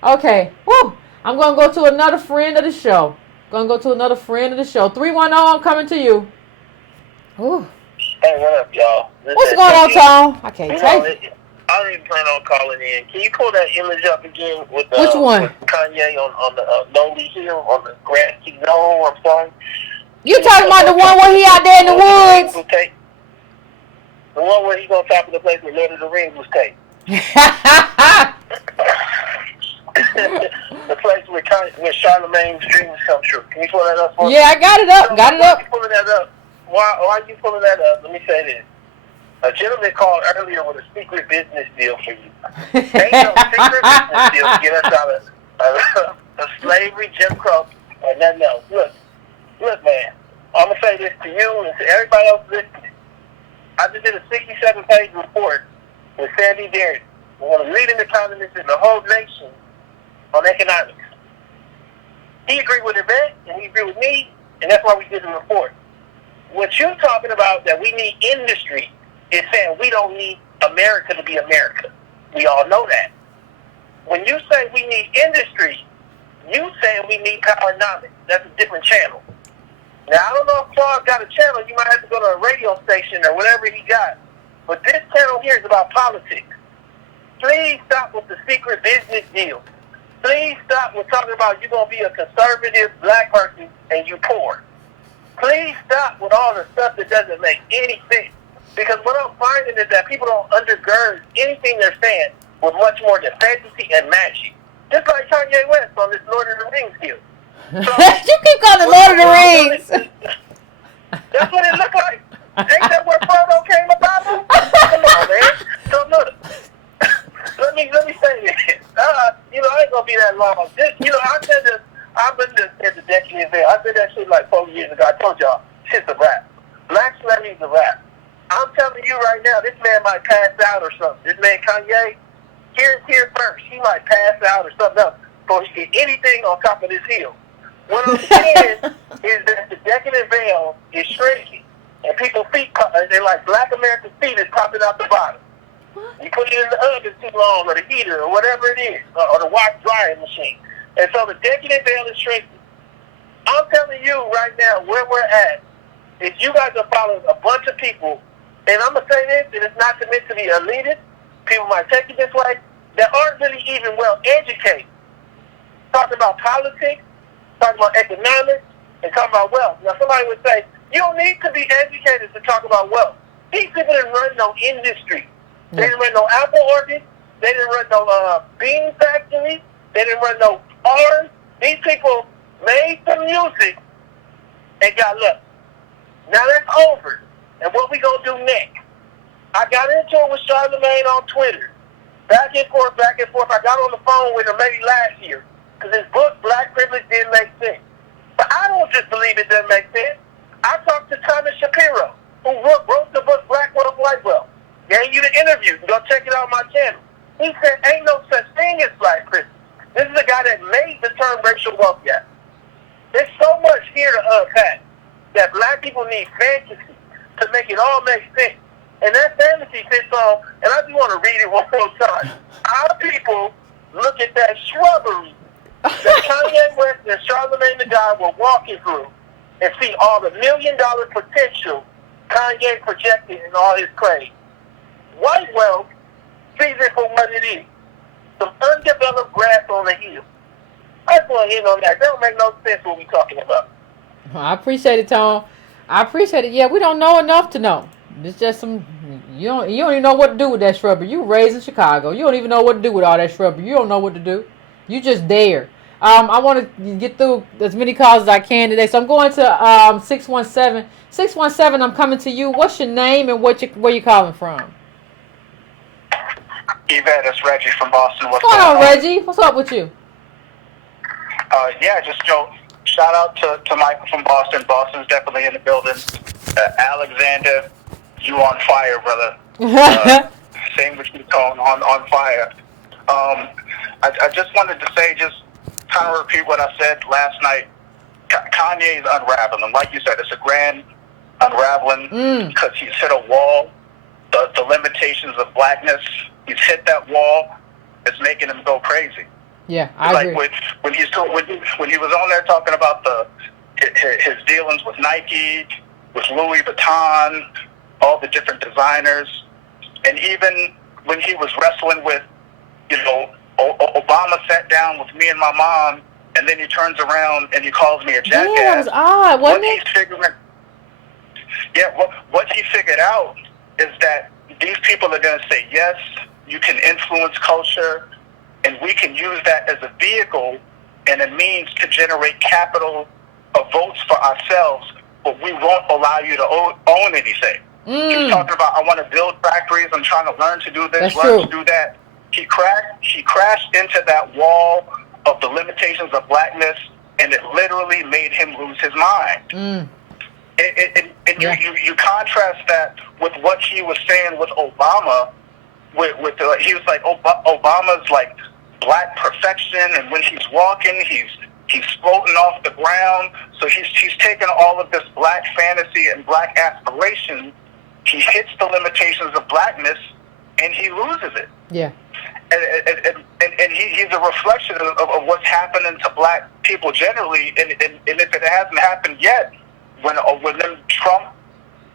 Okay. Woo. I'm going to go to another friend of the show. 310, I'm coming to you. Ooh. Hey, what up, y'all? What's going on, Tom? I can't take it. I don't even plan on calling in. Can you pull that image up again with Which one? with Kanye on the Lonely Hill on the grassy knoll or something? You talking about the one where he out there in the woods? The one where he on top of the place where Lord of the Rings was taped. The place where Charlemagne's dreams come true. Can you pull that up for me? Yeah, I got it up. Why are you pulling that up? Why are you pulling that up? Let me say this. A gentleman called earlier with a secret business deal for you. Ain't no secret business deal to get us out of slavery, Jim Crow, or nothing else. Look, man. I'm going to say this to you and to everybody else listening. I just did a 67-page report with Sandy Derrick, one of the leading economists in the whole nation on economics. He agreed with Yvette, and he agreed with me, and that's why we did the report. What you're talking about that we need industry is saying we don't need America to be America. We all know that. When you say we need industry, you saying we need powernomics. That's a different channel. Now, I don't know if Paul got a channel. You might have to go to a radio station or whatever he got. But this channel here is about politics. Please stop with the secret business deal. Please stop with talking about you're going to be a conservative black person and you poor. Please stop with all the stuff that doesn't make any sense. Because what I'm finding is that people don't undergird anything they're saying with much more than fantasy and magic. Just like Kanye West on this Lord of the Rings deal. So, you keep calling it Lord of the Rings. That's what it looked like. Ain't that where Frodo came about? Come on, man. So look, let me say this. I ain't gonna be that long. I said this. I've been at the decade there. I said that shit like 4 years ago. I told y'all, shit's a rap. Black celebrity's a rap. I'm telling you right now, this man might pass out or something. This man Kanye, here first. He might pass out or something else before he get anything on top of this hill. What I'm saying is that the decadent veil is shrinking, and people's feet, they're like black American feet is popping out the bottom. You put it in the oven too long, or the heater, or whatever it is, or the wash drying machine. And so the decadent veil is shrinking. I'm telling you right now where we're at, if you guys are following a bunch of people, and I'm going to say this, and it's not meant to be elitist, people might take it this way, that aren't really even well educated. Talking about politics, talking about economics, and talking about wealth. Now somebody would say, you don't need to be educated to talk about wealth. These people didn't run no industry. They didn't run no apple orchard. They didn't run no bean factory. They didn't run no farms. These people made some music and got lucky. Now that's over. And what we gonna do next? I got into it with Charlemagne on Twitter. Back and forth. I got on the phone with him maybe last year. Because his book, Black Privilege, didn't make sense. But I don't just believe it doesn't make sense. I talked to Thomas Shapiro, who wrote the book Black Wealth, White Wealth. Gave you the interview. Go check it out on my channel. He said, ain't no such thing as Black privilege. This is the guy that made the term racial wealth gap. There's so much here to unpack that black people need fantasy to make it all make sense. And that fantasy fits on, and I just want to read it one more time. Our people look at that shrubbery that Kanye West and Charlemagne the God were walking through and see all the $1 million potential Kanye projected in all his claims. White wealth sees it for what it is. Some undeveloped grass on the hill. I just want to hit on that. That don't make no sense what we're talking about. I appreciate it, Tom. I appreciate it. Yeah, we don't know enough to know. It's just some, you don't even know what to do with that shrubbery. You raised in Chicago. You don't even know what to do with all that shrubbery. You don't know what to do. You just there. I want to get through as many calls as I can today. So I'm going to 617. 617, I'm coming to you. What's your name and where you calling from? Yvette, it's Reggie from Boston. What's going on, Reggie? What's up with you? Shout out to Michael from Boston. Boston's definitely in the building. Alexander, you on fire, brother. Same with you, Tone, on fire. I just wanted to say, just kind of repeat what I said last night. Kanye is unraveling. Like you said, it's a grand unraveling because he's hit a wall. The limitations of blackness, he's hit that wall. It's making him go crazy. Yeah, I like agree. when he was on there talking about his dealings with Nike, with Louis Vuitton, all the different designers, and even when he was wrestling with, Obama sat down with me and my mom, and then he turns around and he calls me a jackass. Yeah, that was odd, wasn't it? What he figured out is that these people are going to say, yes, you can influence culture, and we can use that as a vehicle and a means to generate capital of votes for ourselves, but we won't allow you to own anything. He was talking about, I want to build factories, I'm trying to learn to do this, to do that. He crashed into that wall of the limitations of blackness, and it literally made him lose his mind. You contrast that with what he was saying with Obama. He was like, Obama's like black perfection, and when he's walking, he's floating off the ground. So he's taken all of this black fantasy and black aspiration. He hits the limitations of blackness, and he loses it. Yeah. And he's a reflection of what's happening to black people generally. And if it hasn't happened yet, when them Trump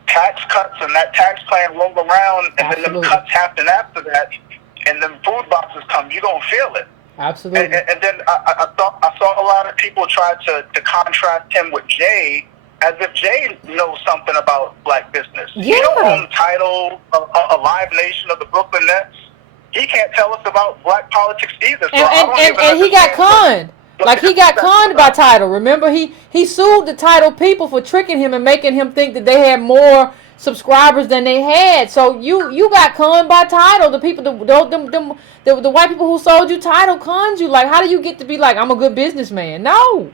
tax cuts and that tax plan roll around, and then them cuts happen after that, and them food boxes come, you're going to feel it. Absolutely. And then I saw a lot of people try to contrast him with Jay, as if Jay knows something about black business. Yeah. He don't own title, a Live Nation of the Brooklyn Nets. He can't tell us about black politics either. So and he got conned. Like, he got conned by Tidal. Remember, he sued the Tidal people for tricking him and making him think that they had more subscribers than they had. So you got conned by Tidal. The people, the white people who sold you Tidal conned you. Like, how do you get to be like, I'm a good businessman? No.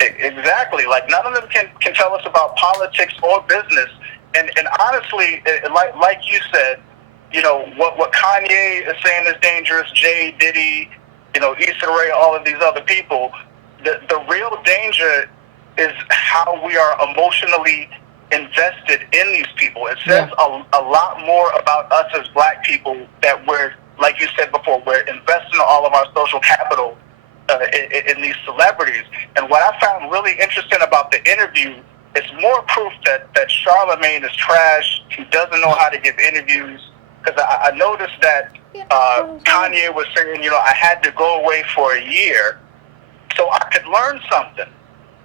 Exactly. Like, none of them can tell us about politics or business. And honestly, like you said, what Kanye is saying is dangerous. Jay, Diddy, Issa Rae, all of these other people. The real danger is how we are emotionally invested in these people. It says a lot more about us as black people that we're, like you said before, we're investing all of our social capital in these celebrities. And what I found really interesting about the interview is more proof that Charlamagne is trash. He doesn't know how to give interviews. Because I noticed that Kanye was saying, I had to go away for a year so I could learn something.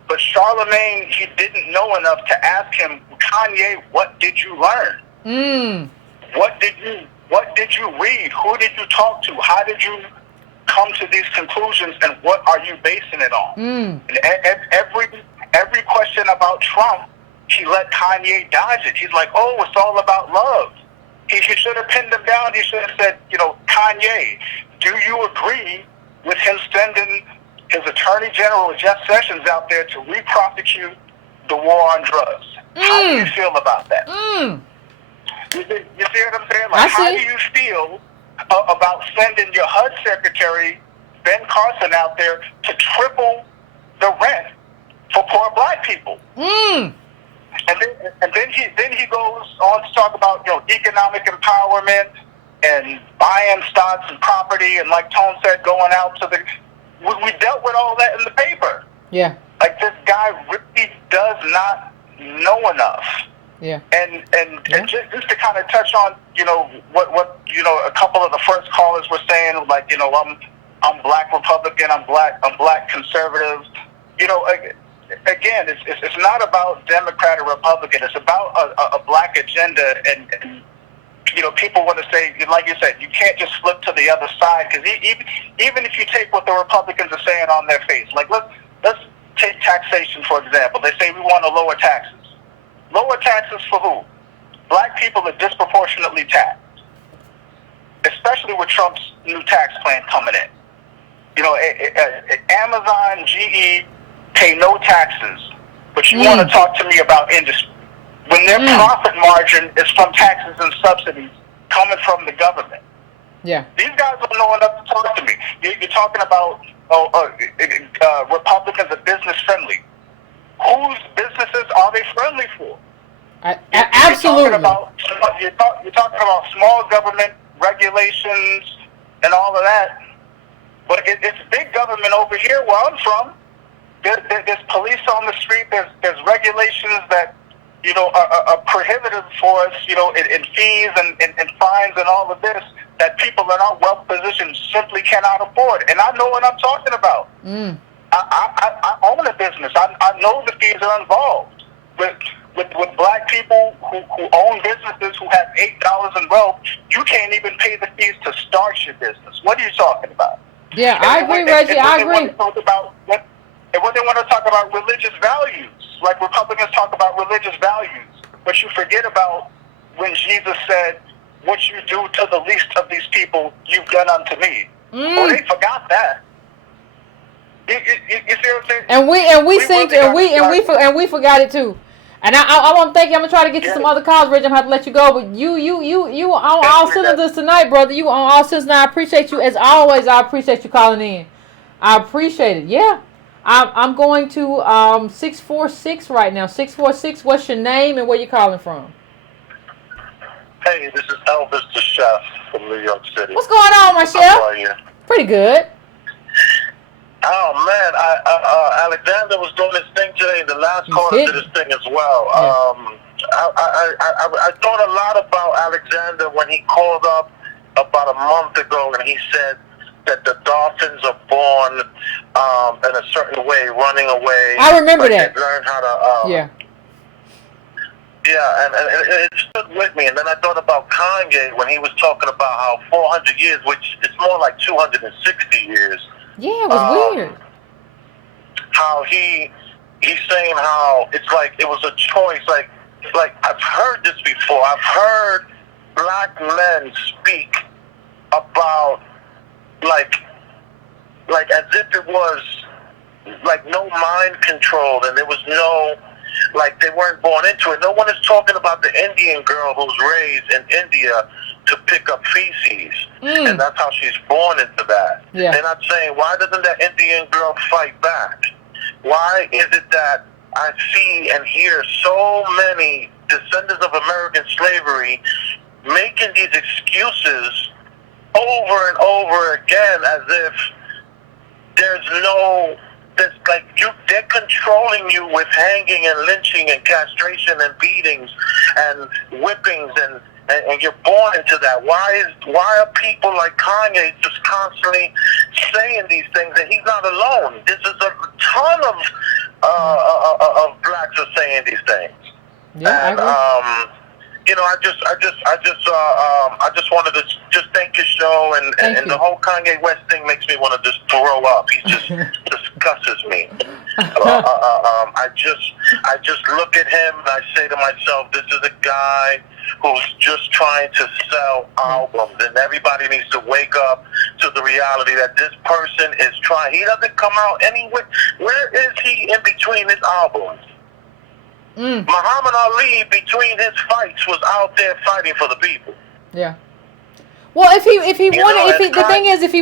But Charlamagne, he didn't know enough to ask him, Kanye, what did you learn? What did you read? Who did you talk to? How did you come to these conclusions, and what are you basing it on? And every question about Trump, he let Kanye dodge it. He's like, oh, it's all about love. He should have pinned him down. He should have said, Kanye, do you agree with him sending his Attorney General, Jeff Sessions, out there to re-prosecute the war on drugs? How do you feel about that? You see what I'm saying? Like, how do you feel about sending your HUD Secretary, Ben Carson, out there to triple the rent for poor black people? And then he goes on to talk about economic empowerment and buying stocks and property, and like Tone said, going out to we dealt with all that in the paper. Yeah. Like, this guy really does not know enough. Yeah. And just to kind of touch on what a couple of the first callers were saying, like, I'm black Republican, I'm black conservative. Again, it's not about Democrat or Republican. It's about a black agenda, and people want to say, like you said, you can't just flip to the other side, because even if you take what the Republicans are saying on their face, like let's take taxation for example. They say we want to lower taxes. Lower taxes for who? Black people are disproportionately taxed, especially with Trump's new tax plan coming in. Amazon, GE pay no taxes, but you want to talk to me about industry when their profit margin is from taxes and subsidies coming from the government. Yeah. These guys don't know enough to talk to me. You're talking about Republicans are business friendly. Whose businesses are they friendly for? Absolutely. You're talking about small government regulations and all of that. But it's big government over here where I'm from. There's police on the street. There's regulations that, you know, are prohibitive for us, you know, in fees and fines and all of this, that people in our wealth position simply cannot afford. And I know what I'm talking about. I own a business. I know the fees are involved. With black people who own businesses who have $8 in wealth, you can't even pay the fees to start your business. What are you talking about? Yeah, I agree, Reggie. I agree. And when they want to talk about religious values, like Republicans talk about religious values, but you forget about when Jesus said, "What you do to the least of these people, you've done unto me." Well, they forgot that. You see what I'm saying? And we forgot it too. And I want to thank you. I'm gonna try to get to some other calls, Reggie. I'm gonna have to let you go, but you on all cylinders tonight, brother. You on all cylinders. And I appreciate you as always. I appreciate you calling in. I appreciate it. Yeah. I'm going to 646 right now. 646. What's your name and where you calling from? Hey, this is Elvis the Chef from New York City. What's going on, my chef? How are you? Pretty good. Oh man, Alexander was doing this thing today. The last caller did this thing as well. Yeah. I thought a lot about Alexander when he called up about a month ago, and he said that the dolphins are born in a certain way, running away. I remember that. They learn how to. Yeah. Yeah, and it stood with me. And then I thought about Kanye when he was talking about how 400 years, which is more like 260 years. Yeah, it was weird. How he's saying how it's like it was a choice. Like I've heard this before. I've heard black men speak about like as if it was like no mind control, and there was no, like they weren't born into it. No one is talking about the Indian girl who's raised in India to pick up feces, and that's how she's born into that. Yeah. They're not saying, why doesn't that Indian girl fight back? Why is it that I see and hear so many descendants of American slavery making these excuses over and over again, as if they're controlling you with hanging and lynching and castration and beatings and whippings, and you're born into that. Why are people like Kanye just constantly saying these things? And he's not alone. This is a ton of blacks are saying these things. Yeah, and I agree. you know, I just wanted to just thank your show, and the whole Kanye West thing makes me want to just throw up. He just disgusts me. I just look at him and I say to myself, this is a guy who's just trying to sell albums, and everybody needs to wake up to the reality that this person is trying. He doesn't come out anywhere. Where is he in between his albums? Muhammad Ali, between his fights, was out there fighting for the people. Yeah. Well, if he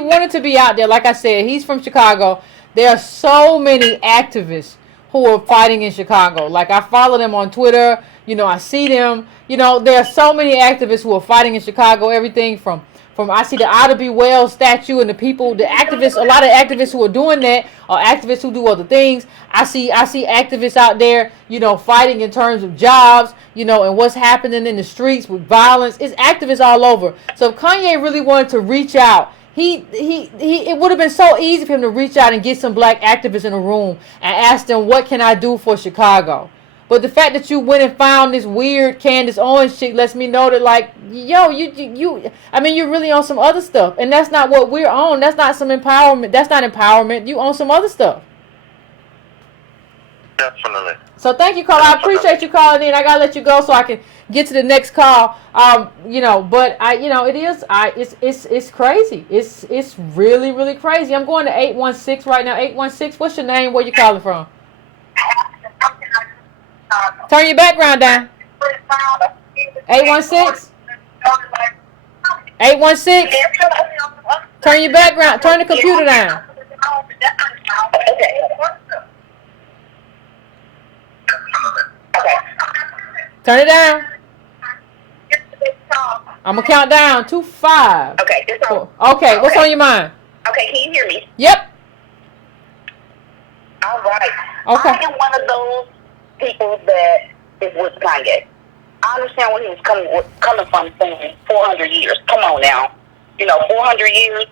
wanted to be out there, like I said, he's from Chicago. There are so many activists who are fighting in Chicago. Like, I follow them on Twitter. You know, I see them. You know, there are so many activists who are fighting in Chicago. Everything from I see the Ida B. Wells statue, and the activists, a lot of activists who are doing that are activists who do other things. I see activists out there, you know, fighting in terms of jobs, you know, and what's happening in the streets with violence. It's activists all over. So if Kanye really wanted to reach out, it would have been so easy for him to reach out and get some black activists in a room and ask them, what can I do for Chicago? But the fact that you went and found this weird Candace Owens chick lets me know that, like, yo, you're really on some other stuff. And that's not what we're on. That's not some empowerment. That's not empowerment. You on some other stuff. Definitely. So thank you, caller. I appreciate you calling in. I got to let you go so I can get to the next call. You know, but it's crazy. It's really, really crazy. I'm going to 816 right now. 816, what's your name? Where you calling from? Turn your background down. 816? 816? Turn your background. Turn the computer down. Turn it down. I'm going to count down to 5. Okay. Okay, what's on your mind? Okay, can you hear me? Yep. All right. Okay. I am one of those people that is with Kanye. I understand where he was coming from saying 400 years. Come on now. 400 years,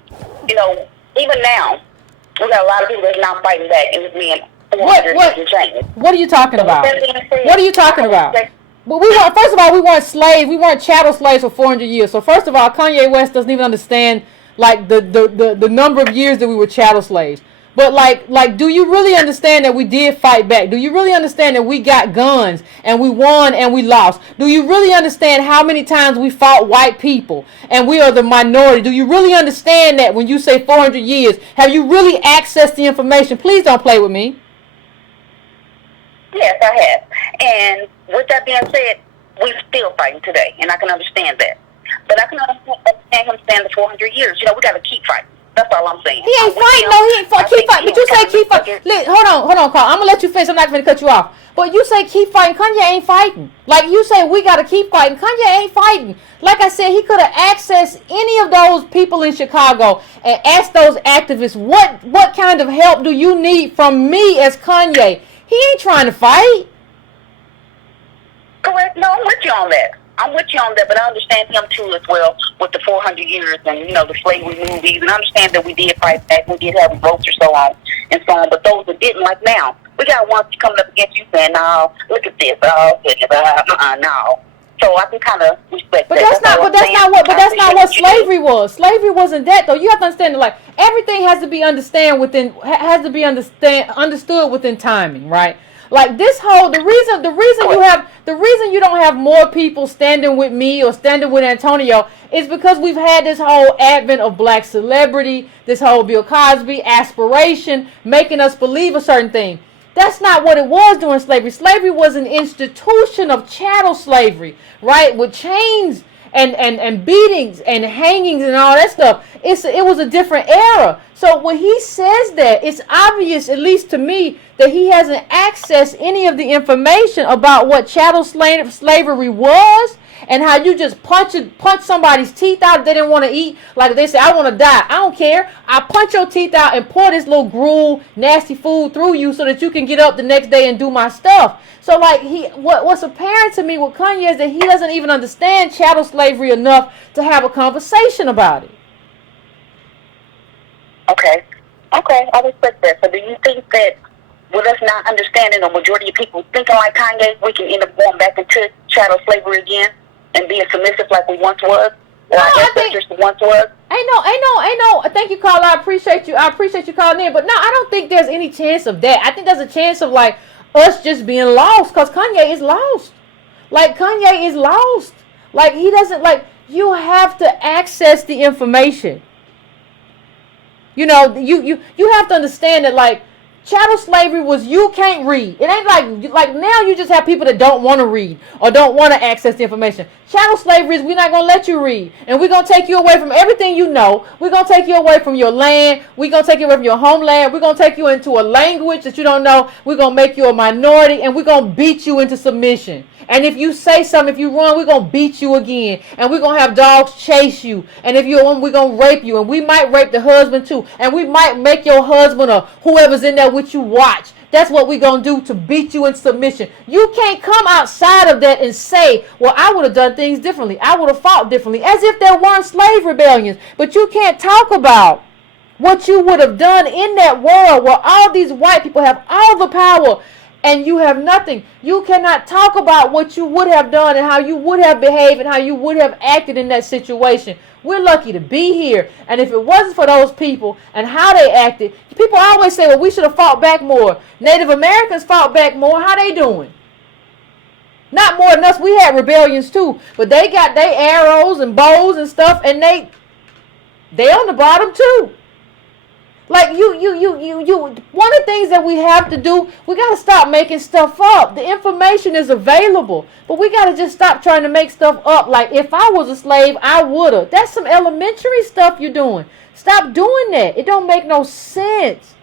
even now, we got a lot of people that's not fighting back, and it's being 400 years and change. What are you talking about? Said, what are you talking about? Well, first of all, we weren't slaves. We weren't chattel slaves for 400 years. So first of all, Kanye West doesn't even understand like the number of years that we were chattel slaves. But like, do you really understand that we did fight back? Do you really understand that we got guns and we won and we lost? Do you really understand how many times we fought white people and we are the minority? Do you really understand that when you say 400 years? Have you really accessed the information? Please don't play with me. Yes, I have. And with that being said, we're still fighting today, and I can understand that. But I can understand him saying the 400 years. We got to keep fighting. That's all I'm saying. He ain't fighting. No, he ain't fighting. Keep fighting. But you say keep fighting. Hold on, Carl. I'm gonna let you finish. I'm not gonna cut you off. But you say keep fighting. Kanye ain't fighting. Like you say, we gotta keep fighting. Kanye ain't fighting. Like I said, he could have accessed any of those people in Chicago and asked those activists, what kind of help do you need from me as Kanye? He ain't trying to fight. Correct. No, I'm with you on that. But I understand him too as well with the 400 years and the slavery movies, and I understand that we did fight back, we did have revolts or so on and so on. But those that didn't, like now, we got ones coming up against you saying, "No, look at this, no." So I can kind of respect that. But that's not what slavery was. Slavery wasn't that though. You have to understand that, like, everything has to be understood within timing, right? Like this whole the reason you don't have more people standing with me or standing with Antonio is because we've had this whole advent of black celebrity, this whole Bill Cosby aspiration, making us believe a certain thing. That's not what it was during slavery. Slavery was an institution of chattel slavery, right? With chains and beatings and hangings and all that stuff. It was a different era. So when he says that, it's obvious, at least to me, that he hasn't accessed any of the information about what chattel slavery was and how you just punch somebody's teeth out if they didn't want to eat. Like they say, I want to die. I don't care. I punch your teeth out and pour this little gruel, nasty food through you so that you can get up the next day and do my stuff. So like what's apparent to me with Kanye is that he doesn't even understand chattel slavery enough to have a conversation about it. Okay, I respect that. So do you think that with us not understanding the majority of people thinking like Kanye, we can end up going back into chattel slavery again and being submissive like we once was? Or our ancestors once was? I know. Thank you, Carl. I appreciate you calling in. But no, I don't think there's any chance of that. I think there's a chance of like us just being lost because Kanye is lost. Like Kanye is lost. Like he doesn't you have to access the information. You have to understand that like chattel slavery was you can't read. It ain't like now you just have people that don't want to read or don't want to access the information. Chattel slavery is we're not going to let you read. And we're going to take you away from everything you know. We're going to take you away from your land. We're going to take you away from your homeland. We're going to take you into a language that you don't know. We're going to make you a minority and we're going to beat you into submission. And if you say something, if you run, we're going to beat you again. And we're going to have dogs chase you. And if you're one, we're going to rape you. And we might rape the husband too. And we might make your husband or whoever's in there with you watch. That's what we're going to do to beat you into submission. You can't come outside of that and say, well, I would have done things differently. I would have fought differently. As if there weren't slave rebellions. But you can't talk about what you would have done in that world where all these white people have all the power and you have nothing. You cannot talk about what you would have done and how you would have behaved and how you would have acted in that situation. We're lucky to be here. And if it wasn't for those people and how they acted, people always say, well, we should have fought back more. Native Americans fought back more. How they doing? Not more than us. We had rebellions too. But they got their arrows and bows and stuff and they on the bottom too. Like you, one of the things that we have to do, we got to stop making stuff up. The information is available, but we got to just stop trying to make stuff up. Like if I was a slave, I would have. That's some elementary stuff you're doing. Stop doing that. It don't make no sense.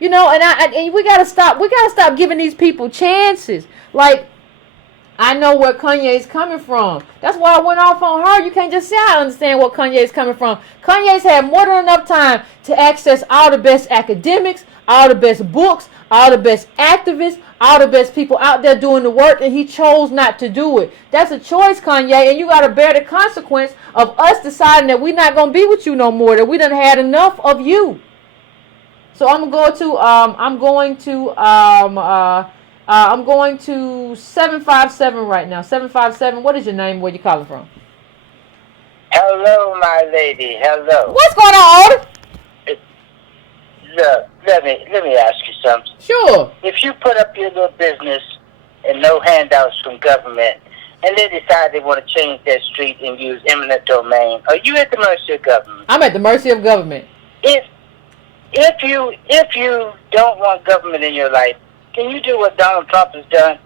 And we got to stop. We got to stop giving these people chances. Like I know where Kanye's coming from. That's why I went off on her. You can't just say I understand where Kanye's coming from. Kanye's had more than enough time to access all the best academics, all the best books, all the best activists, all the best people out there doing the work, and he chose not to do it. That's a choice, Kanye, and you got to bear the consequence of us deciding that we're not going to be with you no more, that we done had enough of you. So I'm going to 757 right now. 757, what is your name? Where you calling from? Hello, my lady. Hello. What's going on, Otis? Look, let me ask you something. Sure. If you put up your little business and no handouts from government, and they decide they want to change that street and use eminent domain, are you at the mercy of government? I'm at the mercy of government. If you don't want government in your life, can you do what Donald Trump has done?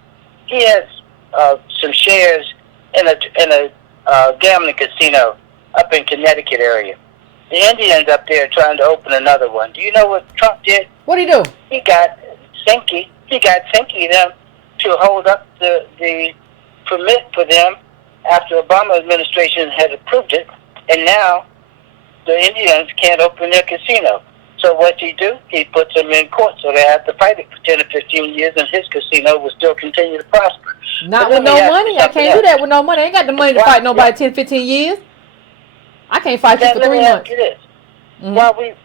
He has some shares in a gambling casino up in Connecticut area. The Indians up there trying to open another one. Do you know what Trump did? What did he do? He got Sinky them to hold up the permit for them after Obama administration had approved it, and now the Indians can't open their casino. So what he do? He puts them in court, so they have to fight it for 10 or 15 years, and his casino will still continue to prosper. Not with no money. I can't do that with no money. I ain't got the money to fight nobody 10, 15 years. I can't fight you for 3 months. Let me ask you this.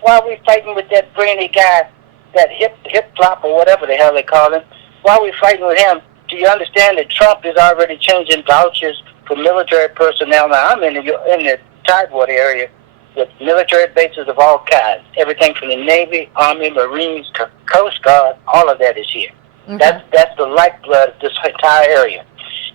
While we fighting with that brainy guy, that hip flop or whatever the hell they call him, while we fighting with him, do you understand that Trump is already changing vouchers for military personnel? Now, I'm in the Tidewater area with military bases of all kinds. Everything from the Navy, Army, Marines, Coast Guard, all of that is here. Okay. That's the lifeblood of this entire area.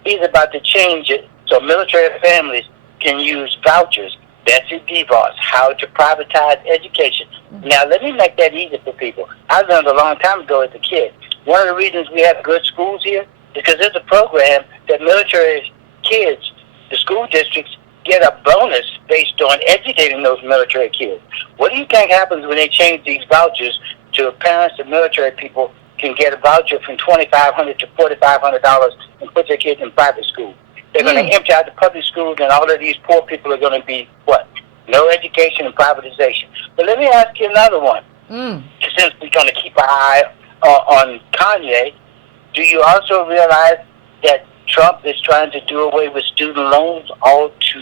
He's about to change it so military families can use vouchers. Betsy DeVos, how to privatize education. Now, let me make that easy for people. I learned a long time ago as a kid. One of the reasons we have good schools here is because there's a program that military kids, the school districts, get a bonus based on educating those military kids. What do you think happens when they change these vouchers to parents of military people can get a voucher from $2,500 to $4,500 and put their kids in private school? They're going to empty out the public schools, and all of these poor people are going to be, what? No education and privatization. But let me ask you another one. Since we're going to keep an eye on Kanye, do you also realize that Trump is trying to do away with student loans altogether?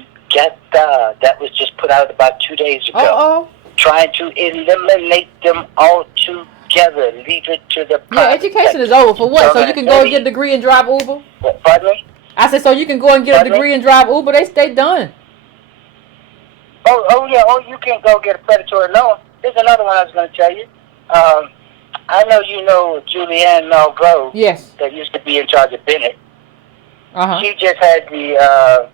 That was just put out about 2 days ago. Trying to eliminate them altogether. Leave it to the private education sector. is over. For what? So you can go and get a degree and drive Uber? Pardon me? I said, so you can go and get a degree and drive Uber? They done. Oh, yeah. Oh, you can go get a predatory loan. There's another one I was going to tell you. I know you know Julianne Malgrove. Yes. That used to be in charge of Bennett. Uh-huh. She just had the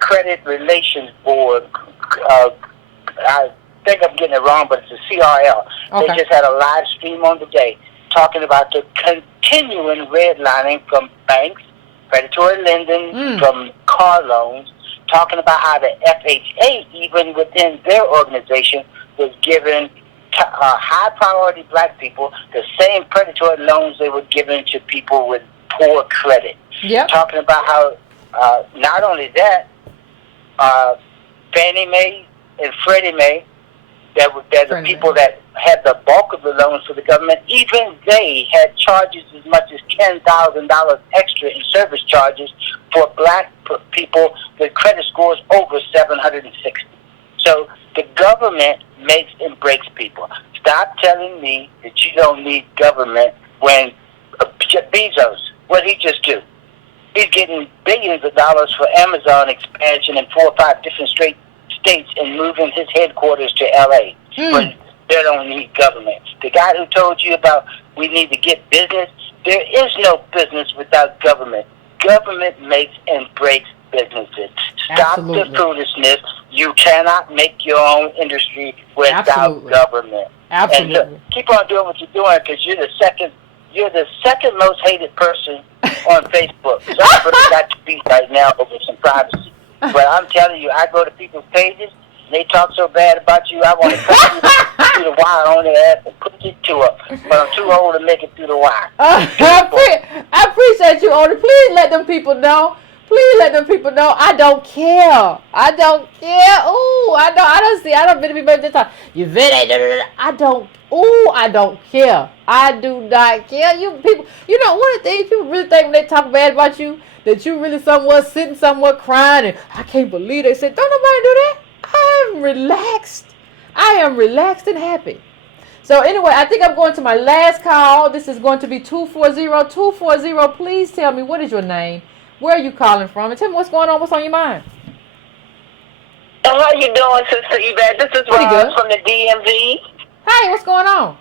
Credit Relations Board. I think I'm getting it wrong, but it's the CRL. Okay. They just had a live stream on today talking about the continuing redlining from banks, predatory lending from car loans, talking about how the FHA, even within their organization, was giving high priority black people the same predatory loans they were giving to people with poor credit. Yep. Talking about how not only that, Fannie Mae and Freddie Mae, that the people that had the bulk of the loans for the government, even they had charges as much as $10,000 extra in service charges for black people with credit scores over 760. So the government makes and breaks people. Stop telling me that you don't need government when Bezos, what did he just do? He's getting billions of dollars for Amazon expansion in 4 or 5 different states and moving his headquarters to L.A. But they don't need government. The guy who told you about we need to get business, there is no business without government. Government makes and breaks businesses. Stop the foolishness. You cannot make your own industry without government. Absolutely. And keep on doing what you're doing because you're the second most hated person on Facebook. Somebody got to beat right now over some privacy. But I'm telling you, I go to people's pages, and they talk so bad about you, I want to cut you through the wire on their ass and put it to them. But I'm too old to make it through the wire. I appreciate you, Odie. Please let them people know. Please let them people know. I don't care. I don't care. Ooh, I don't see. I don't really be this time. Yvette, I don't. Ooh, I don't care. I do not care. You people. You know one of the things people really think when they talk bad about you, that you really somewhere sitting somewhere crying and I can't believe they said. Don't nobody do that. I'm relaxed. I am relaxed and happy. So anyway, I think I'm going to my last call. This is going to be 240-240. Please tell me, what is your name? Where are you calling from? And tell me what's going on. What's on your mind? How you doing, Sister Yvette? This is Roz from the DMV. Hey, what's going on?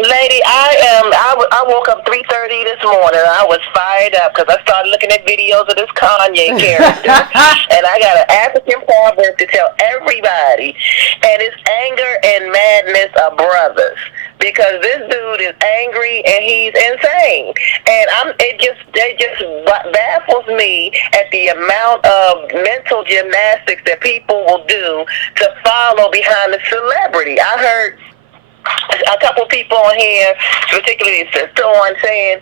Lady, I woke up 3:30 this morning. I was fired up because I started looking at videos of this Kanye character. And I got an African proverb to tell everybody. And it's anger and madness are brothers. Because this dude is angry and he's insane. And it just baffles me at the amount of mental gymnastics that people will do to follow behind a celebrity. I heard a couple people on here, particularly Sister on, saying,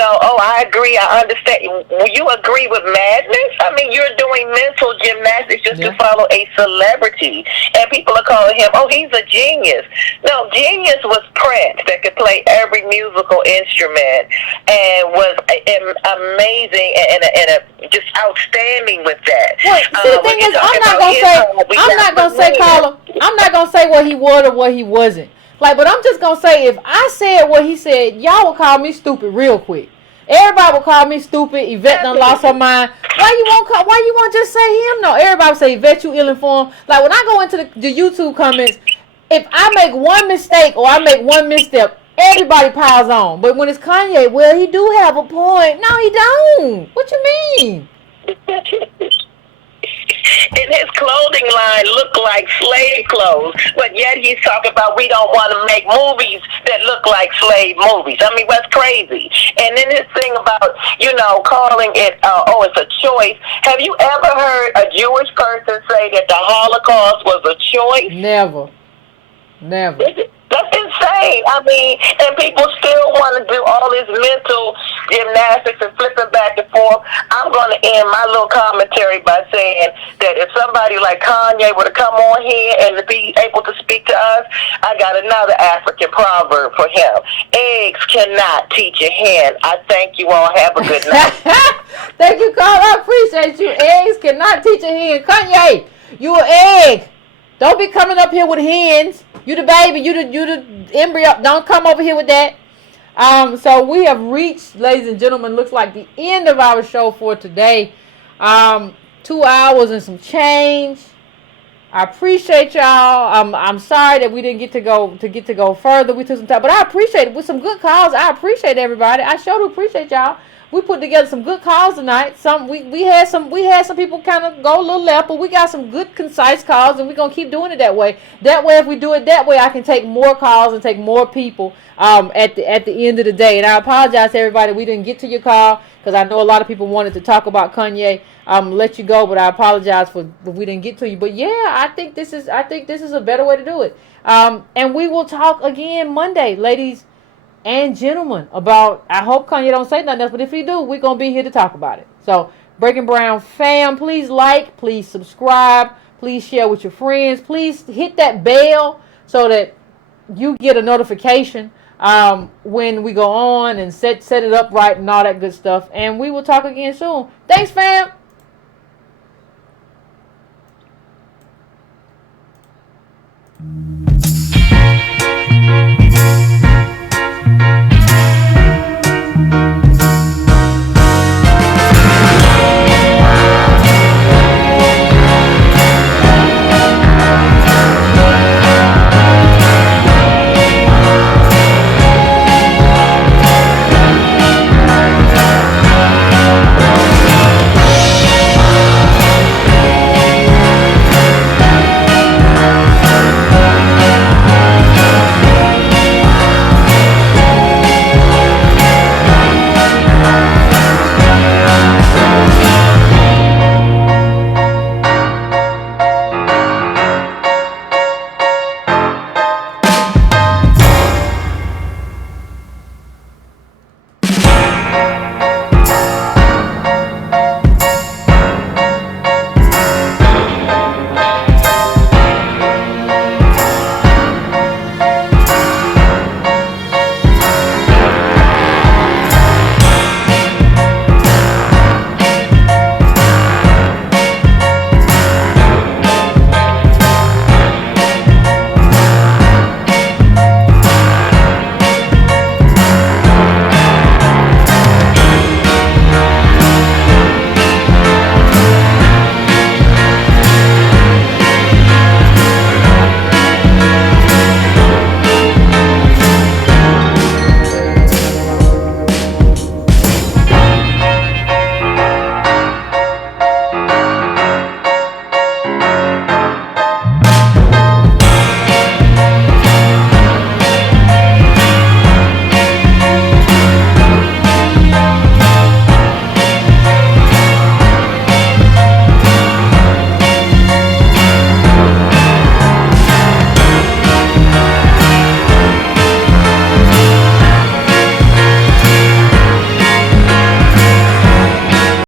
oh, I agree, I understand. Will you agree with madness? I mean, you're doing mental gymnastics just to follow a celebrity. And people are calling him, oh, he's a genius. No, genius was Prince that could play every musical instrument and was amazing and just outstanding with that. Well, see, the thing is, I'm not gonna say what he was or what he wasn't. But I'm just gonna say, if I said what he said, y'all would call me stupid real quick. Everybody would call me stupid. Yvette done lost her mind. Why you won't just say him? No, everybody would say, Yvette, you ill-informed. Like when I go into the YouTube comments, if I make one mistake or I make one misstep, everybody piles on. But when it's Kanye, well, he do have a point. No, he don't. What you mean? And his clothing line looked like slave clothes, but yet he's talking about we don't want to make movies that look like slave movies. I mean, that's crazy. And then his thing about, calling it, it's a choice. Have you ever heard a Jewish person say that the Holocaust was a choice? Never. That's insane. I mean, and people still want to do all this mental gymnastics and flipping back and forth. I'm going to end my little commentary by saying that if somebody like Kanye were to come on here and to be able to speak to us, I got another African proverb for him. Eggs cannot teach a hen. I thank you all. Have a good night. Thank you, Carl. I appreciate you. Eggs cannot teach a hen. Kanye, you an egg. Don't be coming up here with hens. You the baby. You the embryo. Don't come over here with that. So we have reached, ladies and gentlemen, looks like the end of our show for today. 2 hours and some change. I appreciate y'all. I'm sorry that we didn't get to go further. We took some time, but I appreciate it with some good calls. I appreciate everybody. I sure do appreciate y'all. We put together some good calls tonight. We had some people kind of go a little left, but we got some good concise calls, and we're gonna keep doing it that way. That way, if we do it that way, I can take more calls and take more people at the end of the day. And I apologize to everybody we didn't get to your call, because I know a lot of people wanted to talk about Kanye. Let you go, but I apologize for we didn't get to you. But yeah, I think this is a better way to do it. And we will talk again Monday, ladies and gentlemen, about, I hope Kanye don't say nothing else, but if he do, we're going to be here to talk about it. So, Breaking Brown fam, please like, please subscribe, please share with your friends, please hit that bell so that you get a notification when we go on, and set it up right and all that good stuff. And we will talk again soon. Thanks, fam.